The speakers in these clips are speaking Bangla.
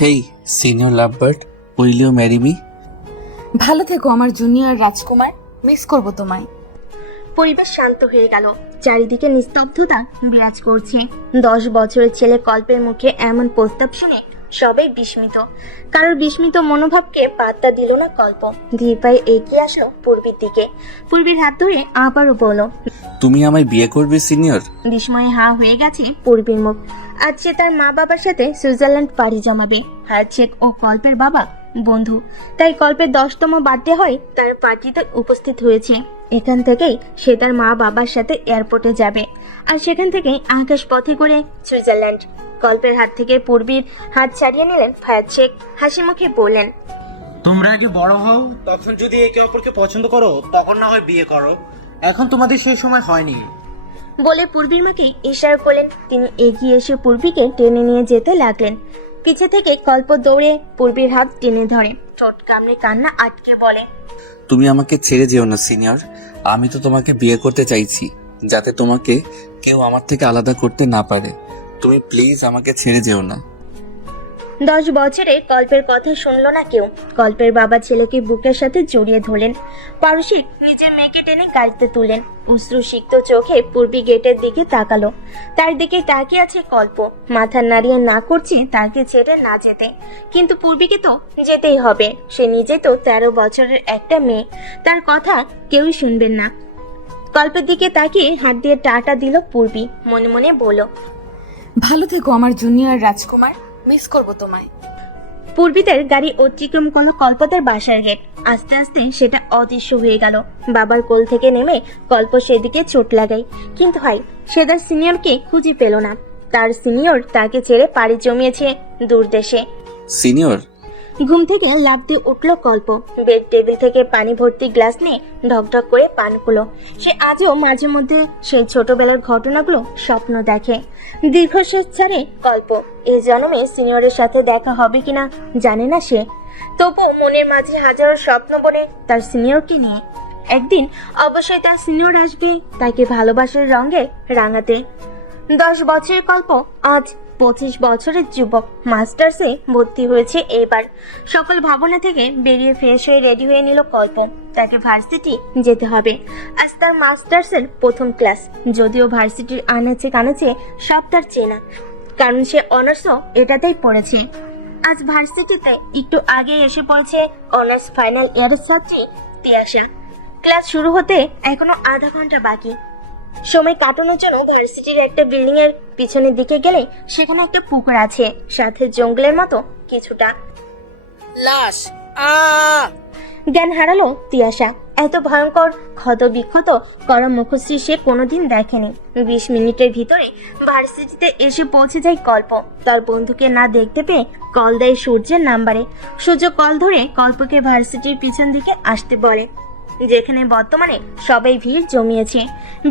Hey senior lovebird, will you marry me? ভালো থেকো আমার জুনিয়র রাজকুমার, মিস করব তোমায়। পরিবেশ শান্ত হয়ে গেল, চারিদিকে নিস্তব্ধতা বিরাজ করছে। 10 বছরের ছেলে কল্পের মুখে এমন প্রস্তাব শুনে সবাই বিস্মিত। কারোর বিস্মিত মনোভাবকে পাত্তা দিল না কল্প। ধীর পায়ে এগিয়ে আসলো পূর্বীর দিকে। পূর্বীর হাত ধরে আবারও বলল, তুমি আমায় বিয়ে করবে সিনিয়র? বিস্ময়ে হা হয়ে গেছে পূর্বীর মুখ। আজ সে তার মা বাবার সাথে সুইজারল্যান্ড পাড়ি জমাবে। হার্টশেক ও কল্পের বাবা বন্ধু, তাই কল্পের 10তম বার্থডে হয় তার পার্টিতে উপস্থিত হয়েছে। এখান থেকেই সে তার মা বাবার সাথে এয়ারপোর্টে যাবে, আর সেখান থেকেই আকাশ পথে করে সুইজারল্যান্ড। কল্পের হাত থেকে পূর্বীর হাত ছাড়িয়ে নিলেন ফায়াজ শেখ। হাসি মুখে বললেন, তোমরা আগে বড় হও, তখন যদি একে অপরকে পছন্দ করো তখন না হয় বিয়ে করো। এখন তোমাদের সেই সময় হয়নি। বলে পূর্বীর মাকে ইশারা করলেন। তিনি এগিয়ে এসে পূর্বীকে টেনে নিয়ে যেতে লাগলেন। পিছে থেকে কল্প দৌড়ে পূর্বীর হাত টেনে ধরে, ঠোঁট কামড়ে কান্না আটকে বলে, তুমি আমাকে ছেড়ে যেও না সিনিয়র। আমি তো তোমাকে বিয়ে করতে চাইছি, যাতে তোমাকে কেউ আমার থেকে আলাদা করতে না পারে। তুমি প্লিজ আমাকে ছেড়ে যেও না। 10 বছরে কল্পের কথা শুনল না কেউ। কল্পের বাবা ছেলেকে বুকের সাথে জড়িয়ে ধরলেন। পারসিক নিজের মেয়েকে টেনে গাড়িতে তুললেন। অশ্রুসিক্ত চোখে পূর্বী গেটের দিকে তাকালো। তার দিকে তাকিয়ে আছে কল্প, মাথা নাড়িয়ে না করছে তাকে ছেড়ে না যেতে। কিন্তু পূর্বীকে তো যেতেই হবে। সে নিজে তো 13 বছরের একটা মেয়ে, তার কথা কেউই শুনবেন না। কল্পের দিকে তাকিয়ে হাত দিয়ে টাটা দিল পূর্বী। মনে মনে বলল, ভালো থেকো আমার জুনিয়র রাজকুমার, মিস করব তোমায়। পূর্বীদের গাড়ি অতিক্রম করলো কল্পদের বাসার গেট। আস্তে আস্তে সেটা অদৃশ্য হয়ে গেল। বাবার কোল থেকে নেমে কল্প সেদিকে চোট লাগায়, কিন্তু হাই, সে তার সিনিয়রকে খুঁজে পেল না। তার সিনিয়র তাকে ছেড়ে পাড়ি জমিয়েছে দূর দেশে। সিনিয়র? ঘুম থেকে লাফ দিয়ে উঠল কল্প। বেড টেবিল থেকে পানি ভর্তি গ্লাস নিয়ে ঢকঢক করে পান করলো। সে আজও মাঝে মধ্যে সেই ছোটবেলার ঘটনাগুলো স্বপ্ন দেখে। দীর্ঘশ্বাস ছাড়ে কল্প। এই জন্মে সিনিয়রের সাথে দেখা হবে কিনা জানে না সে, তবু মনের মাঝে হাজারো স্বপ্ন বনে তার সিনিয়রকে নিয়ে। একদিন অবশ্যই তার সিনিয়র আসবে তাকে ভালোবাসার রঙে রাঙাতে। 10 বছরের কল্প আজ 25 বছরের যুবক। মাস্টার্সে ভর্তি হয়েছে এবার। সকল ভাবনা থেকে বেরিয়ে ফ্রেশ হয়ে রেডি হয়ে নিল কল্প। তাকে ভার্সিটি যেতে হবে। আজ তার মাস্টার্সের প্রথম ক্লাস। যদিও ভার্সিটির আনাচে কানাচে সব তার চেনা, কারণ সে অনার্সও এটাতেই পড়েছে। আজ ভার্সিটিতে একটু আগে এসে পড়েছে অনার্স ফাইনাল ইয়ারের ছাত্রী তিয়াশা। ক্লাস শুরু হতে এখনো আধা ঘন্টা বাকি। সময় কাটানোর জন্য ভার্সিটির একটা বিল্ডিং এর পিছনের দিকে গেলে সেখানে একটা পুকুর আছে, সাথে জঙ্গলের মতো কিছুটা। লাশ জ্ঞান হারালো তিয়াশা। এত ভয়ঙ্কর ক্ষত বিক্ষত করা মুখশ্রী সে কোনোদিন দেখেনি। 20 মিনিটের ভিতরে ভার্সিটিতে এসে পৌঁছে যায় কল্প। তার বন্ধুকে না দেখতে পেয়ে কল দেয় সূর্যের নাম্বারে। সূর্য কল ধরে কল্পকে ভার্সিটির পিছন দিকে আসতে বলে, যেখানে বর্তমানে সবাই ভিড় জমিয়েছে।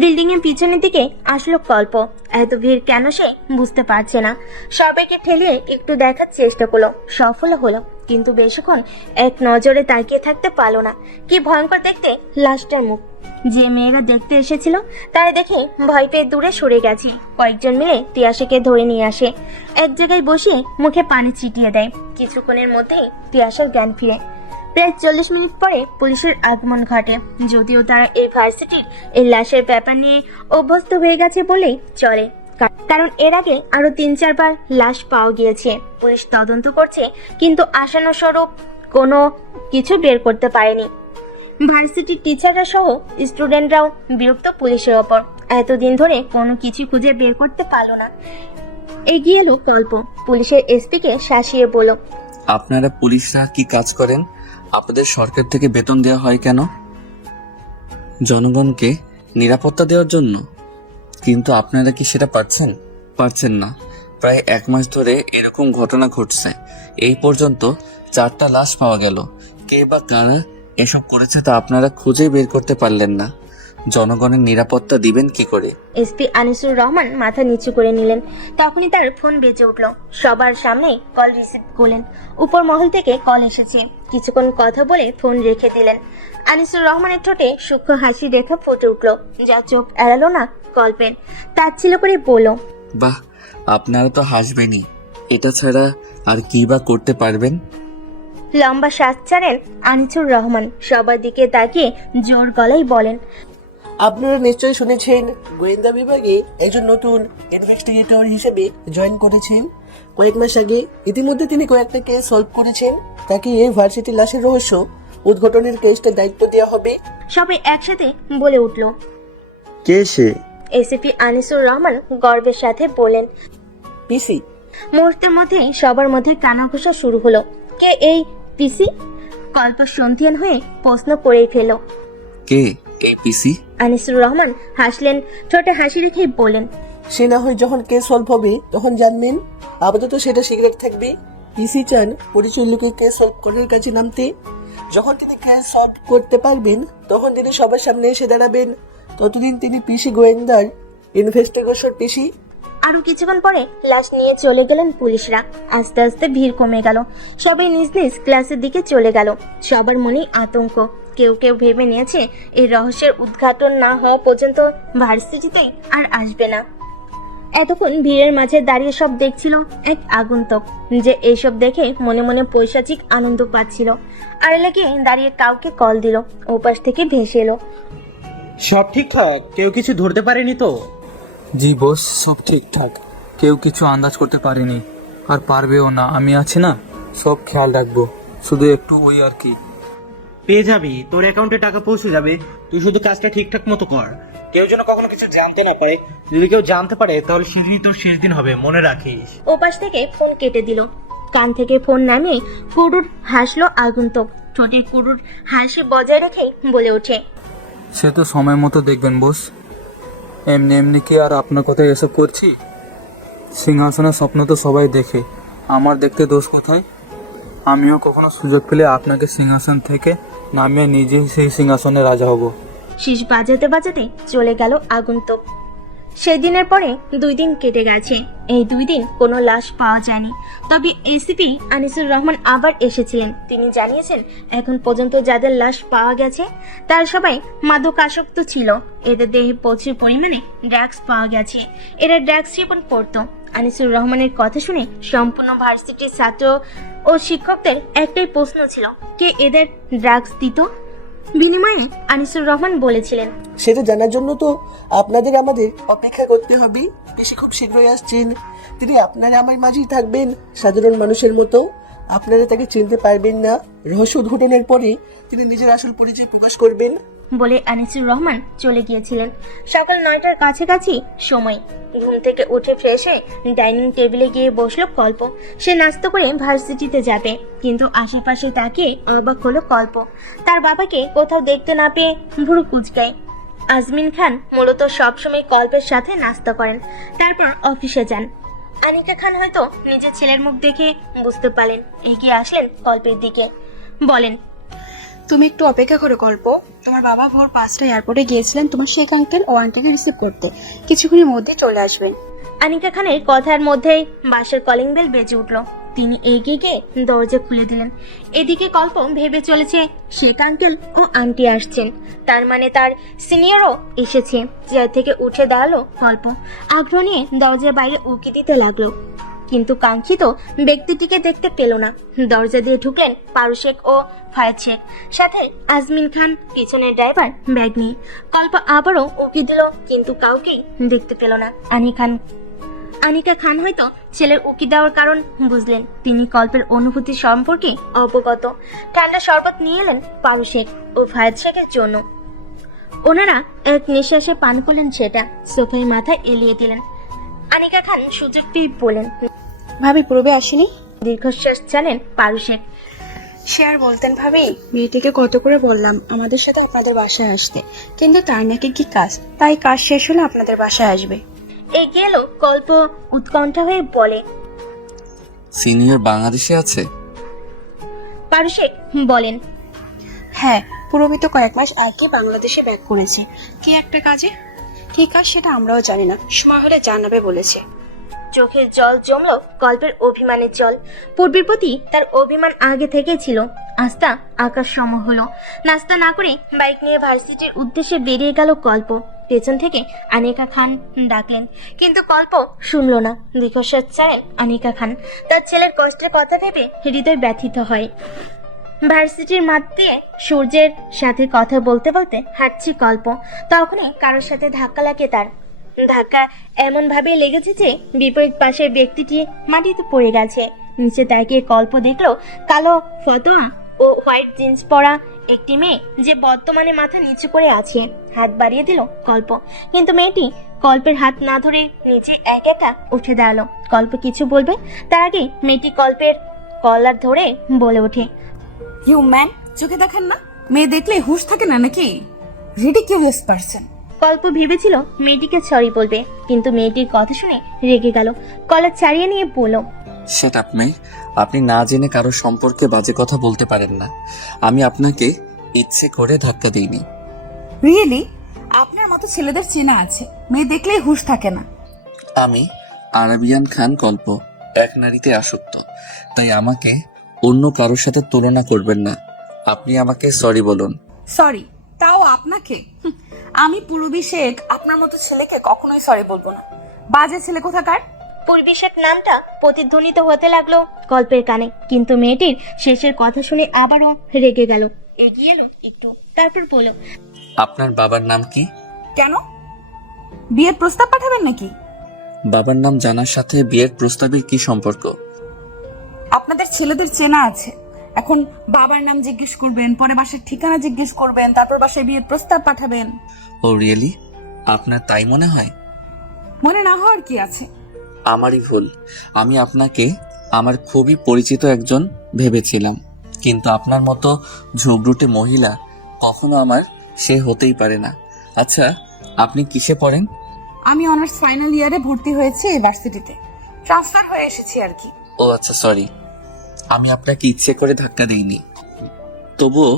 বিল্ডিং এর পিছনের দিকে আসলো কল্প। এত ভিড় কেন সে বুঝতে পারছে না। সবাইকে ঠেলিয়ে একটু দেখার চেষ্টা করলো, সফল হলো, কিন্তু বেশিক্ষণ এক নজরে তাকিয়ে থাকতে পারলো না। কি ভয়ঙ্কর দেখতে লাশটার মুখ। যে মেয়েরা দেখতে এসেছিল তারা দেখে ভয় পেয়ে দূরে সরে গেছে। কয়েকজন মিলে তিয়াশাকে ধরে নিয়ে আসে, এক জায়গায় বসিয়ে মুখে পানি ছিটিয়ে দেয়। কিছুক্ষণের মধ্যেই তিয়াশার জ্ঞান ফিরে। প্রায় 40 মিনিট পরে পুলিশের আগমন ঘটে। যদিও তারা এই ভার্সিটির এই লাশের ব্যাপার নিয়ে অভ্যস্ত হয়ে গেছে বলেই চলে, কারণ এর আগে আরো 3-4 বার লাশ পাওয়া গিয়েছে। পুলিশ তদন্ত করছে, কিন্তু আশানুস্বরূপ কোনো কিছু বের করতে পারেনি। ভার্সিটির টিচাররা সহ স্টুডেন্টরাও বিরক্ত পুলিশের ওপর। এতদিন ধরে কোনো কিছু খুঁজে বের করতে পারলো না। এগিয়ে এলো কল্প, পুলিশের এসপিকে শাসিয়ে বলল, আপনারা পুলিশরা কি কাজ করেন? আপনাদের সরকার থেকে বেতন দেওয়া হয় কেন? জনগণকে নিরাপত্তা দেওয়ার জন্য। কিন্তু আপনারা কি সেটা পারছেন না। প্রায় 1 মাস ধরে এরকম ঘটনা ঘটছে। এই পর্যন্ত 4টা লাশ পাওয়া গেল। কে বা কারা এসব করেছে তা আপনারা খুঁজে বের করতে পারলেন না। জনগণের নিরাপত্তা দিবেন কি করে? এসপি আনিসুর রহমান মাথা নিচু করে নিলেন। তখনই তার ফোন বেজে উঠল। সবার সামনেই কল রিসিভ করলেন। উপর মহল থেকে কল এসেছে। কিছুক্ষণ কথা বলে ফোন রেখে দিলেন। আনিসুর রহমানের ঠোঁটে সূক্ষ্ম হাসি রেখা ফুটে উঠল, যা চোখ এড়ালো না কল্পের। তাচ্ছিল্য করে বলল, বাহ, আপনারা তো হাসবেনই। এটা ছাড়া আর কি বা করতে পারবেন? লম্বা শ্বাস ছাড়েন আনিসুর রহমান, সবার দিকে তাকিয়ে জোর গলায় বলেন, আপনারা নিশ্চয়ই শুনেছেন গোয়েন্দা বিভাগে একজন নতুন ইনভেস্টিগেটর হিসেবে জয়েন করেছেন কয়েক মাস আগে। ইতিমধ্যে তিনি কয়েকটা কেস সলভ করেছেন। তাকে এই ভার্সিটি লাশের রহস্য উদ্ঘাটনের কেসটার দায়িত্ব দেওয়া হবে। সবাই একসাথে বলে উঠল। কে সে? এসিপি আনিসুর রহমান গর্বের সাথে বলেন। পিসি। মুহূর্তের মধ্যে সবার মধ্যে কানাঘুষা শুরু হলো। কে এই পিসি? কল্প সন্ধিয়ান হয়ে প্রশ্ন করেই ফেল। কে এই পিসি? আনিসুর রহমান হাসলেন, ঠোঁটে হাসি রেখেই বলেন, সে না হয় যখন কেস সলভ হবে তখন জানবেন, আপাতত সেটা সিক্রেট থাকবে। পিসি চান পরিচয় লোকে কেস সলভ করার কাছে নামতে। যখন তিনি কেস সলভ করতে পারবেন তখন তিনি সবার সামনে এসে দাঁড়াবেন। ততদিন তিনি পিসি গোয়েন্দার ইনভেস্টিগেশন পিসি। আরো কিছুক্ষণ পরে লাশ নিয়ে চলে গেলেন পুলিশরা। আস্তে আস্তে ভিড় কমে গেল, সবাই নিজ নিজ ক্লাসের দিকে চলে গেল। সবার মনে আতঙ্ক। কেউ কেউ ভেবে নিয়েছে এই রহস্যের উদ্ঘাটন না হওয়া পর্যন্ত ভার্সিটিতে আর আসবে না। এতক্ষণ ভিড়ের মাঝে দাঁড়িয়ে সব দেখছিল এক আগন্তুক, যে এইসব দেখে মনে মনে পৈশাচিক আনন্দ পাচ্ছিল। আড়ালে গিয়ে দাঁড়িয়ে কাউকে কল দিল, ওপাশ থেকে ভেসে এলো, সব ঠিকঠাক? কেউ কিছু ধরতে পারেনি তো? জি বস, সব ঠিকঠাক। কেউ কিছু আন্দাজ করতে পারেনি, আর পারবেও না। আমি আছি না, সব খেয়াল রাখবো। শুধু একটু ওই আর কি। পেয়ে যাবি, তোর অ্যাকাউন্টে টাকা পৌঁছে যাবে। তুই শুধু কাজটা ঠিকঠাক মতো কর। কেউ যেন কখনো কিছু জানতে না পারে। যদি কেউ জানতে পারে তাহলে সেদিনই তোর শেষ দিন হবে, মনে রাখিস। ওপাশ থেকে ফোন কেটে দিল। কান থেকে ফোন নামিয়ে কুরুর হাসলো আগন্তুক, ঠোঁটে কুরুর হাসি বজায় রেখেই বলে ওঠে, সে তো সময় মতো দেখবেন বস। এমনি এমনি কি আর আপনার কথায় এসব করছি? সিংহাসনের স্বপ্ন তো সবাই দেখে, আমার দেখতে দোষ কোথায়? আমিও কখনো সুযোগ পেলে আপনাকে সিংহাসন থেকে নামিয়ে নিজেই সেই সিংহাসনে রাজা হব। শীষ বাজাতে বাজাতে চলে গেল আগন্তুক। সেদিনের পরে 2 দিন কেটে গেছে। এই 2 দিন কোনো লাশ পাওয়া যায়নি। তবে এসিপি আনিসুর রহমান আবার এসেছিলেন। তিনি জানিয়েছেন এখন পর্যন্ত যাদের লাশ পাওয়া গেছে তার সবাই মাদকাসক্ত ছিল। এদের দেহে প্রচুর পরিমাণে ড্রাগস পাওয়া গেছে। এরা ড্রাগস সেবন করত। আনিসুর রহমানের কথা শুনে সম্পূর্ণ ভার্সিটির ছাত্র ও শিক্ষকদের একটাই প্রশ্ন ছিল, কে এদের ড্রাগস দিত? বিনিময়ে আনিসুর রহমান বলেছিলেন, সেটা জানার জন্য তো আপনাদের আমাদের অপেক্ষা করতে হবে। পিসি খুব শীঘ্রই আসছেন। তিনি আপনারা আমার মাঝেই থাকবেন সাধারণ মানুষের মতো। আপনারা তাকে চিনতে পারবেন না। রহস্য উদ্ঘাটনের পরে তিনি নিজের আসল পরিচয় প্রকাশ করবেন। বলে আনিসুর রহমান চলে গিয়েছিলেন। সকাল 9টার কাছাকাছি সময়। ঘুম থেকে উঠে ফ্রেশ হয়ে ডাইনিং টেবিলে গিয়ে বসলো কল্প। সে নাস্তা করে ভার্সিটিতে যাবে, কিন্তু আশেপাশে তাকিয়ে অবাক হলো কল্প। তার বাবাকে কোথাও দেখতে না পেয়ে ভুরু কুঁচকায়। আজমিন খান মূলত সবসময় কল্পের সাথে নাস্তা করেন, তারপর অফিসে যান। আনিকা খান হয়তো নিজের ছেলের মুখ দেখে বুঝতে পারলেন, এগিয়ে আসলেন কল্পের দিকে, বলেন, তুমি একটু অপেক্ষা করো কল্প। তোমার বাবা ভোর 5টায় এয়ারপোর্টে গিয়েছিলেন তোমার শেখ আঙ্কেল ও আন্টিকে রিসিভ করতে। কিছুক্ষণের মধ্যে চলে আসবেন। আনিকা খানের কথার মধ্যেই বাসের কলিং বেল বেজে উঠল। তিনি এগিয়ে গিয়ে দরজা খুলে দিলেন। এদিকে কল্প ভেবে চলেছে শেখ আঙ্কেল ও আন্টি আসছেন, তার মানে তার সিনিয়রও এসেছে। চেয়ার থেকে উঠে দাঁড়ালো কল্প, আগ্রহ নিয়ে দরজার বাইরে উকি দিতে লাগলো, কিন্তু কাঙ্ক্ষিত ব্যক্তিটিকে দেখতে পেল না। দরজা দিয়ে ঢুকলেন পারু শেখ ও ফায়াজ শেখ, সাথে আজমিন খান পিছনের ড্রাইভার ব্যাগ নিয়ে। কল্প আবারও উকি দিল, কিন্তু কাউকেই দেখতে পেল না। আনিকা খান হয়তো ছেলের উকি দেওয়ার কারণ বুঝলেন। তিনি কল্পের অনুভূতি সম্পর্কে অবগত। ঠান্ডা শরবত নিয়ে এলেন পারু শেখ ও ফায়াজ শেখের জন্য। ওনারা এক নিঃশ্বাসে পান করলেন, সেটা সোফায় মাথা এলিয়ে দিলেন। আনিকা খান সুযোগ পেয়ে বলেন, ভাবি পূর্বে আসেনি? দীর্ঘশ্বাস ছাড়েন পারু শেখ। সে আর বলতেন ভাবি, মেয়েটিকে কত করে বললাম আমাদের সাথে আপনাদের বাসায় আসতে, কিন্তু তার নাকি কি কাজ, তাই কাজ শেষ হলে আপনাদের বাসায় আসবে। এগিয়ে এলো কল্প উৎকণ্ঠা হয়ে বলে, সিনিয়র বাংলাদেশে আছে? পারু শেখ বলেন, হ্যাঁ, পূরবী তো কয়েক মাস আগে বাংলাদেশে ব্যাক করেছে। কি একটা কাজে। কি কাজ সেটা আমরাও জানি না, সময় হলে জানাবে বলেছে। চোখের জল জমলো কল্পের অভিমানের জল। পূর্বের প্রতি তার অভিমান আগে থেকে ছিল, আস্থা আকাশ সম হলো। নাস্তা না করে বাইক নিয়ে ভার্সিটির উদ্দেশ্যে বেরিয়ে গেল কল্প। পেছন থেকে আনিকা খান ডাকলেন, কিন্তু কল্প শুনল না। দীর্ঘশ্বাস ছাড়েন আনিকা খান। তার ছেলের কষ্টের কথা ভেবে হৃদয় ব্যথিত হয়। ভার্সিটির মাঠ দিয়ে সূর্যের সাথে কথা বলতে বলতে হাঁটছি কল্প। তখনই কারোর সাথে ধাক্কা লাগে তার। ধাক্কা এমন ভাবে লেগেছে যে বিপরীত পাশের ব্যক্তিটি মাটিতে পড়ে গেছে। নিচে তাকিয়ে কল্প দেখলো কালো ফতোয়া ও হোয়াইট জিন্স পরা একটি মেয়ে, যে বর্তমানে মাথা নিচু করে আছে। হাত বাড়িয়ে দিল কল্প, কিন্তু মেয়েটি কল্পের হাত না ধরে নিচে এক একা উঠে দাঁড়ালো। কল্প কিছু বলবে তার আগে মেয়েটি কল্পের কলার ধরে বলে ওঠে, ইউ ম্যান, চোখে দেখেন না? মেয়ে দেখলে হুঁশ থাকে না নাকি? Ridiculous person. কল্প ভেবেছিল মেয়েটিকে সরি বলবে, কিন্তু মেয়েটির কথা শুনে রেগে গেল। কলার ছাড়িয়ে নিয়ে বলল, সেট আপ মেয়ে, আপনি না জেনে কারো সম্পর্কে বাজে কথা বলতে পারেন না। আমি আপনাকে ইচ্ছে করে ধাক্কা দিইনি। রিয়েলি? আপনার মতো ছেলেদের চেনা আছে, মেয়ে দেখলেই হুঁশ থাকে না। আমি আরাবিয়ান খান কল্প, এক নারীতে আসক্ত, তাই আমাকে অন্য কারোর সাথে তুলনা করবেন না। আপনি আমাকে সরি বলুন। সরি? তাও আপনাকে? আমি পূর্বী শেখ আপনার মতো ছেলেকে কখনোই সরি বলবো না। বাজে ছেলে কোথাকার। পূর্বী শেখ নামটা প্রতিধ্বনিত হতে লাগলো কল্পের কানে, কিন্তু মেয়েটির শেষের কথা শুনে আবারও রেগে গেল। এগিয়ে এলো একটু, তারপর বলল, আপনার বাবার নাম কি? কেন? বিয়ের প্রস্তাব পাঠাবেন নাকি? বাবার নাম জানার সাথে বিয়ের প্রস্তাবের কি সম্পর্ক? আপনাদের ছেলেদের চেনা আছে, এখন বাবার নাম জিজ্ঞেস করবেন, পরে বাসার ঠিকানা জিজ্ঞেস করবেন, তারপর বাসায় বিয়ের প্রস্তাব পাঠাবেন। ও রিয়েলি? আপনার তাই মনে হয়? মনে না হওয়ার কি আছে? আমারই ভুল। আমি আপনাকে আমার খুবই পরিচিত একজন ভেবেছিলাম, কিন্তু আপনার মতো ঝগড়ুটে মহিলা কখনো আমার সে হতেই পারে না। আচ্ছা, আপনি কিসে পড়েন? আমি অনার্স ফাইনাল ইয়ারে ভর্তি হয়েছি এই ভার্সিটিতে, ট্রান্সফার হয়ে এসেছি আর কি। ও আচ্ছা, সরি, আমি আপনাকে ইচ্ছে করে ধাক্কা দিইনি। তবুও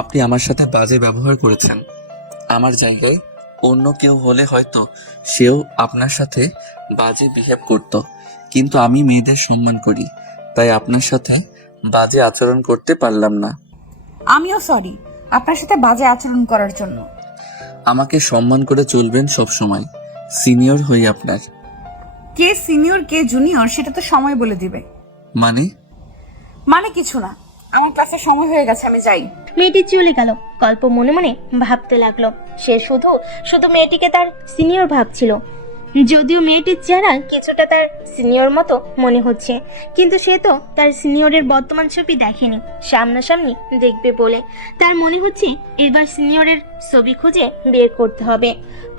আপনি আমার সাথে বাজে ব্যবহার করেছেন। আমার জায়গায় অন্য কেউ হলে হয়তো সেও আপনার সাথে বাজে বিহেভ করত, কিন্তু আমি মেয়েদের সম্মান করি, তাই আপনার সাথে বাজে আচরণ করতে পারলাম না। আমিও সরি আপনার সাথে বাজে আচরণ করার জন্য। আমাকে সম্মান করে চলবেন সব সময়। সিনিয়র হই আপনার। কে সিনিয়র কে জুনিয়র সেটা তো সময় বলে দিবে। মানে কিছু না, আমার ক্লাসের সময় হয়ে গেছে, আমি যাই। মেয়েটি চলে গেল। কল্প মনে মনে ভাবতে লাগলো, সে শুধু শুধু মেয়েটিকে তার সিনিয়র ভাবছিল। যদিও মেয়েটির চেহারা কিছুটা তার সিনিয়র মতো মনে হচ্ছে, কিন্তু সে তো তার সিনিয়রের বর্তমান ছবি দেখেনি, সামনাসামনি দেখবে বলে তার মনে হচ্ছে এবার সিনিয়রের ছবি খুঁজে বের করতে হবে।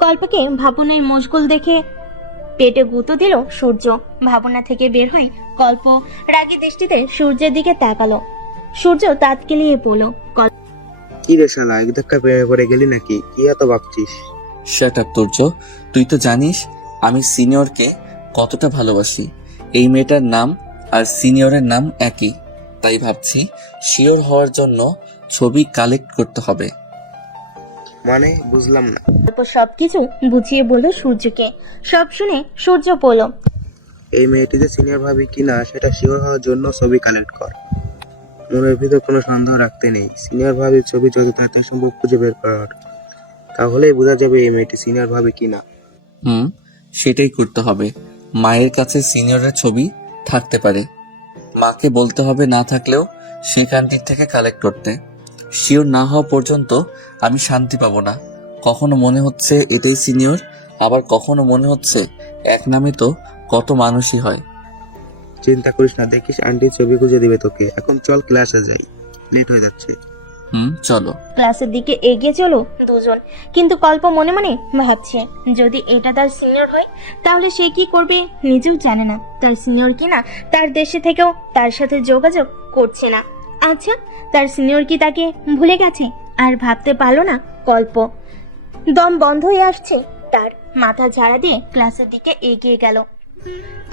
কল্পকে ভাবনায় মশগুল দেখে পেটে গুঁতো দিল সূর্য। ভাবনা থেকে বের হয়ে কল্প রাগী দৃষ্টিতে সূর্যের দিকে তাকালো। সূর্য তাৎকেলিয়ে বলল, কি রে শালা, এক ধাক্কা প্রেমে পড়ে গেলি নাকি? কি এত ভাবছিস? শাট আপ তুর্য, তুই তো জানিস আমি সিনিয়রকে কতটা ভালোবাসি। এই মেয়েটার নাম আর সিনিয়রের নাম একই, তাই ভাবছি শিওর হওয়ার জন্য ছবি কালেক্ট করতে হবে। মানে বুঝলাম না। কল্প সবকিছু বুঝিয়ে বলল সূর্যকে। সব শুনে সূর্য বলল, এই মেয়েটি যে সিনিয়র ভাবি কিনা সেটা শিওর হওয়ার জন্য ছবি কালেক্ট কর। মনের ভিতর কোনো সন্দেহ রাখতে নেই। সিনিয়র ভাবির ছবি যত তাড়াতাড়ি সম্ভব খুঁজে বের কর, তাহলেই বোঝা যাবে এই মেয়েটি সিনিয়র ভাবি কিনা। সেটাই করতে হবে। মায়ের কাছে সিনিয়রের ছবি থাকতে পারে, মাকে বলতে হবে না থাকলেও সেখানটির থেকে কালেক্ট করতে। শিওর না হওয়া পর্যন্ত আমি শান্তি পাবো না। কখনো মনে হচ্ছে এটাই সিনিয়র, আবার কখনো মনে হচ্ছে এক নামে তো কত মানুষই হয়। চিন্তা করিস না, দেখিস আন্টির ছবি খুঁজে দিবে তোকে। এখন চল ক্লাসে যাই, লেট হয়ে যাচ্ছে। চলো। ক্লাসের দিকে এগিয়ে চলো দুজন। কিন্তু কল্প মনে মনে ভাবছে, যদি এটা তার সিনিয়র হয় তাহলে সে কি করবে নিজেও জানে না। তার সিনিয়র কিনা তার দেশে থেকেও তার সাথে যোগাযোগ করছে না। আচ্ছা, তার সিনিয়র কি তাকে ভুলে গেছে? আর ভাবতে পারলো না কল্প। দম বন্ধ হয়ে আসছে তার। মাথা ঝাড়া দিয়ে ক্লাসের দিকে এগিয়ে গেল।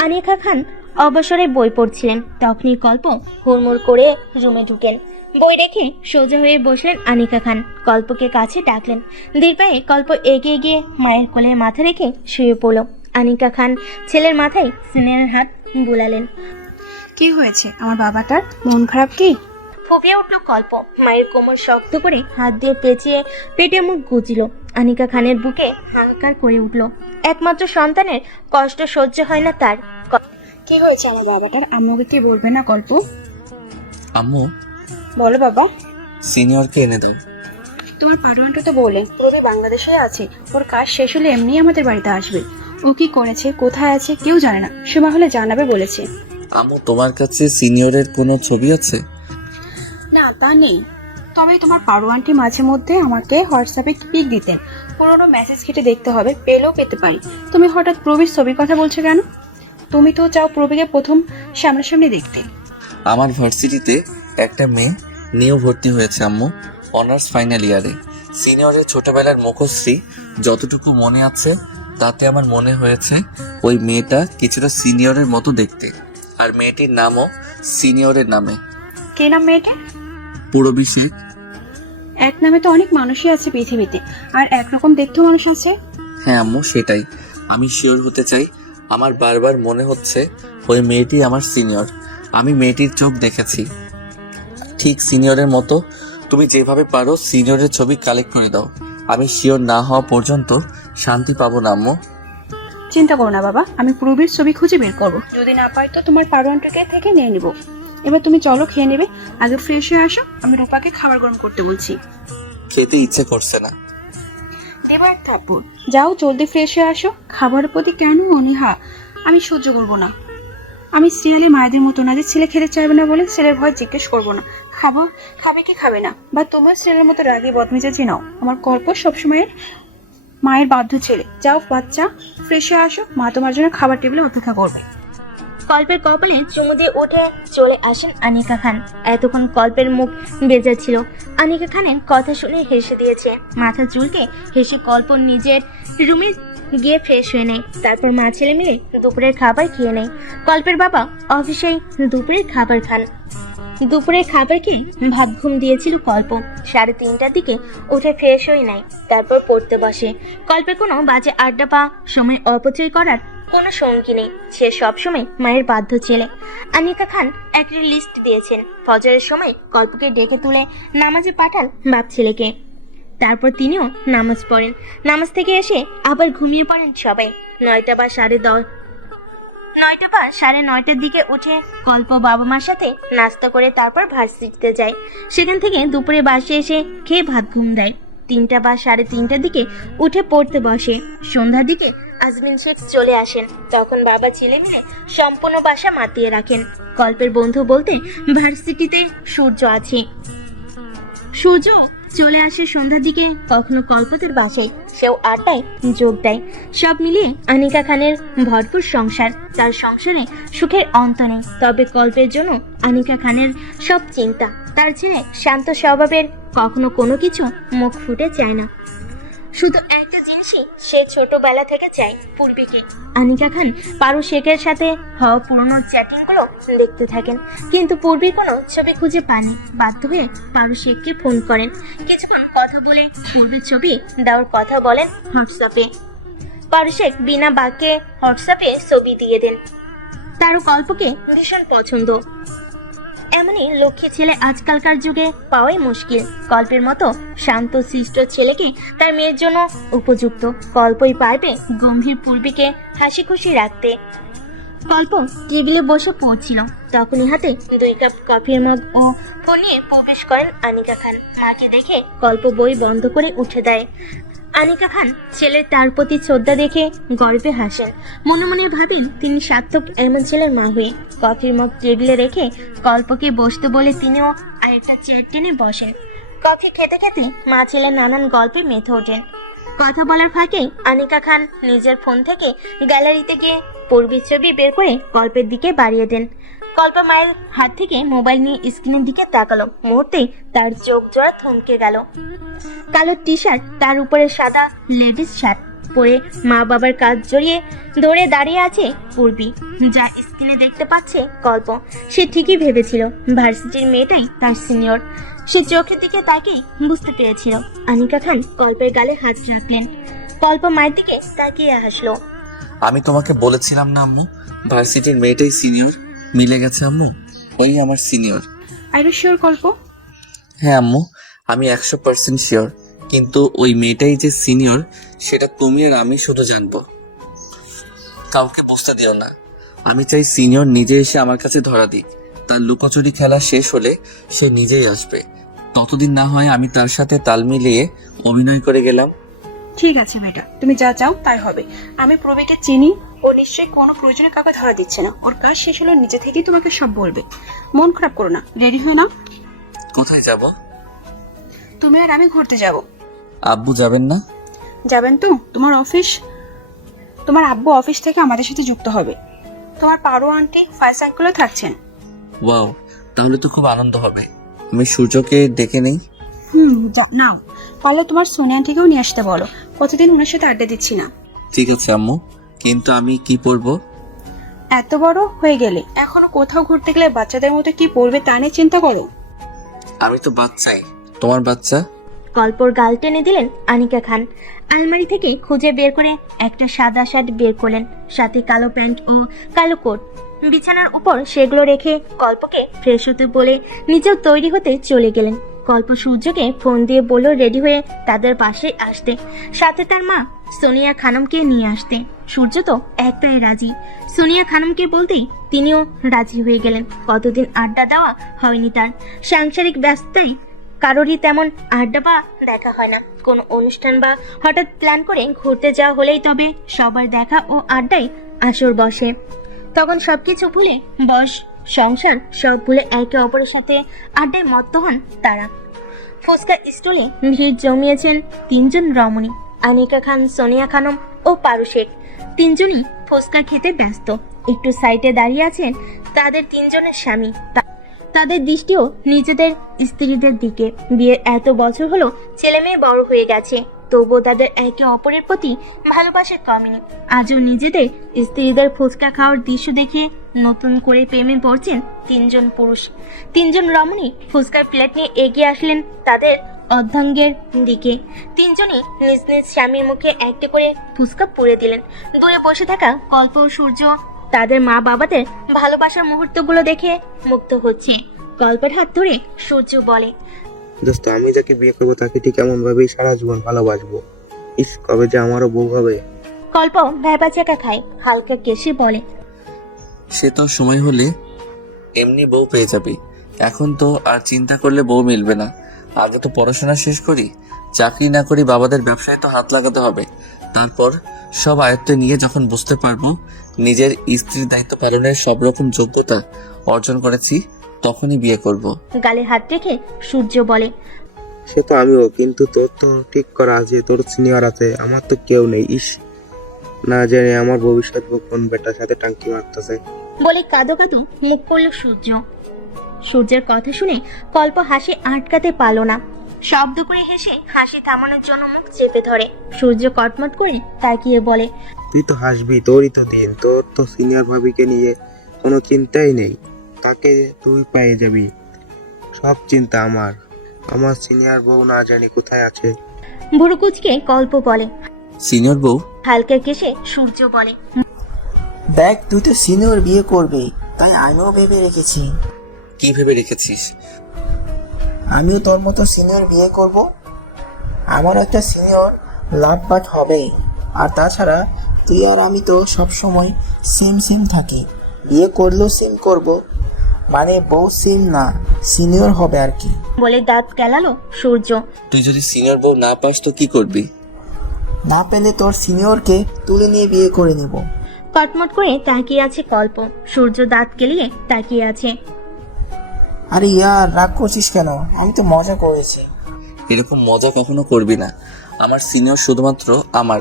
আনিকা খান অবসরে বই পড়ছিলেন। তখনই কল্প হুড়মুড় করে রুমে ঢুকেন। বই রেখে সোজা হয়ে বসলেন আনিকা খান। কল্পকে কাছে ডাকলেন। ধীর পায়ে কল্প এগিয়ে গিয়ে মায়ের কোলে মাথা রেখে শুয়ে পড়ল। আনিকা খান ছেলের মাথায় সিনিয়রের হাত বুলালেন। কি হয়েছে আমার বাবাটার? মন খারাপ কি? ফুপিয়ে উঠল কল্প। মায়ের কোমর শক্ত করে হাত দিয়ে পেঁচিয়ে পেটে মুখ গুজল। আনিকা খানের বুকে হাহাকার করে উঠল। একমাত্র সন্তানের কষ্ট সহ্য হয় না তার। কি হয়েছে আমার বাবাটার? আম্মুকে কি বলবে না গল্প? আম্মু, বলো বাবা। সিনিয়রকে এনে দাও। তোমার পারোয়ানটা তো বলে রবি বাংলাদেশে আছে, ওর কাজ শেষ হলে এমনি আমাদের বাড়িতে আসবে। ও কি করেছে, কোথায় আছে কেউ জানে না, সময় হলে জানাবে বলেছে। আম্মু, তোমার কাছে সিনিয়রের কোনো ছবি আছে? না, তা নেই। তবে তোমার পারোয়ানটি মাঝে মধ্যে আমাকে হোয়াটসঅ্যাপে পিক দিতেন। পুরোনো মেসেজ ঘেটে দেখতে হবে, পেলেও পেতে পারি। তুমি হঠাৎ প্রবীর ছবির কথা বলছো কেন? তুমি তো চাও প্রবীকে প্রথম সামনাসামনি দেখতে। আমার ভার্সিটিতে একটা মেয়ে নিউ ভর্তি হয়েছে আম্মু, অনার্স ফাইনাল ইয়ারে। সিনিয়রের ছোটবেলার মুখশ্রী যতটুকু মনে আছে তাতে আমার মনে হয়েছে ওই মেয়েটা কিছুটা সিনিয়রের মতো দেখতে। আর মেয়েটির নামও সিনিয়রের নামে। কে নাম মেয়েটা? পুরবী শেখ। এক নামে তো অনেক মানুষই আছে পৃথিবীতে, আর একরকম দেখতেও মানুষ আছে। হ্যাঁ আম্মু, সেটাই আমি শিওর হতে চাই। আমার বারবার মনে হচ্ছে ওই মেয়েটি আমার সিনিয়র। আমি মেয়েটির চোখ দেখেছি, ঠিক সিনিয়রের মতো। তুমি যেভাবে পারো সিনিয়রের ছবি কালেক্ট করে দাও। আমি শিওর না হওয়া পর্যন্ত শান্তি পাবো না আম্মু। চিন্তা করো না বাবা, আমি প্রবীর ছবি খুঁজে বের করবো। যদি না পাই তো তোমার পারোয়ানটাকে থেকে নিয়ে নিব। এবার তুমি চলো, খেয়ে নেবে। আগে ফ্রেশ হয়ে আসো, আমি রূপাকে খাবার গরম করতে বলছি। খেতে ইচ্ছে করছে না। এবার থাকবো, যাও জলদি ফ্রেশ হয়ে আসো। খাবারের প্রতি কেন অনীহা? আমি সহ্য করবো না। আমি সিরিয়ালে মায়েদের মতো না যে ছেলে খেতে চাইবে না বলে ছেলের ভয় জিজ্ঞেস করবো না। খাবো, খাবে কি খাবে না, বা তোমার সিরিয়ালের মতো রাগে বদমেজাজি নাও। আমার কল্প সবসময় মায়ের বাধ্য ছেলে। যাও বাচ্চা, ফ্রেশ হয়ে আসো, মা তোমার জন্য খাবার টেবিলে অপেক্ষা করবে। কল্পের কপালে চুমু দিয়ে উঠে চলে আসেন আনিকা খান। এতক্ষণ কল্পের মুখ বেজা ছিল। আনিকা খানের কথা শুনে হেসে দিয়েছে। মাথা চুলকে হেসে কল্প নিজের রুমে গিয়ে ফ্রেশ হয়ে নেয়। তারপর মা ছেলে মিলে দুপুরের খাবার খেয়ে নেয়। কল্পের বাবা অফিসেই দুপুরের খাবার খান। দুপুরের খাবার খেয়ে ভাত ঘুম দিয়েছিল কল্প। 3:30টার দিকে উঠে ফ্রেশ হয়ে নেয়। তারপর পড়তে বসে। কল্পের কোনো বাজে আড্ডা বা সময় অপচয় করার কোনো সঙ্গী নেই। সে সবসময় মায়ের বাধ্য ছেলে। আনিকা খান একটা লিস্ট দিয়েছেন। ফজরের সময় কল্পকে ডেকে তুলে নামাজে পাঠান বাপ ছেলেকে। তারপর তিনিও নামাজ পড়েন। নামাজ থেকে এসে আবার ঘুমিয়ে পড়েন সবাই। 9টা বা 9:30টার দিকে উঠে কল্প বাবা মার সাথে নাস্তা করে তারপর ভার্সিটিতে যায়। সেখান থেকে দুপুরে বাসে এসে খেয়ে ভাত ঘুম দেয়। 3টা বা 3:30টার দিকে উঠে পড়তে বসে। সন্ধ্যার দিকে আজমিন শেখ চলে আসেন। তখন বাবা ছেলে মিলে সম্পূর্ণ বাসা মাতিয়ে রাখেন। কল্পের বন্ধু বলতে ভার্সিটিতে সূর্য আছে। সূর্য চলে আসে সন্ধ্যার দিকে কখনো কল্পতের বাসায়, সেও আড্ডায় যোগ দেয়। সব মিলিয়ে আনিকা খানের ভরপুর সংসার। তার সংসারে সুখের অন্ত নেই। তবে কল্পের জন্য আনিকা খানের সব চিন্তা। তার ছেলে শান্ত স্বভাবের, কখনো কোনো কিছু মুখ ফুটে চায় না। শুধু একটা জিনিসই সে ছোটবেলা থেকে চায়, পূর্বীকে। আনিকা খান পারু শেখের সাথে হওয়া পুরনো চ্যাটিংগুলো দেখতে থাকেন, কিন্তু পূর্বীর কোনো ছবি খুঁজে পাননি। বাধ্য হয়ে পারু শেখকে ফোন করেন। কিছুক্ষণ কথা বলে পূর্বীর ছবি দেওয়ার কথা বলেন হোয়াটসঅ্যাপে। পারু শেখ বিনা বাক্যে হোয়াটসঅ্যাপে ছবি দিয়ে দেন। তারও কল্পকে ভীষণ পছন্দ। এমনই লক্ষ্মী ছেলে আজকালকার যুগে পাওয়াই মুশকিল। কল্পের মতো শান্ত শিষ্ট ছেলেকে তার মেয়ের জন্য উপযুক্ত। কল্পই পারবে গম্ভীর পূর্বীকে হাসি খুশি রাখতে। কল্প টেবিলে বসে পড়ছিল। তখনই হাতে 2 কাপ কফির মগ ও ফোন নিয়ে প্রবেশ করেন আনিকা খান। মাকে দেখে কল্প বই বন্ধ করে উঠে দেয়। আনিকা খান ছেলের তার প্রতি শ্রদ্ধা দেখে গর্বে হাসেন। মনে মনে ভাবেন তিনি সার্থক এমন ছেলের মা হয়ে। কফির মগ টেবিলে রেখে কল্পকে বসতে বলে তিনিও আরেকটা চেয়ার টেনে বসেন। কফি খেতে খেতে মা ছেলে নানান গল্পে মেতে ওঠেন। কথা বলার ফাঁকে আনিকা খান নিজের ফোন থেকে গ্যালারিতে গিয়ে পূর্বীর ছবি বের করে কল্পের দিকে বাড়িয়ে দেন। কল্প মায়ের হাত থেকে মোবাইল নিয়ে স্ক্রিনের দিকে তাকালো। মুহূর্তেই তার চোখ জোড়া থমকে গেল। কালো টি শার্ট, তার উপরে সাদা লেডিস শার্ট পরে মা বাবার কাঁধ জড়িয়ে দৌড়ে দাঁড়িয়ে আছে পূর্বী। যা স্ক্রিনে দেখতে পাচ্ছে কল্প, সে ঠিকই ভেবেছিল ভার্সিটির মেয়েটাই তার সিনিয়র। সে চোখের দিকে তাকিয়ে বুঝতে পেরেছিল। আনিকা খান কল্পের গালে হাত রাখলেন। কল্প মায়ের দিকে তাকিয়ে হাসলো। আমি তোমাকে বলেছিলাম না আম্মু, ভার্সিটির মেয়েটাই সিনিয়র। মিলে গেছে আম্মু, ওই আমার সিনিয়র। আর ইউ শিওর কল্প? হ্যাঁ আম্মু, আমি 100% শিওর। কিন্তু ওই মেয়েটাই যে সিনিয়র সেটা তুমি আর আমি শুধু জানবো, কাউকে বুঝতে দিও না। আমি চাই সিনিয়র নিজে এসে আমার কাছে ধরা দিক। তার লুকোচুরি খেলা শেষ হলে সে নিজেই আসবে। ততদিন না হয় আমি তার সাথে তাল মিলিয়ে অভিনয় করে গেলাম। ঠিক আছে বেটা, তুমি যা চাও তাই হবে। আমি প্রবীকে চিনি, ও নিশ্চয়ই কোনো প্রয়োজনে কাউকে ধরা দিচ্ছে না। ওর কাজ শেষ হলো নিজে থেকেই তোমাকে সব বলবে। মন খারাপ করো না, রেডি হয়ে নাও। কোথায় যাব? তুমি আর আমি ঘুরতে যাব। আব্বু যাবেন না? যাবেন তো, তোমার আব্বু অফিস থেকে আমাদের সাথে যুক্ত হবে। তোমার পারো আন্টি ফায়ার সার্কেলও থাকছেন। ওয়াও, তাহলে তো খুব আনন্দ হবে। আমি সূর্যকে ডেকে নেই। নাও, পারলে তোমার সোনিয়া আন্টিকেও নিয়ে আসতে বলো। কতদিন ওনার সাথে আড্ডা দিচ্ছি না। ঠিক আছে আম্মু, কিন্তু আমি কি পরবো? এত বড় হয়ে গেলে এখনো কোথাও ঘুরতে গেলে বাচ্চাদের মতো কি পড়বে তা নিয়ে চিন্তা করো। আমি তো বাচ্চাই, তোমার বাচ্চা। গল্পর গাল টেনে দিলেন আনিকা খান। আলমারি থেকে খুঁজে বের করে একটা সাদা শার্ট বের করলেন, সাথে কালো প্যান্ট ও কালো কোট। বিছানার উপর সেগুলো রেখে কল্পকে ফ্রেশ হতে বলে নিজেও তৈরি হতে চলে গেলেন। কল্প সূর্যকে ফোন দিয়ে বলল রেডি হয়ে তাদের পাশে আসতে, সাথে তার মা সোনিয়া খানমকে নিয়ে আসতে। সূর্য তো একটাই রাজি। সোনিয়া খানমকে বলতেই তিনিও রাজি হয়ে গেলেন। কতদিন আড্ডা দেওয়া হয়নি তার, সাংসারিক ব্যস্ততায় কারোরই তেমন আড্ডা বা দেখা হয় না। কোনো অনুষ্ঠান বা হঠাৎ প্ল্যান করে ঘুরতে যাওয়া হলেই তবে সবার দেখা ও আড্ডায় আসর বসে। তখন সবকিছু ভুলে বস সংসার সব ভুলে একে অপরের সাথে আড্ডায় মত্ত হন তারা। ফুচকা স্টলে ভিড় জমিয়েছেন তিনজন রমণী, আনিকা খান, সোনিয়া খানম ও পারু শেখ। তিনজনই ফুচকা খেতে ব্যস্ত। একটু সাইডে দাঁড়িয়ে আছেন তাদের তিনজনের স্বামী। তাদের দৃষ্টিও নিজেদের স্ত্রীদের দিকে। বিয়ের এত বছর হলো, ছেলে মেয়ে বড় হয়ে গেছে, তবুও তাদের একে অপরের প্রতি ভালোবাসা কমেনি। আজও নিজেদের স্ত্রীদের ফুচকা খাওয়ার দৃশ্য দেখে নতুন করে প্রেমে পড়ছেন তিনজন পুরুষ। তিনজন রমণী ফুচকার প্লেট নিয়ে এগিয়ে আসলেন তাদের অর্ধাঙ্গের দিকে। তিনজনই নিজ নিজ স্বামীর মুখে একটা করে ফুচকা পুড়ে দিলেন। দূরে বসে থাকা কল্প ও সূর্য তাদের মা বাবাদের ভালোবাসার মুহূর্তগুলো দেখে মুগ্ধ হচ্ছে। কল্পের হাত ধরে সূর্য বলে, দোস্ত, আমি যাকে বিয়ে করবো তাকে ঠিক এমন ভাবেই সারা জীবন ভালোবাসবো। ইস, কবে যে আমারও বউ হবে। কল্প ভেবা চাকা খায়, হালকা কেসে বলে, সে তো সময় হলে এমনি বউ পেয়ে যাবে। এখন তো আর চিন্তা করলে বউ মিলবে না। আগে তো পড়াশোনা শেষ করি, চাকরি না করি বাবাদের ব্যবসায় তো হাত লাগাতে হবে। তারপর সব আয়ত্তে নিয়ে যখন বুঝতে পারবো নিজের স্ত্রীর দায়িত্ব পালনের সব রকম যোগ্যতা অর্জন করেছি, তখনই বিয়ে করব। গালে হাত রেখে সূর্য বলে, সে তো আমিও, কিন্তু তোর তো ঠিক করা আছে, তোর সিনিয়র আছে, আমার তো কেউ নেই। ইস, না জানি আমার ভবিষ্যৎ বউ কোন বেটার সাথে টাঙ্কি মারতেছে। বলে কাঁদো কাঁদো মুখ করল সূর্য। সূর্যের কথা শুনে কল্প হাসি আটকাতে পারল না। শব্দ করে হেসে হাসি থামানোর জন্য মুখ চেপে ধরে। সূর্য কটমট করে তাকিয়ে বলে, তুই তো হাসবি, তোরই তো দিন। তোর তো সিনিয়র ভাবিকে নিয়ে কোনো চিন্তাই নেই, তাকে তুই পেয়ে যাবি। সব চিন্তা আমার। আমার সিনিয়র বউ না জানি কোথায় আছে। ভুরুকুচকে কল্প বলে। সিনিয়র বউ? হালকা কেসে সূর্য বলে, দেখ, তুই তো সিনিয়র বিয়ে করবি, তাই আমিও ভেবে রেখেছি। কি ভেবে রেখেছিস? আমিও তোর মতো সিনিয়র বিয়ে করব। আমারও একটা সিনিয়র লাভ বাট হবে। আর তাছাড়া তুই আর আমি তো সব সময় সেম থাকি। বিয়ে করলেও সেম করব, মানে বউ সেম না, সিনিয়র হবে আর কি। বলে দাঁত কেলালো সূর্য। তুই যদি সিনিয়র বউ না পাস তো কি করবি? না পেলে তোর সিনিয়রকে তুলে নিয়ে বিয়ে করে নেব। কটমট করে তাকিয়ে আছে কল্প। সূর্য দাঁত কেলিয়ে তাকিয়ে আছে। আরে ইয়ার, রাগ করছিস কেন? আমি তো মজা করেছি। এরকম মজা কখনো করবি না। আমার সিনিয়র শুধুমাত্র আমার,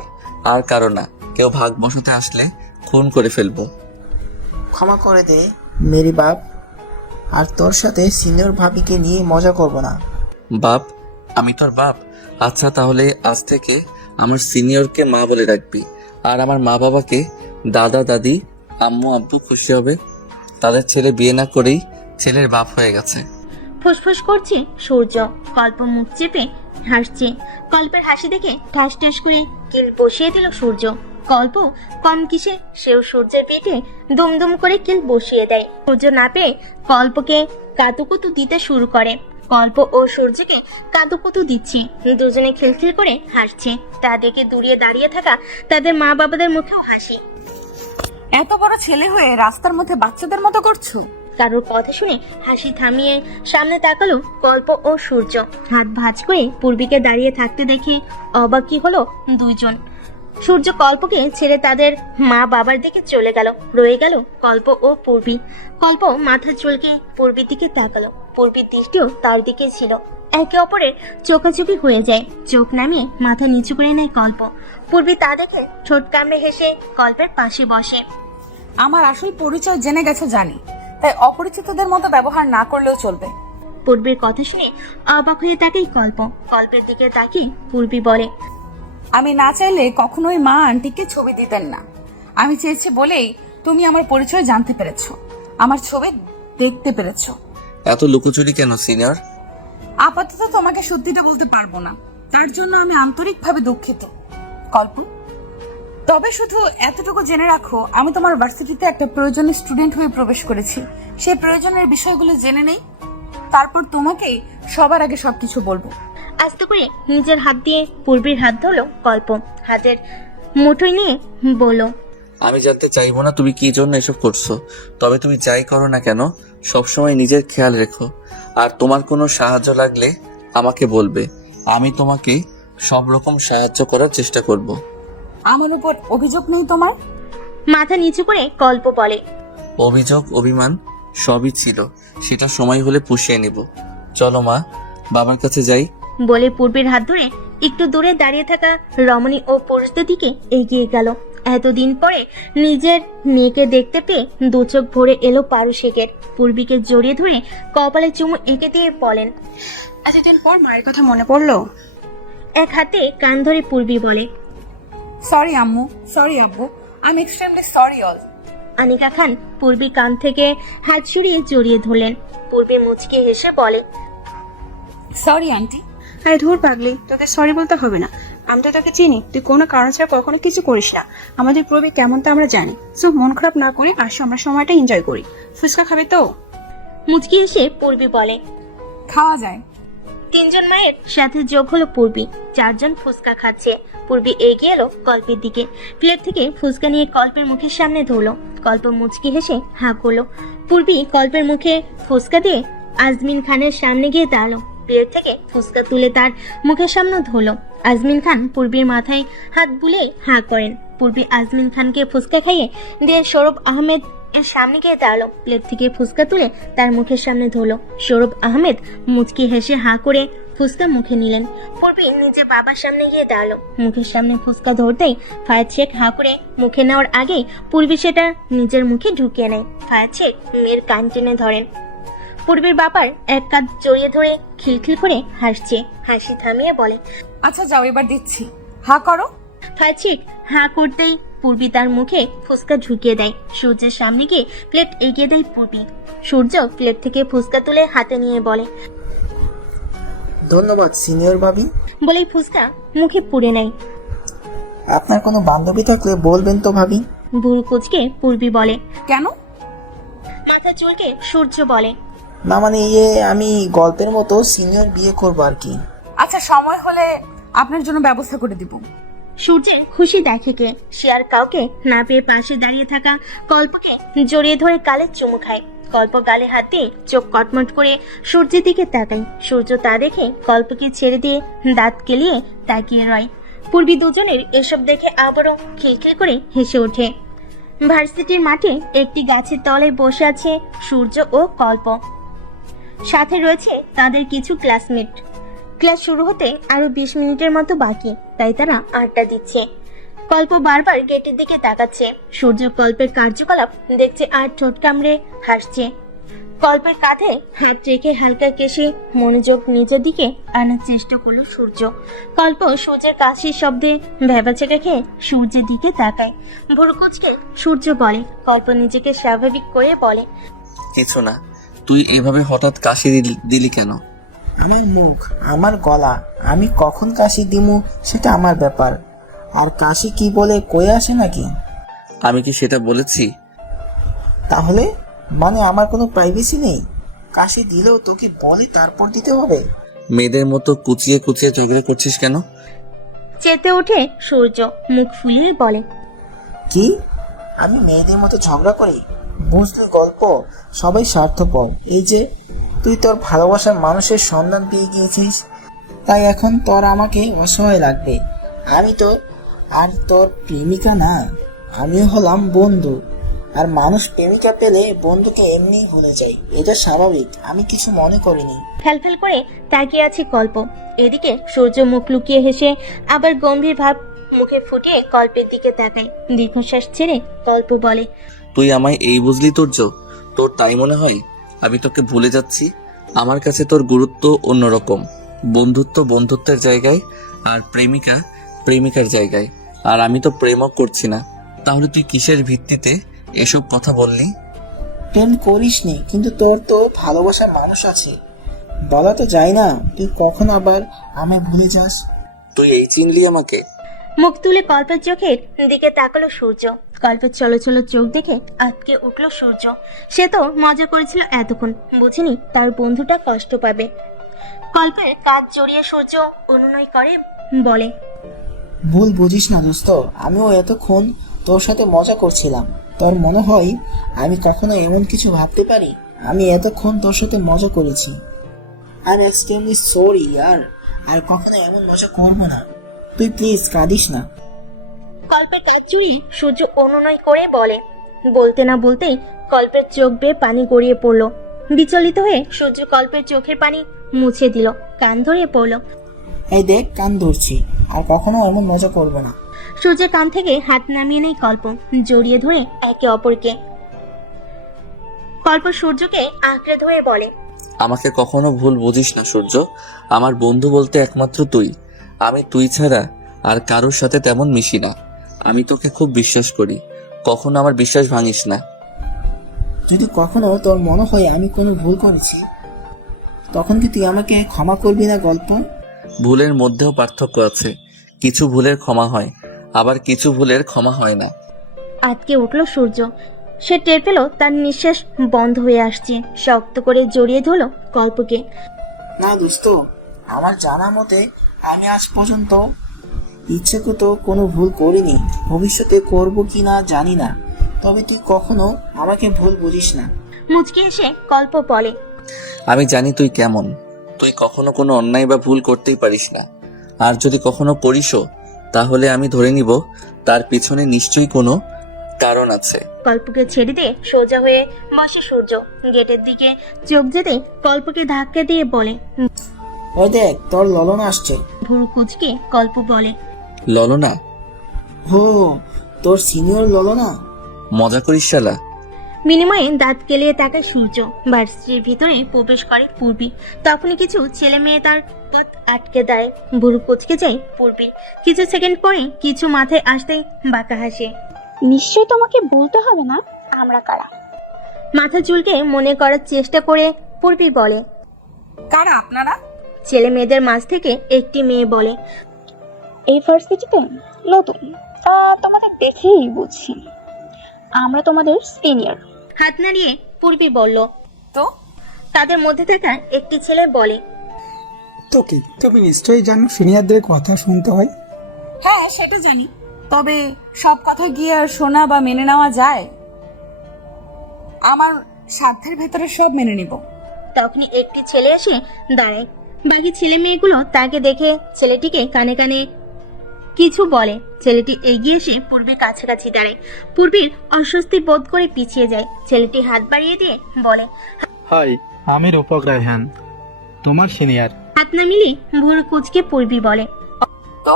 আর কারো না। কেউ ভাগ বসাতে আসলে খুন করে ফেলবো। ক্ষমা করে দে মেরি বাপ, আর তোর সাথে সিনিয়র ভাবিকে নিয়ে মজা করব না। বাপ? আমি তোর বাপ? আচ্ছা, তাহলে আজ থেকে আমার সিনিয়রকে মা বলে রাখবি, আর আমার মা বাবাকে দাদা দাদি, আম্মু আব্বু খুশি হবে। তাদের ছেলে বিয়ে না করেই ছেলের বাপ হয়ে গেছে। ফুসফুস করছে সূর্য। কল্প মুখ চেপে হাসছে। কল্পের হাসি দেখে ঠাস ঠাস করে কিল বসিয়ে দিল সূর্য। কল্প কম কিসে, সেও সূর্যের পেটে দুমদুম করে কিল বসিয়ে দেয়। সূর্য না পেয়ে কল্পকে কাতুকুতু দিতে শুরু করে। কল্প ও সূর্যকে কাতুকুতু দিচ্ছে, দুজনে খিলখিল করে হাসছে। তা দেখে দূরে দাঁড়িয়ে থাকা তাদের মা বাবাদের মুখেও হাসি। এত বড় ছেলে হয়ে রাস্তার মধ্যে বাচ্চাদের মতো করছো? কারোর কথা শুনে হাসি থামিয়ে সামনে তাকালো কল্প ও সূর্য। হাত ভাঁজ করে পূর্বীকে দাঁড়িয়ে থাকতে দেখে অবাক কি হলো দুইজন। সূর্য কল্পকে ছেড়ে তাদের মা বাবার দিকে চলে গেল। রয়ে গেল কল্প ও পূর্বী। কল্প মাথা চুলকে পূর্বীর দিকে তাকালো। পূর্বীর দৃষ্টিও তার দিকে ছিল। একে অপরের চোখাচোখি হয়ে যায়। চোখ নামিয়ে মাথা নিচু করে নেয় কল্প। পূর্বী তা দেখে ঠোঁট কামড়ে হেসে কল্পের পাশে বসে। আমার আসল পরিচয় জেনে গেছো জানি, তাই অপরিচিতদের মতো ব্যবহার না করলেও চলবে। পূর্বীর কথা শুনে অবাক হয়ে তাকাই কল্প। কল্পের দিকে তাকিয়ে পূর্বী বলে, আমি না চাইলে কখনোই মা আন্টিকে ছবি দিতেন না। আমি চেয়েছি বলেই তুমি আমার পরিচয় জানতে পেরেছো, আমার ছবি দেখতে পেরেছো। এত লুকোচুরি কেন সিনিয়র? আপাতত তোমাকে সত্যিটা বলতে পারবো না, তার জন্য আমি আন্তরিকভাবে দুঃখিত কল্প। তবে শুধু এতটুকু জেনে রাখো, আমি তোমার ভার্সিটিতে একটা প্রয়োজনীয় স্টুডেন্ট হয়ে প্রবেশ করেছি। সেই প্রয়োজনের বিষয়গুলো জেনে নেই, তারপর তোমাকেই সবার আগে সবকিছু বলবো। আস্তে করে নিজের হাত দিয়ে পূর্বীর হাত ধরলো কল্প। হাতের মুঠোয় নিয়ে বলল, আমি জানতে চাইবো না তুমি কি জন্য এসব করছো, তবে তুমি যাই করো না কেন সবসময় নিজের খেয়াল রেখো। আর তোমার কোনো সাহায্য লাগলে আমাকে বলবে, আমি তোমাকে সব রকম সাহায্য করার চেষ্টা করব। আমার উপর অভিযোগ নেই তোমার? মাথা নিচু করে কল্প বলে, অভিযোগ অভিমান সবই ছিল, সেটা সময় হলে পুষিয়ে নেব। চলো মা, বাবার কাছে যাই। বলে পূর্বীর হাত ধরে একটু দূরে দাঁড়িয়ে থাকা রমণী ও পুরুষদের দিকে এগিয়ে গেল। এতদিন পরে নিজের মেয়েকে দেখতে পেয়ে দু চোখ ভরে এলো পারুশেখের। পূর্বীকে জড়িয়ে ধরে কপালে চুমু এঁকে দিয়ে বলেন, এতদিন পর মায়ের কথা মনে পড়লো? এক হাতে কান ধরে পূর্বী বলে, সরি আম্মু, সরি আব্বু, I am extremely sorry all. Anika Khan Purbi কান থেকে হাত সরিয়ে জড়িয়ে ধরলেন। পূর্বী মুচকে হেসে বলে, সরি আন্টি। আরে ধুর পাগলি, তোকে সরি বলতে হবে না, আমি তো তোকে চিনি, তুই কোনো কারণ ছাড়া কখনো কিছু করিস না। আমাদের প্রবি কেমন তা আমরা জানি। সো মন খারাপ না করে আসো, আমরা সময়টা এনজয় করি। ফুচকা খাবে তো? মুচকি হেসে পূর্বী বলে, খাওয়া যায়। তিনজন মায়ের সাথে যোগ হলো পূর্বী। চারজন ফুচকা খাচ্ছে। পূর্বী এগিয়ে এলো কল্পের দিকে। প্লেট থেকে ফুচকা নিয়ে কল্পের মুখের সামনে ধরলো। কল্প মুচকি হেসে হাঁ করলো। পূর্বী কল্পের মুখে ফুচকা দিয়ে আজমিন খানের সামনে গিয়ে দাঁড়ালো। প্লেট থেকে ফুচকা তুলে তার মুখের সামনে ধরলো। আজমিন খান পূর্বীর মাথায় হাত বুলিয়ে হাঁ করেন। পূর্বী আজমিন খানকে ফুচকা খাইয়ে দিয়ে সৌরভ আহমেদ এর সামনে গিয়ে দাঁড়ালো। প্লেট থেকে ফুচকা তুলে তার মুখের সামনে ধরলো। সৌরভ আহমেদ মুচকি হেসে হাঁ করে ফুচকা মুখে নিলেন। পূর্বী নিজে বাবার সামনে গিয়ে দাঁড়ালো। মুখের সামনে ফুচকা ধরতেই ফায়াজ শেখ হাঁ করে মুখে নেওয়ার আগেই পূর্বী সেটা নিজের মুখে ঢুকিয়ে নেয়। ফায়াজ শেখ মেয়ের কান টেনে ধরেন। পূর্বীর বাবার এক কাঁধ জড়িয়ে ধরে খিলখিল করে হাসছে। হাসি থামিয়ে বলে, আচ্ছা যাও, এবার দিচ্ছি, হা করো। ফায়াজ শেখ হাঁ করতেই পূর্বী তার মুখে ফুচকা ঢুকিয়ে দেয়। সূর্যের সামনে গিয়ে প্লেট এগিয়ে দেয় পূর্বী। সূর্য প্লেট থেকে ফুচকা তুলে হাতে নিয়ে বলে, ধন্যবাদ সিনিয়র ভাবি। বলেই ফুচকা মুখে পুড়ে নেয়। আপনার কোনো বান্ধবী থাকলে বলবেন তো ভাবি। বুড়ো কুচকে পূর্বী বলে, কেন? মাথা চুলকে সূর্য বলে, না মানে আমি গল্পের মতো সিনিয়র বিয়ে করবো আর কি। আচ্ছা সময় হলে আপনার জন্য ব্যবস্থা করে দিব। সূর্যের খুশি দেখে কে, সে আর কাউকে না পেয়ে পাশে দাঁড়িয়ে থাকা কল্পকে জড়িয়ে ধরে গালে চুমু খায়। কল্প গালে হাত দিয়ে চোখ কটমট করে সূর্যের দিকে তাকায়। সূর্য তা দেখে কল্পকে ছেড়ে দিয়ে দাঁত কেলিয়ে তাকিয়ে রয়। পূর্বী দুজনের এসব দেখে আবারও খিলখিল করে হেসে ওঠে। ভার্সিটির মাঠে একটি গাছের তলায় বসে আছে সূর্য ও কল্প। সাথে রয়েছে তাদের কিছু ক্লাসমেট। ক্লাস শুরু হতে আরো 20 মিনিটের মতো বাকি, তাই তারা আড্ডা দিচ্ছে। কল্প বারবার গেটের দিকে তাকাচ্ছে। সূর্য কল্পের কার্যকলাপ দেখছে আর ঠোঁট কামড়ে হাসছে। কল্পের কাঁধে হাত রেখে হালকা কেশে মনোযোগ নিজের দিকে আনার চেষ্টা করলো সূর্য। কল্প সূর্যের কাশির শব্দে ভেবাচেকা খেয়ে সূর্যের দিকে তাকায়। ভোর কুচকে সূর্য বলে, কল্প নিজেকে স্বাভাবিক করে বলে, কিছু না। তুই এভাবে হঠাৎ কাশি দিলি কেন? আমার মুখ, আমার গলা, আমি কখন কাশি দিমু সেটা আমার ব্যাপার। আর কাশি কি বলে কয়ে আসে নাকি? আমি কি সেটা বলেছি? তাহলে মানে আমার কোনো প্রাইভেসি নেই? কাশি দিলেও তোকে বলে তারপর দিতে হবে? মেয়েদের মতো কুচিয়ে কুচিয়ে ঝগড়া করছিস কেন? চেতে ওঠে সূর্য, মুখ ফুলিয়ে বলে। কি? আমি মেয়েদের মতো ঝগড়া করি? বুঝলি গল্প, সবাই স্বার্থপর। এই যে তুই তোর ভালোবাসার মানুষের সন্ধান পেয়ে গিয়েছিস, তাই এখন তোর আমাকে অসহায় লাগবে। আমি তো আর তোর প্রেমিকা না, আমিও হলাম বন্ধু। আর মানুষ প্রেমিকা পেলে বন্ধুকে এমনিই ভুলে যায়, এটা স্বাভাবিক। আমি কিছু মনে করিনি। ফ্যালফ্যাল করে তাকিয়ে আছে কল্প। এদিকে সূর্য মুখ লুকিয়ে হেসে আবার গম্ভীর ভাব মুখে ফুটিয়ে কল্পের দিকে তাকায়। দীর্ঘশ্বাস ছেড়ে কল্প বলে। তুই আমায় এই বুঝলি তুর্য? তোর তাই মনে হয় আমি তোকে ভুলে যাচ্ছি? আমার কাছে তোর গুরুত্ব অন্যরকম। বন্ধুত্ব বন্ধুত্বের জায়গায়, আর প্রেমিকা প্রেমিকার জায়গায়। আর আমি তো প্রেমও করছি না। তাহলে তুই কিসের ভিত্তিতে এসব কথা বললি? প্রেম করিসনি, কিন্তু তোর তো ভালোবাসার মানুষ আছে। বলা তো যায় না, তুই কখন আবার আমায় ভুলে যাস। তুই এই চিনলি আমাকে? মুখ তুলে কল্পের চোখের দিকে তাকালো সূর্য। কল্পের চলো চলো চোখ দেখে আটকে উঠল সূর্য। সে তো মজা করেছিল এতক্ষণ, বুঝিনি তার বন্ধুটা কষ্ট পাবে। কল্পের কাজ জড়িয়ে সূর্য অনুনয় করে বলে। ভুল বুঝিস না দোস্ত, আমিও এতক্ষণ তোর সাথে মজা করছিলাম। তোর মনে হয় আমি কখনো এমন কিছু ভাবতে পারি? আমি এতক্ষণ তোর সাথে মজা করেছি। আই এম এক্সট্রিমলি সরি ইয়ার, আর কখনো এমন মজা করবো না। তুই প্লিজ কাঁদিস না। কল্পের কাজ জড়িয়ে সূর্য অনুনয় করে বলে। বলতে না বলতেই কল্পের চোখ বেয়ে পানি গড়িয়ে পড়ল। বিচলিত হয়ে সূর্য কল্পের চোখের পানি মুছে দিল, কান ধরিয়ে পড়ল। এই দেখ, কান ধরছি, আর কখনো এমন মজা করবো না। সূর্যের কান থেকে হাত নামিয়ে নেই কল্প, জড়িয়ে ধরে একে অপরকে। কল্প সূর্যকে আঁকড়ে ধরে বলে। আমাকে কখনো ভুল বুঝিস না সূর্য। আমার বন্ধু বলতে একমাত্র তুই। আমি তুই ছাড়া আর কারোর সাথে তেমন মিশি না। আমি তোকে খুব বিশ্বাস করি, কখনো আমার বিশ্বাস ভাঙিস না। যদি কখনো তোর মনে হয় আমি কোনো ভুল করেছি, তখন কি তুই আমাকে ক্ষমা করবি না গল্প? ভুলের মধ্যেও পার্থক্য আছে। কিছু ভুলের ক্ষমা হয়, আবার কিছু ভুলের ক্ষমা হয় না। আটকে উঠল সূর্য। সে টের পেল তার নিঃশ্বাস বন্ধ হয়ে আসছে। শক্ত করে জড়িয়ে ধরল কল্পকে। না দোস্ত, আমার জানা মতে আমি আজ পর্যন্ত ইচ্ছাকৃত কোনো ভুল করিনি। ভবিষ্যতে করব কি না জানি না, তবে তুই কখনো আমাকে ভুল বুঝিস না। মুচকি এসে কল্প বলে। আমি জানি তুই কেমন। তুই কখনো কোনো অন্যায় বা ভুল করতেই পারিস না। আর যদি কখনো করিসও, তাহলে আমি ধরে নিব তার পিছনে নিশ্চয়ই কোনো কারণ আছে। কল্পকে ছেড়ে দিয়ে সোজা হয়ে বসে সূর্য। গেটের দিকে চোখ যেতে কল্পকে ধাক্কা দিয়ে বলে। ওই দেখ, তোর ললন আসছে। ভুরু কুচকে কল্প বলে। ললনা? হো, তোর সিনিয়র ললনা? মজা করিস শালা। বিনিময়ে দাঁত কেলিয়ে তাকায় সূর্য। ভার্সিটির ভিতরে প্রবেশ করে পূর্বী। তখনই কিছু ছেলে মেয়ে তার পথ আটকে দেয়। ভুরু কুচকে যায় পূর্বীর। কিছু সেকেন্ড পরে কিছু মাথায় আসতেই বাঁকা হাসে। নিশ্চয়ই তোমাকে বলতে হবে না আমরা কারা। মাথা চুলকে মনে করার চেষ্টা করে পূর্বী বলে। কারা আপনারা? ছেলে মেয়েদের মাঝ থেকে একটি মেয়ে বলে। এই ভার্সিটিতে নতুন, তোমাদের দেখেই বুঝছি আমরা তোমাদের সিনিয়র। হাত নাড়িয়ে পূর্বী বলল। তো তাদের মধ্যে থাকা একটি ছেলে বলে। তোকে তুমি নিশ্চয়ই জানো সিনিয়রদের কথা শুনতে হয়। হ্যাঁ, সেটা জানি, তবে সব কথা গিয়ে আর শোনা বা মেনে নেওয়া যায়? আমার সাধ্যের ভেতরে সব মেনে নিব। তখনই একটি ছেলে এসে দাঁড়ায়। বাকি ছেলে মেয়েগুলো তাকে দেখে ছেলেটিকে কানে কানে কিছু বলে। ছেলেটি এগিয়ে এসে পূর্বীর কাছাকাছি দাঁড়ায়। পূর্বীর অস্বস্তি বোধ করে পিছিয়ে যায়। ছেলেটি হাত বাড়িয়ে দিয়ে বলে। হাই, আমি রূপক রায়হান, তোমার সিনিয়র। হাত না মিলিয়ে ভুরু কুচকে পূর্বী বলে। তো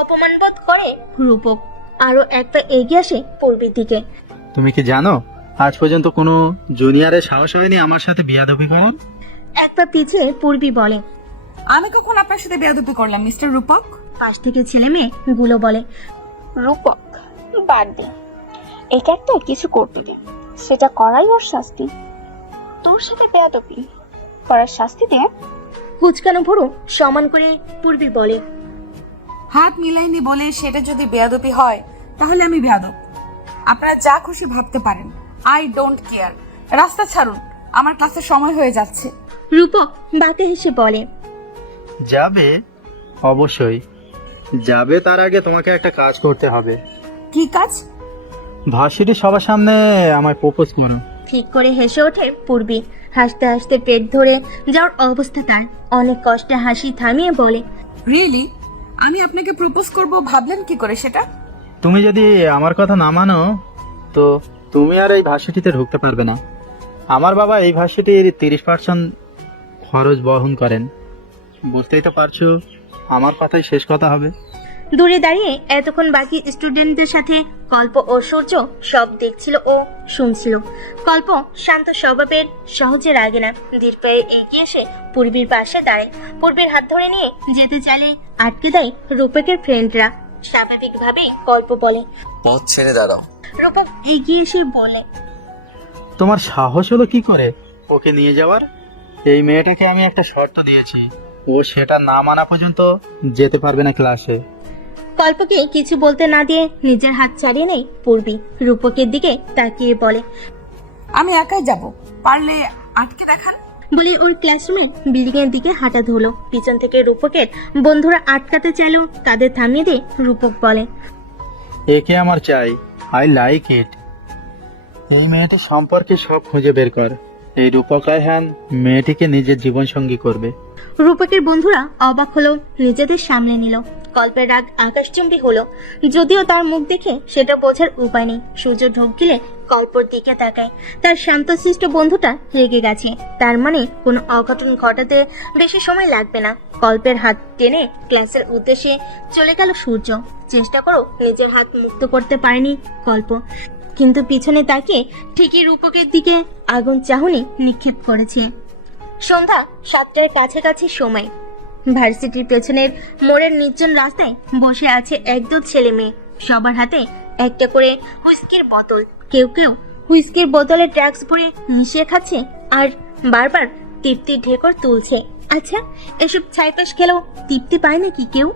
অপমান বোধ করে রূপক আরো একটা এগিয়ে আসে পূর্বীর দিকে। তুমি কি জানো আজ পর্যন্ত কোনো জুনিয়রের সাহস হয়নি আমার সাথে বিয়াদবি করার? একটা পিছিয়ে পূর্বী বলে। আমি কখন আপনার সাথে বেয়াদবি করলাম মিস্টার রূপক? পাশ থেকে ছেলে মেয়ে গুলো বলে। রূপক বাদ দে, এটা একটা কিছু করতে দে, সেটা করাই ওর শাস্তি। তোর সাথে বেয়াদবি করার শাস্তি দে। কুচকানো ভুরু সমান করে পূর্বী বলে। হাত মিলাইনি বলে সেটা যদি বেয়াদবি হয় তাহলে আমি বেয়াদব। আপনারা যা খুশি ভাবতে পারেন, আই ডোন্ট কেয়ার। রাস্তা ছাড়ুন, আমার ক্লাসের সময় হয়ে যাচ্ছে। রূপক বাঁকে হেসে বলে, যাবে? অবশ্যই যাবে। তার আগে তোমাকে একটা কাজ করতে হবে। কি কাজ? ভার্সিটির সবার সামনে আমায় প্রপোজ করো। ঠিক করে হেসে ওঠে পূর্বী। হাসতে হাসতে পেট ধরে যাওয়ার অবস্থা তার। অনেক কষ্টে হাসি থামিয়ে বলে, রিয়েলি? আমি আপনাকে প্রপোজ করব ভাবলেন কি করে সেটা? তুমি যদি আমার কথা না মানো তো তুমি আর এই ভার্সিটিতে ঢুকতে পারবে না। আমার বাবা এই ভার্সিটির 30% খরচ বহন করেন। বুঝতেই তো পারছো আমার কথাই শেষ কথা হবে। দূরে দাঁড়িয়ে এতক্ষণ বাকি স্টুডেন্টদের সাথে কল্প ও সূর্য সব দেখছিল ও শুনছিল। কল্প শান্ত স্বভাবের, সহজে রাগে না। ধীর পায়ে এগিয়ে এসে পূর্বীর পাশে দাঁড়ায়। পূর্বীর হাত ধরে নিয়ে যেতে চাইলে আটকে দেয় রূপকের ফ্রেন্ডরা। স্বাভাবিকভাবেই কল্প বলে, পথ ছেড়ে দাঁড়াও। রূপক এগিয়ে এসে বলে, তোমার সাহস হলো কি করে ওকে নিয়ে যাওয়ার? এই মেয়েটাকে আমি একটা শর্ত দিয়েছি, ও সেটা না মানা পর্যন্ত যেতে পারবে না ক্লাসে। কল্পকে কিছু বলতে না দিয়ে নিজের হাত ছাড়িয়ে নেই পূর্বী। রূপকের দিকে তাকিয়ে বলে, আমি একাই যাব, পারলে আটকে দেখান। বলে ওর ক্লাসরুমের বিল্ডিং এর দিকে হাঁটা ধরলো। পিছন থেকে রূপকের বন্ধুরা আটকাতে চাইলো, তাদের থামিয়ে দিয়ে রূপক বলে, একে আমার চাই, আই লাইক ইট। এই মেয়েটি সম্পর্কে সব খুঁজে বের কর। এই রূপক রায়হান মেয়েটিকে নিজের জীবন সঙ্গী করবে। রূপকের বন্ধুরা অবাক হলো, নিজেদের সামলে নিল। কল্পের রাগ আকাশচুম্বী হলো, যদিও তার মুখ দেখে সেটা বোঝার উপায় নেই। সূর্য ঢোক গিলে কল্পর দিকে তাকায়। তার শান্তশিষ্ট বন্ধুটা রেগে গেছে, তার মানে কোনো অঘটন ঘটাতে বেশি সময় লাগবে না। কল্পের হাত টেনে ক্লাসের উদ্দেশ্যে চলে গেল সূর্য। চেষ্টা করো নিজের হাত মুক্ত করতে পারেনি কল্প, কিন্তু পিছনে তাকিয়ে ঠিকই রূপকের দিকে আগুন চাহনি নিক্ষেপ করেছে। সন্ধ্যা 7টার কাছাকাছি সময়। ভার্সিটির পেছনের মোড়ের নির্জন রাস্তায় বসে আছে একদল ছেলে মেয়ে। সবার হাতে একটা করে হুইস্কির বোতল। কেউ কেউ হুইস্কির বোতলে ড্রাগস ভরে মিশিয়ে খাচ্ছে আর বারবার তৃপ্তির ঢেকর তুলছে। আচ্ছা, এসব ছাইপাশ খেলেও তৃপ্তি পায় নাকি কেউ?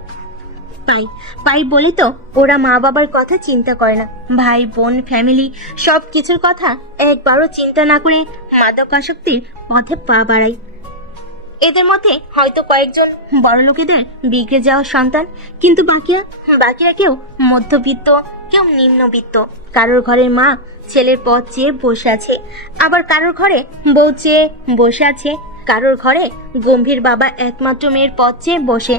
পাই বলি তো ওরা মা বাবার কথা চিন্তা করে না। ভাই বোন, ফ্যামিলি সব কিছুর কথা একবারও চিন্তা না করে মাদকাসক্তির পথে পা বাড়ায়। এদের মধ্যে হয়তো কয়েকজন বড় লোকেদের বিগড়ে যাওয়া সন্তান, কিন্তু বাকিরা কেউ মধ্যবিত্ত, কেউ নিম্নবিত্ত। কারোর ঘরের মা ছেলের পথ চেয়ে বসে আছে, আবার কারোর ঘরে বউ চেয়ে বসে আছে, কারোর ঘরে গম্ভীর বাবা একমাত্র মেয়ের পথ চেয়ে বসে।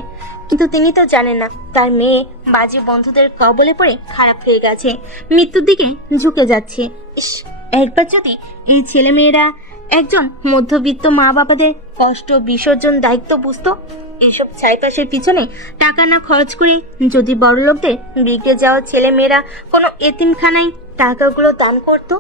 কিন্তু তিনি তো জানেন না তার মেয়ে বাজে বন্ধুদের কবলে পড়ে খারাপ হয়ে গেছে, মৃত্যুর দিকে ঝুঁকে যাচ্ছে। ইস, একবার যদি এই ছেলে মেয়েরা একজন মধ্যবিত্ত মা বাবাদের কষ্ট বিসর্জন দায়িত্ব বুঝতো। এসব ছাইপাশের পিছনে টাকা না খরচ করে যদি বড় লোকদের বিগড়ে যাওয়া ছেলে মেয়েরা কোনো এতিমখানায় টাকাগুলো দান করতো।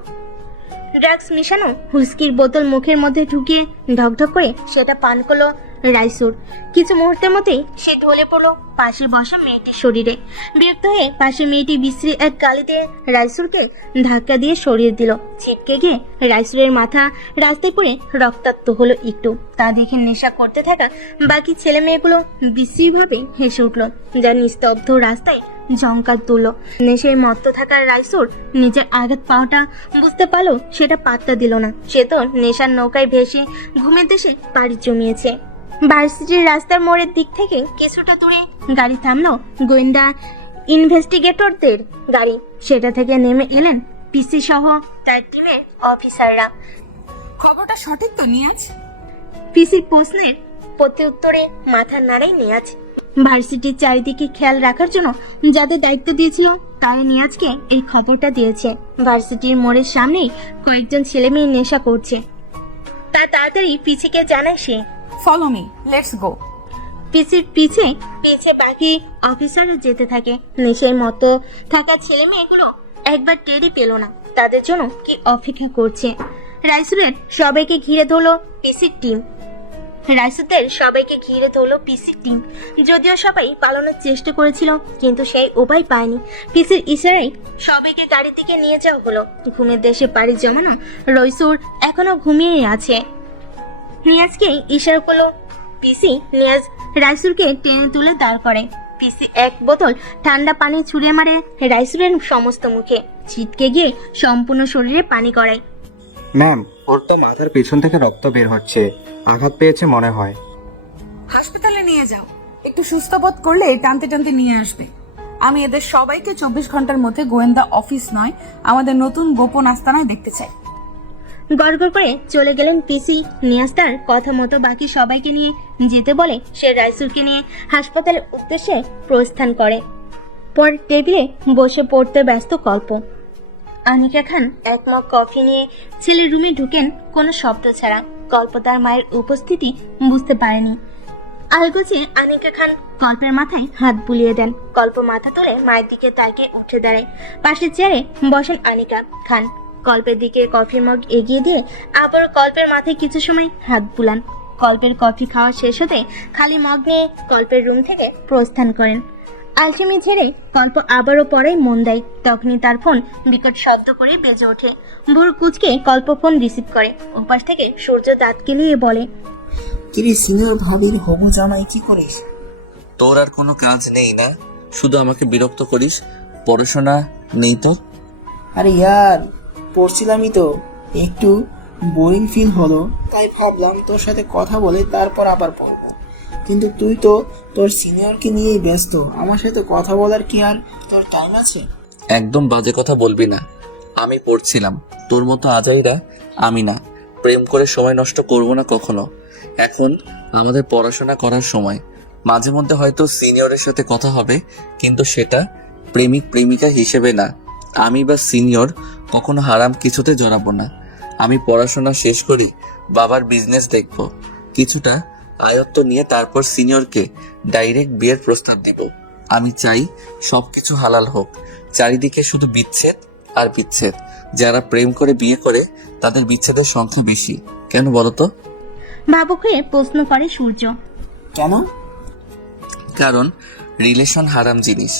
ড্রাগস মিশানো হুইস্কির বোতল মুখের মধ্যে ঢুকিয়ে ঢকঢক করে সেটা পান করলো রাইসুর। কিছু মুহূর্তের মধ্যেই সে ঢলে পড়লো পাশে বসা মেয়েটির শরীরে। বিরক্ত হয়ে পাশে মেয়েটি বিশ্রী এক গালিতে রাইসুরকে ধাক্কা দিয়ে সরিয়ে দিল। ছিটকে গিয়ে রাইসুরের মাথা রাস্তায় পড়ে রক্তাক্ত হলো একটু। তা দেখে নেশা করতে থাকা বাকি ছেলে মেয়েগুলো বিশ্রীভাবে হেসে উঠল, যা নিস্তব্ধ রাস্তায় ঝংকার তুলল। নেশায় মত্ত থাকার রাইসুর নিজের আঘাত পাওয়াটা বুঝতে পারলো, সেটা পাত্তা দিল না। সে তো নেশার নৌকায় ভেসে ঘুমের দেশে পাড়ি জমিয়েছে। ভার্সিটির রাস্তার মোড়ের দিক থেকে কিছুটা দূরে গাড়ি থামলো গোয়েন্দা ইনভেস্টিগেটরদের গাড়ি। সেটা থেকে নেমে এলেন পিসি সহ তার টিমের অফিসাররা। খবরটা সঠিক তো নিয়াজ? পিসির প্রশ্নের প্রত্যুত্তরে মাথা নাড়াই নিয়াজ। ভার্সিটির চারিদিকে খেয়াল রাখার জন্য যাদের দায়িত্ব দিয়েছিল তারা নিয়াজকে এই খবরটা দিয়েছে। ভার্সিটির মোড়ের সামনেই কয়েকজন ছেলে মেয়ে নেশা করছে। তা তাড়াতাড়ি পিসিকে জানায় সে। Follow me, let's go. পিসির পিছে বাকি অফিসাররা যেতে থাকে। নেশায় মতো থাকা ছেলে মেয়েগুলো একবার টেরই পেল না তাদের জন্য কি অপেক্ষা করছে। রাইসুরের সবাইকে ঘিরে ধরলো পিসির টিম। যদিও সবাই পালানোর চেষ্টা করেছিল, কিন্তু সেই উপায় পায়নি। পিসির ইশারায় সবাইকে গাড়ির দিকে নিয়ে যাওয়া হলো। ঘুমের দেশে পাড়ি জমানো রাইসুর এখনো ঘুমিয়ে আছে। নিয়াজকে ইশারা করলো পিসি। নিয়াজ রাইসুরকে টেনে তুলে দাঁড় করে। পিসি এক বোতল ঠান্ডা পানি ছুঁড়ে মারে রাইসুরের সমস্ত মুখে, ছিটকে গিয়ে সম্পূর্ণ শরীরে পানি গড়ায়। ম্যাম, ওর তো মাথার পেছন থেকে রক্ত বের হচ্ছে, আঘাত পেয়েছে মনে হয়। হাসপাতালে নিয়ে যাও, একটু সুস্থ বোধ করলে টানতে টানতে নিয়ে আসবে। আমি এদের সবাইকে 24 ঘন্টার মধ্যে গোয়েন্দা অফিস নয়, আমাদের নতুন গোপন আস্তানায় দেখতে চাই। গড়গড় করে চলে গেলেন পিসি। নিয়াস্তার কথা মতো বাকি সবাইকে নিয়ে যেতে বলে সে রাইসুলকে নিয়ে হাসপাতালের উদ্দেশ্যে প্রস্থান করে। পর টেবিলে বসে পড়তে ব্যস্ত কল্প। আনিকা খান এক মগ কফি নিয়ে ছেলের রুমে ঢুকেন কোনো শব্দ ছাড়া। কল্প তার মায়ের উপস্থিতি বুঝতে পারেনি। আলগোছে আনিকা খান কল্পের মাথায় হাত বুলিয়ে দেন। কল্প মাথা তুলে মায়ের দিকে তাকিয়ে উঠে দাঁড়ায়। পাশের চেয়ারে বসেন আনিকা খান। কল্পের দিকে কফির মগ এগিয়ে দিয়ে আবার কল্পের মাথায় কিছু সময় হাত বুলান। কল্পের কফি খাওয়া শেষ হতে খালি মগ নিয়ে কল্পের রুম থেকে প্রস্থান করেন। আলসেমি ছেড়ে কল্প আবারও পড়ায় মন দেয়। তখনই তার ফোন বিকট শব্দ করে বেজে ওঠে। ভোর কুচকে কল্প ফোন রিসিভ করে। ওপাশ থেকে সূর্য দাঁত কেলিয়ে বলে, কিরে সিনিয়র ভাবির হবু জামাই কি করিস? তোর আর কোনো কাজ নেই না, শুধু আমাকে বিরক্ত করিস। পড়াশোনা নেই তো? আরে ইয়ার, পড়ছিলামই তো, একটু বোরিং ফিল হলো, তাই ভাবলাম তোর সাথে কথা বলে তারপর আবার পড়বো। কিন্তু তুই তো তোর সিনিয়রকে নিয়েই ব্যস্ত, আমার সাথে কথা বলার কি আর তোর টাইম আছে? একদম বাজে কথা বলবি না। আমি পড়ছিলাম, তোর মতো আজাইরা আমি না। প্রেম করে সময় নষ্ট করব না কখনো। এখন আমাদের পড়াশোনা করার সময়। মাঝে মধ্যে হয়তো সিনিয়রের সাথে কথা হবে, কিন্তু সেটা প্রেমিক প্রেমিকা হিসেবে না। আমি বা সিনিয়র কখনো হারাম কিছুতে জড়াবো না। আমি পড়াশোনা শেষ করি, বাবার বিজনেস দেখব, কিছুটা আয়ত্ত নিয়ে তারপর সিনিয়রকে ডাইরেক্ট বিয়ের প্রস্তাব দিব। আমি চাই সবকিছু হালাল হোক, চারিদিকে শুধু বিচ্ছেদ আর বিচ্ছেদ। যারা প্রেম করে বিয়ে করে তাদের বিচ্ছেদের সংখ্যা বেশি। কেন বলতো? ভাবুক হয়ে প্রশ্ন করে সূর্য। কেন? কারণ রিলেশন হারাম জিনিস,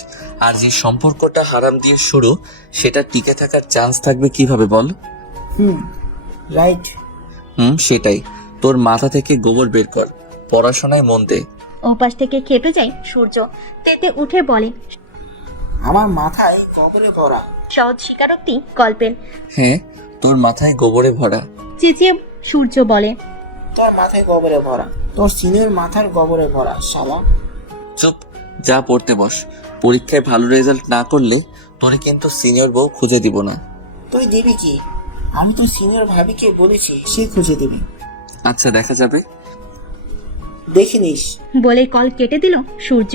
আর যে সম্পর্কটা হারাম দিয়ে শুরু, সেটা টিকে থাকার চান্স থাকবে কিভাবে বল? রাইট। সেটাই। তোর মাথা থেকে গোবর বের কর, পড়াশোনায় মন দে। ওপাশ থেকে খেপে যায় সূর্য। তেতে উঠে বলে, আমার মাথায় কবরে ভরা। সহজ স্বীকারোক্তি কল্পের। হ্যাঁ, তোর মাথায় গোবরে ভরা। চেঁচিয়ে সূর্য বলে, তোর মাথায় গোবরে ভরা, তোর সিনিয়র মাথার গোবরে ভরা শালা। চুপ, যা পড়তে বস। পরীক্ষায় ভালো রেজাল্ট না করলে তোরে কিন্তু সিনিয়র বউ খুঁজে দিব না। তুই দিবি কি? আমি তো সিনিয়র ভাবিকে বলেছি, সে খুঁজে দিবি। আচ্ছা, দেখা যাবে। দেখে নিস। বলে কল কেটে দিল সূর্য।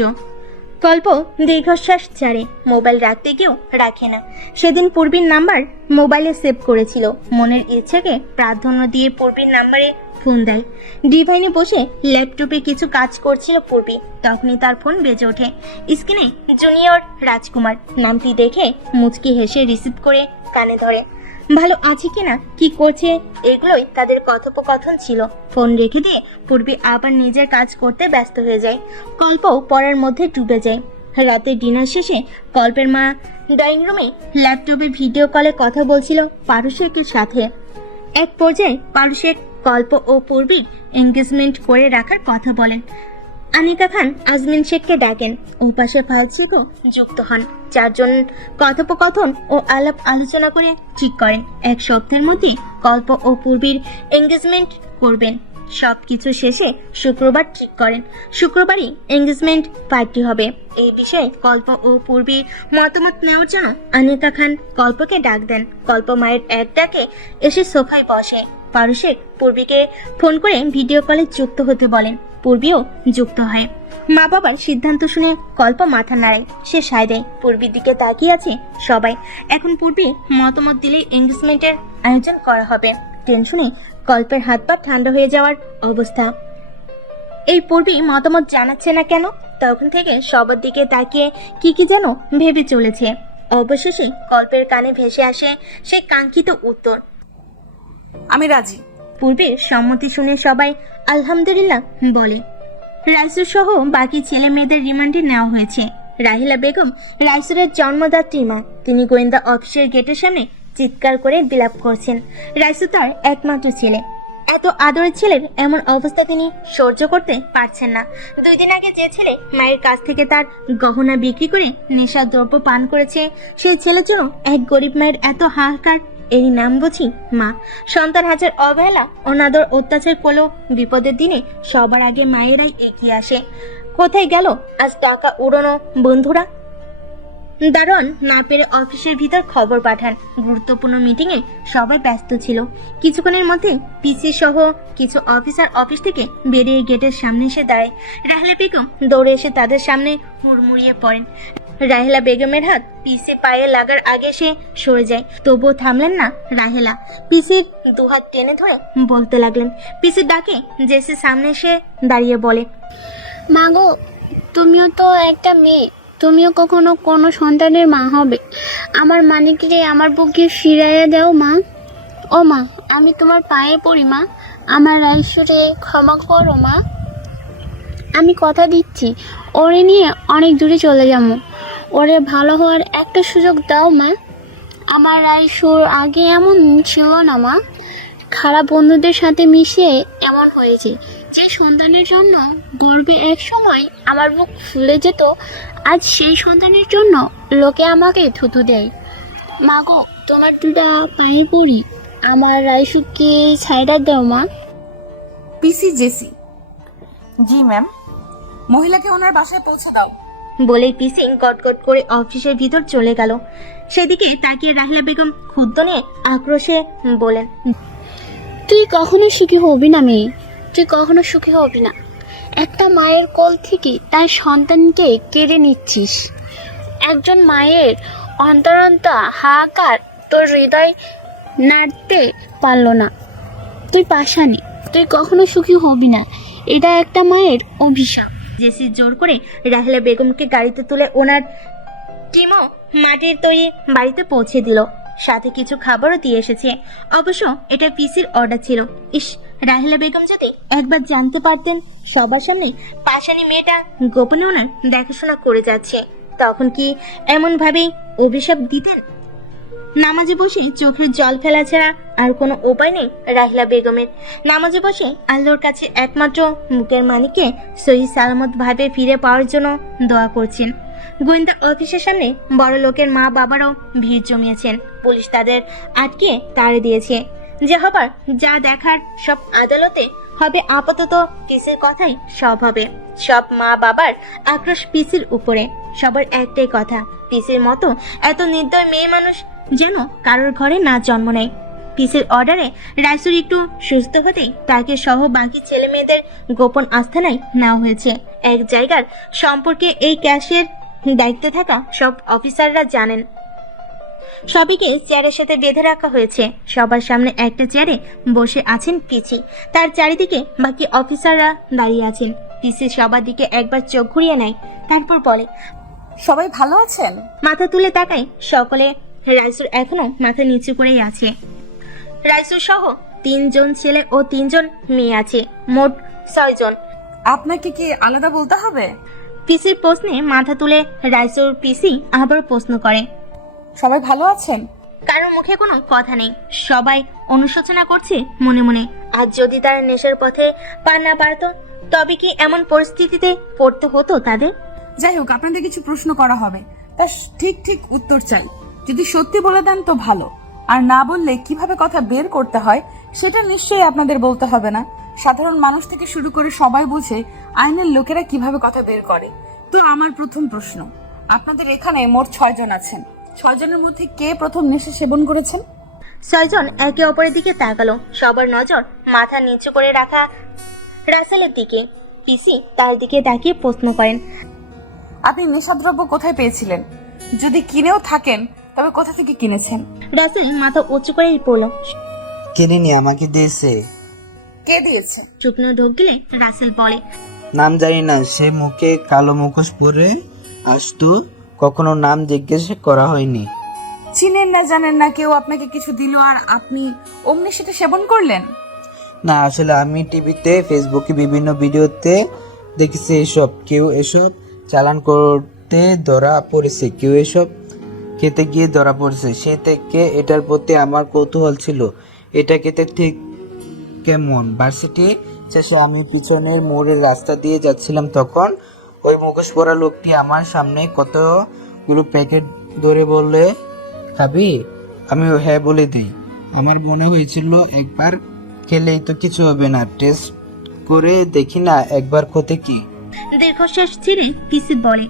কল্প দীর্ঘশ্বাস ছাড়ে। মোবাইল রাখতে গিয়েও রাখে না। সেদিন পূর্বীর নাম্বার মোবাইলে সেভ করেছিল। মনের ইচ্ছাকে প্রাধান্য দিয়ে পূর্বীর নাম্বারে ফোন দেয়। ডিভাইনে বসে ল্যাপটপে কিছু কাজ করছিল পূর্বী। তখনই তার ফোন বেজে ওঠে। স্ক্রিনে জুনিয়র রাজকুমার নামটি দেখে মুচকি হেসে রিসিভ করে কানে ধরে। ভালো আছে কিনা, কি করছে, এগুলোই তাদের কথোপকথন ছিল। ফোন রেখে দিয়ে পূর্বী আবার নিজের কাজ করতে ব্যস্ত হয়ে যায়। কল্পও পড়ার মধ্যে ডুবে যায়। রাতে ডিনার শেষে কল্পের মা ড্রয়িং রুমে ল্যাপটপে ভিডিও কলে কথা বলছিল পারুশেখের সাথে। এক পর্যায়ে পারুশেখ কল্প ও পূর্বীর এঙ্গেজমেন্ট করে রাখার কথা বলেন। আনিকা খান আজমিন শেখকে ডাকেন। ওপাশে ফাইল শেখও যুক্ত হন। চারজন কথোপকথন ও আলাপ আলোচনা করে ঠিক করেন এক সপ্তাহের মধ্যে কল্প ও পূর্বীর এঙ্গেজমেন্ট করবেন। সবকিছু শেষে শুক্রবার ঠিক করেন শুক্রবারই এঙ্গেজমেন্ট পার্টি হবে। এই বিষয়ে কল্প ও পূর্বীর মতামত নেওয়ার জন্য আনিকা খান কল্পকে ডাক দেন। কল্প মায়ের এক ডাকে এসে সোফায় বসে। পারুশেখ পূর্বীকে ফোন করে ভিডিও কলে যুক্ত হতে বলেন। পূর্বীও যুক্ত হয়। মা বাবার সিদ্ধান্ত শুনে কল্প মাথা নাড়ায়। সে সায় দেয়। পূর্বীর দিকে তাকিয়ে আছে সবাই। এখন পূর্বী মতামত দিলে এঙ্গেজমেন্টের আয়োজন করা হবে। টেনশনে কল্পের হাত পা ঠান্ডা হয়ে যাওয়ার অবস্থা। এই পূর্বী মতামত জানাচ্ছে না কেন? তখন থেকে সবার দিকে তাকিয়ে কি যেন ভেবে চলেছে। অবশেষে কল্পের কানে ভেসে আসে সেই কাঙ্ক্ষিত উত্তর, আমি রাজি। পূর্বের সম্মতি শুনে সবাই আলহামদুলিল্লাহ বলে। রাইসুর সহ বাকি ছেলে মেয়েদের রিমান্ডে নেওয়া হয়েছে। রাহিলা বেগম রাইসুরের জন্মদাত্রী মা। তিনি গোয়েন্দা অফিসের গেটের সামনে চিৎকার করে বিলাপ করছেন। রাইসু তার একমাত্র ছেলে। এত আদরের ছেলের এমন অবস্থা তিনি সহ্য করতে পারছেন না। 2 দিন আগে যে ছেলে মায়ের কাছ থেকে তার গহনা বিক্রি করে নেশা দ্রব্য পান করেছে, সেই ছেলের জন্য এক গরিব মায়ের এত হাহাকার এই নাম বুঝি মা। সন্তান হাজার অবহেলা, অনাদর, অত্যাচার করলেও বিপদের দিনে সবার আগে মায়েরাই এগিয়ে আসে। কোথায় গেল আজ টাকা উড়ানো বন্ধুরা? দারোয়ান না পেরে অফিসের ভিতর খবর পাঠান। গুরুত্বপূর্ণ মিটিং এ সবাই ব্যস্ত ছিল। কিছুক্ষণের মধ্যে পিসি সহ কিছু অফিসার অফিস থেকে বেরিয়ে গেটের সামনে এসে দাঁড়ায়। রাহেলা বেগম দৌড়ে এসে তাদের সামনে হুড়মুড়িয়ে পড়েন। রাহেলা বেগমের হাত পিসি পায়ে লাগার আগে সে সরে যায়, তবুও থামলেন না রাহেলা। পিসির দুহাত টেনে ধরে বলতে লাগলেন। পিসির ডাকে জেসি সামনে এসে দাঁড়িয়ে বলে, মাগো, তুমিও তো একটা মেয়ে, তুমিও কখনো কোনো সন্তানের মা হবে। আমার মানিকরে আমার বুকে ফিরাইয়া দাও মা। ও মা, আমি তোমার পায়ে পড়ি মা, আমার রাইশ্বরে ক্ষমা করো মা। আমি কথা দিচ্ছি, ওরে নিয়ে অনেক দূরে চলে যাবো। ওরে ভালো হওয়ার একটা সুযোগ দাও মা। আমার রাইশ্বর আগে এমন ছিল না মা, খারাপ বন্ধুদের সাথে মিশে এমন হয়েছে যে সন্তানের জন্য গর্বে এক সময় আমার বুক ফুলে যেত, আজ সেই সন্তানের জন্য লোকে আমাকে থুতু দেয়। মাগো, তোমার দুটা পায়ে পড়ি, আমার রাইসুকে ছাইড়া দাও মা। পিসি জেসি। জি ম্যাম। মহিলাকে ওনার বাসায় পৌঁছে দাও। বলেই পিসি গটগট করে অফিসের ভিতর চলে গেল। সেদিকে তাকিয়ে রাহিলা বেগম ক্ষুব্ধ নিয়ে আক্রোশে বলেন, তুই কখনো সুখী হবি না মেয়ে, তুই কখনো সুখী হবি না। একটা মায়ের কোল থেকে তার সন্তানকে কেড়ে নিচ্ছিস। একজন মায়ের অন্তরন্ত হাহাকার তোর হৃদয় নাড়তে পারলো না। তুই পাষাণী, তুই কখনো সুখী হবি না। এটা একটা মায়ের অভিশাপ। জেসি জোর করে রাহিলা বেগমকে গাড়িতে তুলে ওনার টিমও মাটির তৈরি বাড়িতে পৌঁছে দিল। সাথে কিছু খাবারও দিয়ে এসেছে। অবশ্য এটা পিসির অর্ডার ছিল। ইস, রাহিলা বেগম যদি একবার জানতে পারতেন সবার সামনে পাশানি মেয়েটা গোপনে ওনার দেখাশোনা করে যাচ্ছে, তখন কি এমন ভাবেই অভিশাপ দিতেন? নামাজে বসে চোখের জল ফেলা ছাড়া আর কোনো উপায় নেই রাহিলা বেগমের। নামাজে বসে আল্লাহর কাছে একমাত্র মুখের মানিককে সহি সালামত ভাবে ফিরে পাওয়ার জন্য দোয়া করছেন। গোয়েন্দা অফিসের সামনে বড় লোকের মা বাবারাও ভিড় জমিয়েছেন। পুলিশ তাদের আটকে তাড়ে দিয়েছে। যে হবার যা দেখার সব আদালতে হবে। আপাতত পিসির কথাই সব হবে। সব মা বাবার আক্রোশ পিসির উপরে। সবার একটাই কথা, পিসির মতো এত নির্দয় মেয়ে মানুষ যেন কারোর ঘরে না জন্ম নেয়। পিসির অর্ডারে রাইসুর একটু সুস্থ হতেই তাকে সহ বাকি ছেলে মেয়েদের গোপন আস্থানায় নেওয়া হয়েছে। এক জায়গার সম্পর্কে এই ক্যাশের দায়িত্বে থাকা সব অফিসাররা জানেন। সবাইকে চেয়ারের সাথে বেঁধে রাখা হয়েছে। সবার সামনে একটা চেয়ারে বসে আছেন পিসি, তার চারিদিকে বাকি অফিসাররা দাঁড়িয়ে আছেন। পিসি সবার দিকে একবার চোখ ঘুরিয়ে নেয়, তারপর বলে, সবাই ভালো আছেন? মাথা তুলে তাকায় সকলে। রাইসুর এখনো মাথা নিচু করেই আছে। রাইসুর সহ 3 জন ছেলে ও 3 জন মেয়ে আছে, মোট 6 জন। আপনাকে কি আলাদা বলতে হবে? পিসির প্রশ্নে মাথা তুলে রাইসুর পিসি আবার প্রশ্ন করে, সবাই ভালো আছেন? কারো মুখে কোনো কথা নেই। সবাই অনুশোচনা করছে মনে মনে। আজ যদি তারা নেশার পথে পা না পারত, তবে কি এমন পরিস্থিতিতে পড়তে হতো তাদের? যাই হোক, আপনাদের কিছু প্রশ্ন করা হবে, তা ঠিক ঠিক উত্তর চাই। যদি সত্যি বলে দেন তো ভালো, আর না বললে কিভাবে কথা বের করতে হয় সেটা নিশ্চয়ই আপনাদের বলতে হবে না। সাধারণ মানুষ থেকে শুরু করে সবাই বুঝে আইনের লোকেরা কিভাবে কথা বের করে। তো আমার প্রথম প্রশ্ন, আপনাদের এখানে মোট 6 জন আছেন। 6 জনের মধ্যে কে প্রথম নেশা সেবন করেছেন? 6 জন একে অপরের দিকে তাকালো। সবার নজর মাথা নিচু করে রাখা রাসেলের দিকে। পিসি তার দিকে তাকিয়ে প্রশ্ন করেন, আপনি নেশাদ্রব্য কোথায় পেয়েছিলেন? যদি কিনেও থাকেন তবে কোথা থেকে কিনেছেন? রাসেল মাথা উঁচু করেই পড়ল। কিনিনি, আমাকে দিয়েছে। কে দিয়েছে? শুকনো ঢোক গিলে রাসেল বলে, নাম জানি না, সে মুখে কালো মুখোশ পরে আসতো, কখনো নাম জিজ্ঞেস করা হয়নি। চিনেন না জানেন না, কেউ আপনাকে কিছু দিল আর আপনি অমনি সেটা সেবন করলেন? না, আসলে আমি টিভিতে, ফেসবুকে বিভিন্ন ভিডিওতে দেখেছি এসব। কেউ এসব চালান করতে ধরা পড়েছে, কেউ এসব খেতে গিয়ে ধরা পড়েছে। সে থেকে এটার প্রতি আমার কৌতূহল ছিল, এটা খেতে ঠিক কেমন। ভার্সিটি শেষে আমি পিছনের মোড়ের রাস্তা দিয়ে যাচ্ছিলাম, তখন ওই মুখোশ পরা লোকটি আমার সামনে কতগুলো প্যাকেট ধরে বললে, খাবি? আমিও হ্যাঁ বলে দিই। আমার মনে হয়েছিল একবার খেলেই তো কিছু হবে না, টেস্ট করে দেখি না একবার ক্ষতি কি। দীর্ঘশ্বাস ছেড়ে পিসি বলে,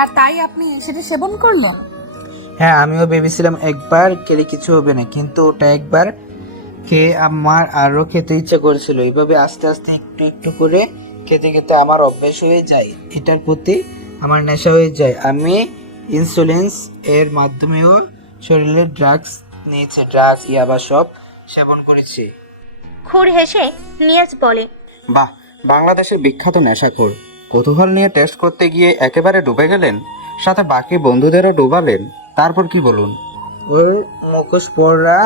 আর তাই আপনি সেটা সেবন করলেন? হ্যাঁ, আমিও ভেবেছিলাম একবার খেলে কিছু হবে না, কিন্তু ওটা একবার খেয়ে আমার আরো খেতে ইচ্ছা করেছিল। এইভাবে আস্তে আস্তে একটু একটু করে খেতে খেতে আমার অভ্যাস হয়ে যায়, এটার প্রতি আমার নেশা হয়ে যায়। আমি ইনসুলিন্স এর মাধ্যমেও শরীরে ড্রাগস নিয়েছে, ড্রাগস ইয়াবা সব সেবন করেছি। খুর হেসে নিয়াজ বলে, বাহ, বাংলাদেশের বিখ্যাত নেশাখোর। কৌতূহল নিয়ে টেস্ট করতে গিয়ে একেবারে ডুবে গেলেন, সাথে বাকি বন্ধুদেরও ডুবালেন। তারপর কি বলুন? ওই মুখোশ পরা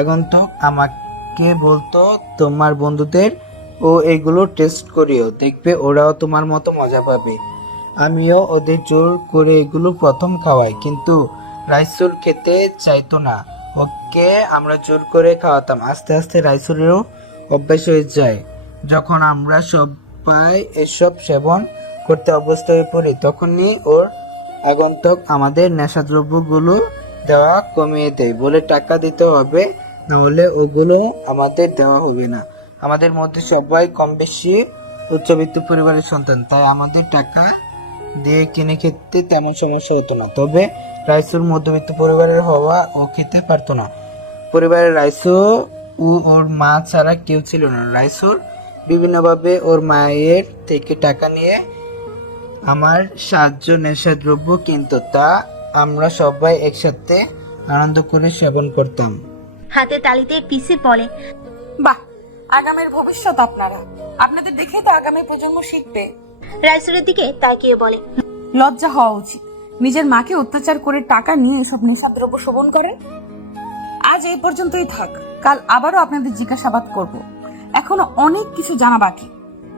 আগন্তুক আমাকে বলতো, তোমার বন্ধুদের ও এগুলো টেস্ট করিও, দেখবে ওরাও তোমার মতো মজা পাবে। আমিও ওদের জোর করে এগুলো প্রথম খাওয়াই, কিন্তু রাইসুল খেতে চাইতো না। ওকে আমরা জোর করে খাওয়াতাম, আস্তে আস্তে রাইসুলেরও অভ্যাস হয়ে যায়। যখন আমরা সবাই এসব সেবন করতে অভ্যস্ত হয়ে পড়ি, তখনই ওর আগন্তুক আমাদের নেশাদ্রব্যগুলো দেওয়া কমিয়ে দেয়, বলে টাকা দিতে হবে, নাহলে ওগুলো আমাদের দেওয়া হবে না। আমাদের মধ্যে সবাই কম বেশি উচ্চবিত্ত পরিবারের সন্তান, তাই আমাদের টাকা দিয়ে কিনে খেতে তেমন সমস্যা হতো না। তবে রাইসুর মধ্যবিত্ত পরিবারের হওয়া ও খেতে পারতো না। পরিবারের রাইসু ও ওর মা ছাড়া কেউ ছিল না। রাইসুর বিভিন্নভাবে ওর মায়ের থেকে টাকা নিয়ে আমার সাহায্য নেশাদ্রব্য কিনতো, তা আমরা সবাই একসাথে আনন্দ করে সেবন করতাম। হাতে তালিতে পিসি বলে, বাহ, আগামীর ভবিষ্যৎ আপনারা। আপনাদের দেখেই তো আগামী প্রজন্ম শিখবে। রাইসুলের দিকে তাকিয়ে বলে, লজ্জা হওয়া উচিত। নিজের মাকে অত্যাচার করে টাকা নিয়ে এসব নেশাদ্রব্য সেবন করেন। আজ এই পর্যন্তই থাক, কাল আবারও আপনাদের জিজ্ঞাসাবাদ করব। এখনো অনেক কিছু জানা বাকি।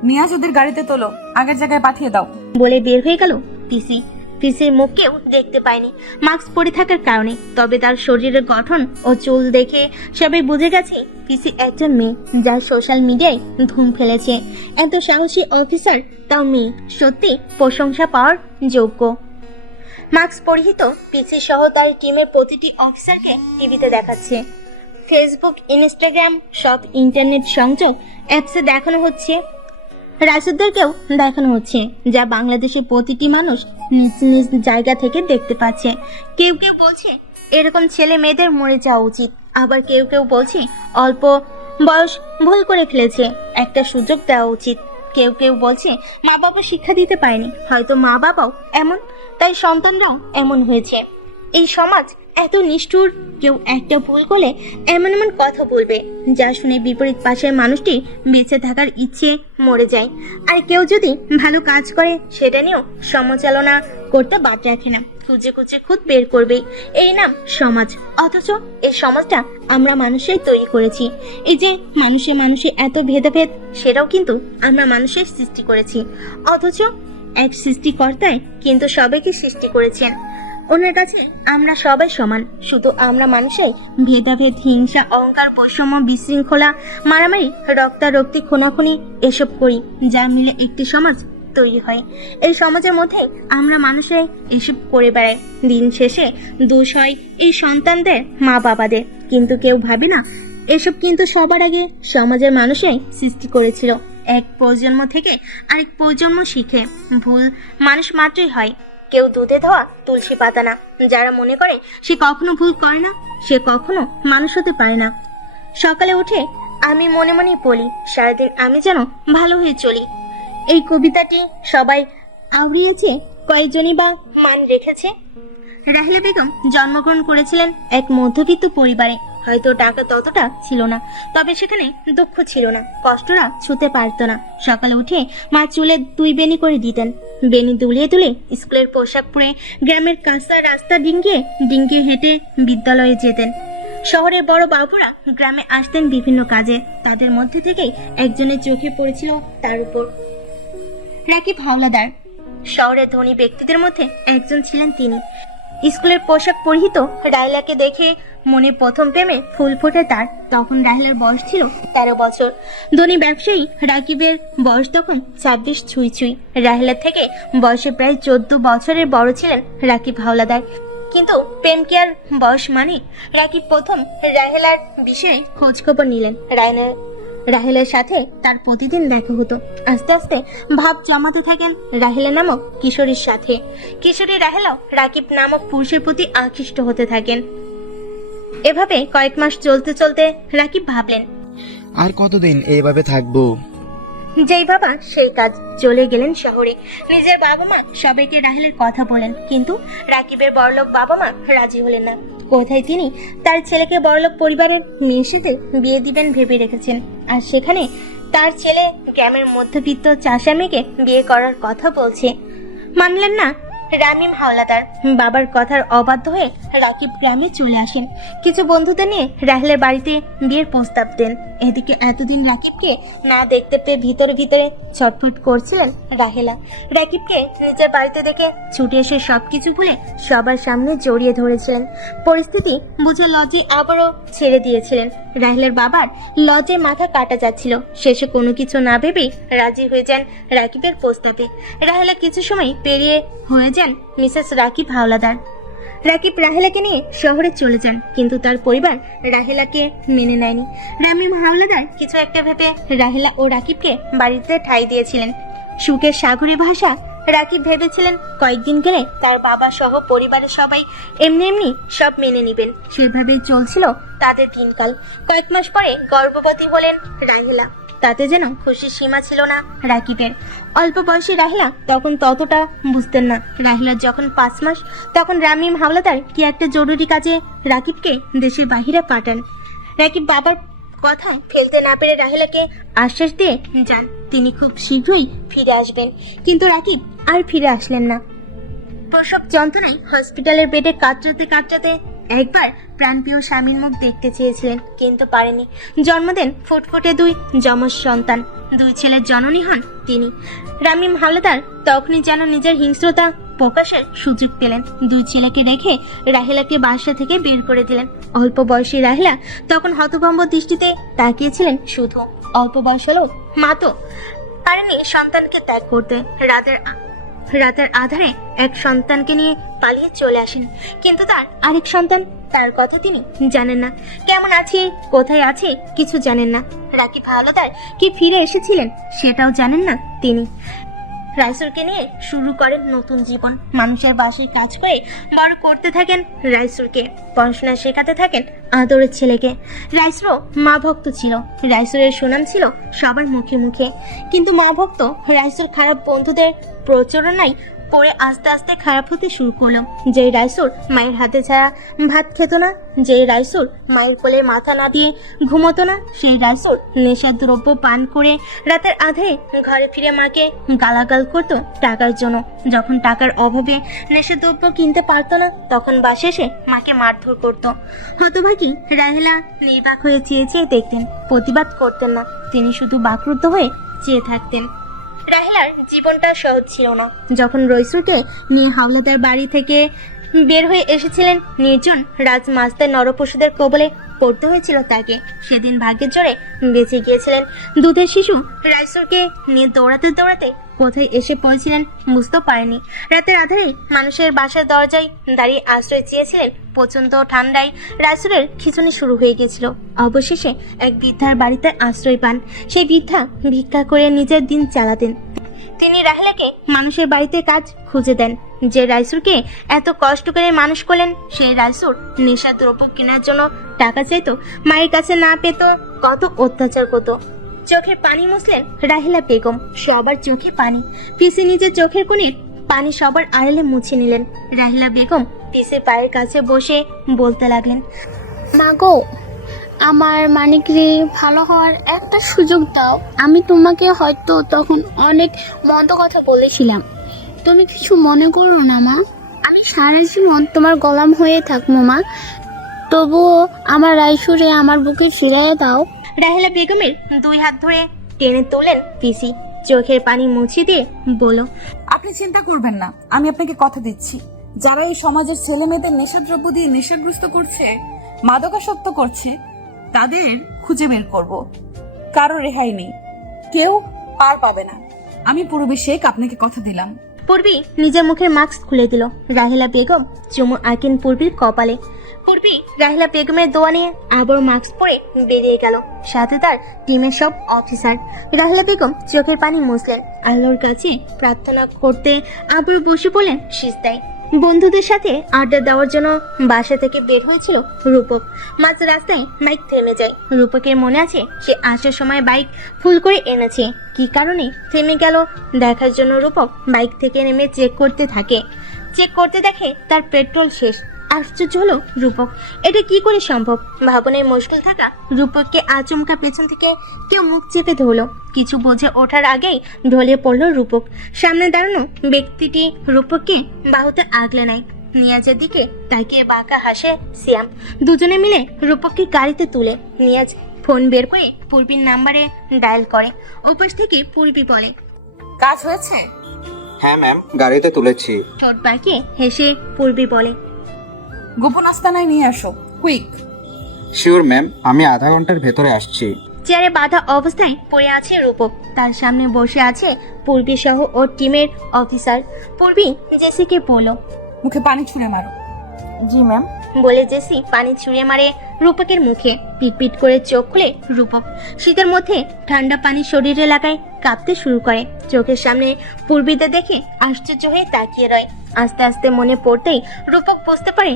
নিয়াজ ওদের গাড়িতে তোলো, আগের জায়গায় পাঠিয়ে দাও। বলে বের হয়ে গেল পিসি। পিসির মুখ কেউ দেখতে পায়নি মাস্ক পরে থাকার কারণে, তবে তার শরীরের গঠন ও চুল দেখে সবাই বুঝে গেছে পিসি একজন মেয়ে, যার সোশ্যাল মিডিয়ায় ধুম ফেলেছে। এত সাহসী অফিসার, তাও মেয়ে, সত্যি প্রশংসা পাওয়ার যোগ্য। মাস্ক পরিহিত পিসি সহ তার টিমের প্রতিটি অফিসারকে টিভিতে দেখাচ্ছে। ফেসবুক, ইনস্টাগ্রাম, সব ইন্টারনেট সংযোগ অ্যাপসে দেখানো হচ্ছে, রাইসুলদেরকেও দেখানো হচ্ছে, যা বাংলাদেশের প্রতিটি মানুষ নিজ নিজ জায়গা থেকে দেখতে পাচ্ছে। কেউ কেউ বলছে এরকম ছেলে মেয়েদের মরে যাওয়া উচিত, আবার কেউ কেউ বলছে অল্প বয়স ভুল করে ফেলেছে, একটা সুযোগ দেওয়া উচিত। কেউ কেউ বলছে মা বাবা শিক্ষা দিতে পারেনি, হয়তো মা বাবাও এমন, তাই সন্তানরাও এমন হয়েছে। এই সমাজ এত নিষ্ঠুর, কেউ একটা ভুল করলে এমন এমন কথা বলবে যা শুনে বিপরীত পাশের মানুষটি বেঁচে থাকার ইচ্ছে মরে যায়। আর কেউ যদি ভালো কাজ করে সেটা নিয়েও সমালোচনা করতে বাদ রাখে না, খুঁজে খুঁজে খুদ বের করবে। এই নাম সমাজ, অথচ এই সমাজটা আমরা মানুষই তৈরি করেছি। এই যে মানুষে মানুষে এত ভেদাভেদ, সেটাও কিন্তু আমরা মানুষের সৃষ্টি করেছি। অথচ এক সৃষ্টিকর্তায় কিন্তু সবাইকে সৃষ্টি করেছেন, ওনার কাছে আমরা সবাই সমান। শুধু আমরা মানুষই ভেদাভেদ, হিংসা, অহংকার, বৈষম্য, বিশৃঙ্খলা, মারামারি, রক্তারক্তি, খুনাখুনি এসব করি, যা মিলে একটি সমাজ তৈরি হয়। এই সমাজের মধ্যে আমরা মানুষরাই এসব করে বেড়াই। দিন শেষে দোষ হয় এই সন্তানদের, মা বাবাদের, কিন্তু কেউ ভাবে না এসব কিন্তু সবার আগে সমাজের মানুষই সৃষ্টি করেছিল। এক প্রজন্ম থেকে আরেক প্রজন্ম শিখে ভুল মানুষ মাত্রই হয়, কেউ দুধে ধোয়া তুলসী পাতা না। যারা মনে করে সে কখনো ভুল করে না, সে কখনো মানুষ হতে পারে না। সকালে উঠে আমি মনে মনে বলি, সারাদিন আমি যেন ভালো হয়ে চলি। এই কবিতাটি সবাই আওড়িয়েছে, কয়েকজনই বা মান রেখেছে। রাহিলা বেগম জন্মগ্রহণ করেছিলেন এক মধ্যবিত্ত পরিবারে। হয়তো টাকা ততটা ছিল না, তবে সেখানে দুঃখ ছিল না, কষ্টরা ছুতে পারতো না। সকালে উঠে মা চুলে 2 বেনি করে দিতেন, বেনি দুলিয়ে তুলে স্কুলের পোশাক পরে গ্রামের কাঁচা রাস্তা ডিঙ্গিয়ে হেঁটে বিদ্যালয়ে যেতেন। শহরের বড় বাবুরা গ্রামে আসতেন বিভিন্ন কাজে, তাদের মধ্যে থেকেই একজনের চোখে পড়েছিল তার উপর, রাকিব হাওলাদার। শহরের ধনী ব্যক্তিদের মধ্যে একজন ছিলেন তিনি। স্কুলের পোশাক পরিহিত রাহিলাকে দেখে মনে প্রথম প্রেমে ফুল ফোটে তার। তখন রাহিলার বয়স ছিল 13 বছর। ধনী ব্যবসায়ী রাকিবের বয়স তখন 26 ছুঁই। রাহিলার থেকে বয়সে প্রায় 14 বছরের বড় ছিলেন রাকিব হাওলাদার। কিন্তু প্রেম কি আর বয়স মানে? রাকিব প্রথম রাহেলার বিষয়ে খোঁজ খবর নিলেন। রাহেলার সাথে তার প্রতিদিন দেখা হতো। আস্তে আস্তে ভাব জমাতে থাকেন রাহেলা নামক কিশোরীর সাথে। কিশোরী রাহেলাও রাকিব নামক পুরুষের প্রতি আকৃষ্ট হতে থাকেন। এভাবে কয়েক মাস চলতে চলতে রাকিব ভাবলেন, আর কতদিন এইভাবে থাকবো? যেই বাবা সেই কাজ, চলে গেলেন শহরে। নিজের বাবা মা সবাইকে রাহেলের কথা বলেন, কিন্তু রাকিবের বড়লোক বাবা মা রাজি হলেন না। কোথায় তিনি তার ছেলেকে বড়লোক পরিবারের মেয়ের সাথে বিয়ে দিবেন ভেবে রেখেছেন, আর সেখানে তার ছেলে গ্রামের মধ্যবিত্ত চাষা মেয়েকে বিয়ে করার কথা বলছে। মানলেন না রামিম হাওলাদার। বাবার কথার অবাধ্য হয়ে রাকিব গ্রামে চলে আসেন। কিছু বন্ধুদের নিয়ে রাহেলের বাড়িতে বিয়ের প্রস্তাব দেন। এদিকে এতদিন রাকিবকে না দেখতে পেয়ে ভিতরে ভিতরে ছটফট করছিলেন রাহেলা। রাকিবকে নিজের বাড়িতে দেখে ছুটে এসে সবকিছু ভুলে সবার সামনে জড়িয়ে ধরেছিলেন। পরিস্থিতি বুঝে লজ্জায় আবারও ছেড়ে দিয়েছিলেন। রাহেলের বাবার লজ্জায় মাথা কাটা যাচ্ছিল। শেষে কোনো কিছু না ভেবেই রাজি হয়ে যান রাকিবের প্রস্তাবে। রাহেলা কিছু সময় পেরিয়ে হয়ে যান মিসেস রাকিব হাওলাদার। রাকিব রাহেলাকে নিয়ে শহরে চলে যান, কিন্তু তার পরিবার রাহেলাকে মেনে নেয়নি। রামিম হাওলাদার কিছু একটা ভেবে রাহেলা ও রাকিবকে বাড়িতে ঠাঁই দিয়েছিলেন। সুখের সাগরে ভাষা রাকিব ভেবেছিলেন কয়েকদিন গেলে তার বাবা সহ পরিবারের সবাই এমনি এমনি সব মেনে নেবেন। সেভাবেই চলছিল তাদের দিনকাল। কয়েক মাস পরে গর্ভবতী হলেন রাহেলা। তাতে যেন খুশির সীমা ছিল না রাকিবের। অল্প বয়সী রাহেলা তখন ততটা বুঝতেন না। রাহেলার যখন 5 মাস, তখন রামিম হাওলাদার কি একটা জরুরি কাজে রাকিবকে দেশের বাহিরে পাঠান। রাকিব বাবার কথায় ফেলতে না পেরে রাহেলাকে আশ্বাস দিয়ে যান তিনি খুব শীঘ্রই ফিরে আসবেন, কিন্তু রাকিব আর ফিরে আসলেন না। প্রসব যন্ত্রণায় হসপিটালের বেডে কাতরাতে কাতরাতে একবার প্রাণপ্রিয় স্বামীর মুখ দেখতে চেয়েছিলেন, কিন্তু পারেনি। জন্ম দেন ফুটফুটে 2 যমজ সন্তান। 2 ছেলের জননী হন তিনি। রামিম হাওলাদার তখনই যেন নিজের হিংস্রতা প্রকাশের সুযোগ পেলেন। 2 ছেলেকে রেখে রাহেলাকে বাসা থেকে বের করে দিলেন। অল্প বয়সী রাহেলা তখন হতভম্ব দৃষ্টিতে তাকিয়েছিলেন শুধু। অল্প বয়স হলেও মা তো পারেনি সন্তানকে ত্যাগ করতে। রাতের আধারে এক সন্তানকে নিয়ে পালিয়ে চলে আসেন, কিন্তু তার আরেক সন্তান, তার কথা তিনি জানেন না। কেমন আছে, কোথায় আছে, কিছু জানেন না। রাকিব হাওলাদার কি ফিরে এসেছিলেন সেটাও জানেন না তিনি। রাইসুরকে নিয়ে শুরু করেন নতুন জীবন। মানুষের বাসায় কাজ করে বড় করতে থাকেন রাইসুরকে। পড়াশোনা শেখাতে থাকেন আদরের ছেলেকে। রাইসুরও মা ভক্ত ছিল। রাইসুরের সুনাম ছিল সবার মুখে মুখে, কিন্তু মা ভক্ত রাইসুর খারাপ বন্ধুদের প্রচারণায় পরে আস্তে আস্তে খারাপ হতে শুরু করলো। যে রাইসুর মায়ের হাতে ছাড়া ভাত খেত না, যে রাইসুর মায়ের কোলে মাথা না দিয়ে ঘুমতো না, সেই রাইসুর নেশার দ্রব্য পান করে রাতের আধারে ঘরে ফিরে মাকে গালাগাল করতো টাকার জন্য। যখন টাকার অভাবে নেশার দ্রব্য কিনতে পারতো না, তখন বাসে এসে মাকে মারধর করতো। হতভাগী রাহেলা নির্বাক হয়ে চেয়ে চেয়ে দেখতেন, প্রতিবাদ করতেন না। তিনি শুধু বাকরুদ্ধ হয়ে চেয়ে থাকতেন। রাহেলার জীবনটা সহজ ছিল না। যখন রইসুরকে নিয়ে হাওলাদার বাড়ি থেকে বের হয়ে এসেছিলেন, নির্জন রাজমাস্তার নরপশুদের কবলে পড়তে হয়েছিল তাকে। সেদিন ভাগ্যের জোরে বেঁচে গিয়েছিলেন। দুধের শিশু রাইসুরকে নিয়ে দৌড়াতে দৌড়াতে কোথায় এসে পৌঁছিলেন বুঝতে পারেনি। রাতের আধারে মানুষের বাসার দরজায় দাঁড়িয়ে আশ্রয় চেয়েছিলেন। প্রচন্ড ঠান্ডায় রাইসুরের খিঁচুনি শুরু হয়ে গিয়েছিল। অবশেষে এক বৃদ্ধার বাড়িতে আশ্রয় পান। সেই বৃদ্ধা ভিক্ষা করে নিজের দিন চালাতেন। তিনি রাহেলাকে মানুষের বাড়িতে কাজ খুঁজে দেন। যে রাইসুরকে এত কষ্ট করে মানুষ করলেন, সেই রাইসুর নেশা দ্রব্য কেনার জন্য টাকা চাইতো, মায়ের কাছে না পেত, কত অত্যাচার করতো। চোখের পানি মুছলেন রাহেলা বেগম। সবার চোখে পানি। পিসি নিজের চোখের কোণের পানি সবার আড়ালে মুছে নিলেন। রাহেলা বেগম পিসির পায়ের কাছে বসে বলতে লাগলেন, মা গো, আমার মানিকরে ভালো হওয়ার একটা সুযোগ দাও। আমি তোমাকে হয়তো তখন অনেক মন্দ কথা বলেছিলাম, তুমি কিছু মনে করো না মা। আমি সারা জীবন তোমার গোলাম হয়ে থাকবো মা, তবুও আমার রাইসুরে আমার বুকে ফিরাইয়া দাও। রাহেলা বেগমের 2 হাত ধরে টেনে তোলেন পিসি। চোখের পানি মুছে দিয়ে বলো, আপনি চিন্তা করবেন না, আমি আপনাকে কথা দিচ্ছি, যারা এই সমাজের ছেলে মেয়েদের নেশাদ্রব্য দিয়ে নেশাগ্রস্ত করছে, মাদকাসক্ত করছে, তাদের খুঁজে বের করব। কারো রেহাই নেই, কেউ পার পাবে না। আমি পূর্বে শেখ আপনাকে কথা দিলাম। পূর্বী নিজের মুখের মাস্ক খুলে দিল। রাহেলা বেগম চুমু আঁকেন পূর্বীর কপালে। পূর্বী রাহেলা বেগমের দোয়া নিয়ে আবার মাস্ক পরে বেরিয়ে গেল, সাথে তার টিমের সব অফিসার। রাহেলা বেগম চোখের পানি মুছলেন, আল্লাহর কাছে প্রার্থনা করতে আবার বসে পড়লেন সিজদায়। বন্ধুদের সাথে আড্ডা দেওয়ার জন্য বাসা থেকে বের হয়েছিল রূপক। মাঝ রাস্তায় বাইক থেমে যায়। রূপকের মনে আছে সে আসার সময় বাইক ফুল করে এনেছে। কি কারণে থেমে গেল দেখার জন্য রূপক বাইক থেকে নেমে চেক করতে থাকে। চেক করতে দেখে তার পেট্রোল শেষ। আশ্চর্য হলো রূপক, এটা কি করে সম্ভব? ভাবনায় মশগুল থাকা রূপককে আচমকা পেছন থেকে কেউ মুখ চেপে ধরলো। কিছু বুঝে ওঠার আগেই ঢলে পড়ল রূপক। সামনে দাঁড়ানো ব্যক্তিটি রূপককে বাহুতে আগলে নেয়। নিয়াজের দিকে তাকিয়ে বাঁকা হাসে সিয়াম। দুজনে মিলে রূপককে গাড়িতে তুলে নিয়াজ ফোন বের করে পূর্বীর নাম্বারে ডায়াল করে। ওপাশ থেকে পূর্বী বলে, কাজ হয়েছে? হ্যাঁ ম্যাম, গাড়িতে তুলেছি। ঠোঁট বাঁকিয়ে হেসে পূর্বী বলে, গোপন আস্তানায় নিয়ে আসো, কুইক। শিওর ম্যাম, আমি আধা ঘন্টার ভেতরে আসছি। চেয়ারে বাঁধা অবস্থায় পড়ে আছে রূপক। তার সামনে বসে আছে পূর্বী সহ ওর টিমের অফিসার। পূর্বী জেসিকে বলল, মুখে পানি ছুঁড়ে মারো। জি ম্যাম। বলে জেসি পানি ছুঁড়ে মারে রূপকের মুখে। পিটপিট করে চোখ খুলে রূপক। শীতের মধ্যে ঠান্ডা পানি শরীরে লাগায় কাঁপতে শুরু করে। চোখের সামনে পূর্বীতে দেখে আশ্চর্য হয়ে তাকিয়ে রয়। আস্তে আস্তে মনে পড়তেই রূপক বুঝতে পারে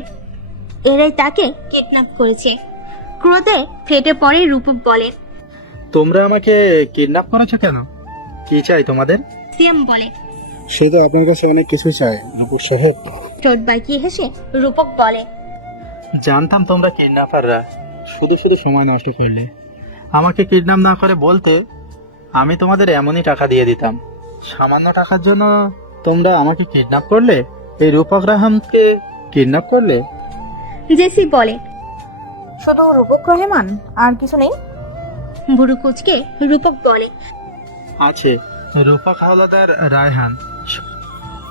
এরাই তাকে কিডন্যাপ করেছে। ক্রোধে ফেটে পড়ে রূপক বলে, তোমরা আমাকে কিডন্যাপ করেছো কেন? কি চাই তোমাদের? সিএম বলে, সে তো আপনার কাছে অনেক কিছু চায় রূপক সাহেব। ঠোঁট বাঁকিয়ে হেসে রূপক বলে, জানতাম তোমরা কিডন্যাপাররা, শুধু শুধু সময় নষ্ট করলে। আমাকে কিডন্যাপ না করে বলতে, আমি তোমাদের এমনই টাকা দিয়ে দিতাম। সামান্য টাকার জন্য তোমরা আমাকে কিডন্যাপ করলে, এই রূপক রাহামকে কিডন্যাপ করলে। জেসি বলে, শুধু রূপক রহমান, আর কিছু নেই? বুড়ো কুচকে রূপক বলে, আছে, রূপক হাওলাদার রায়হান।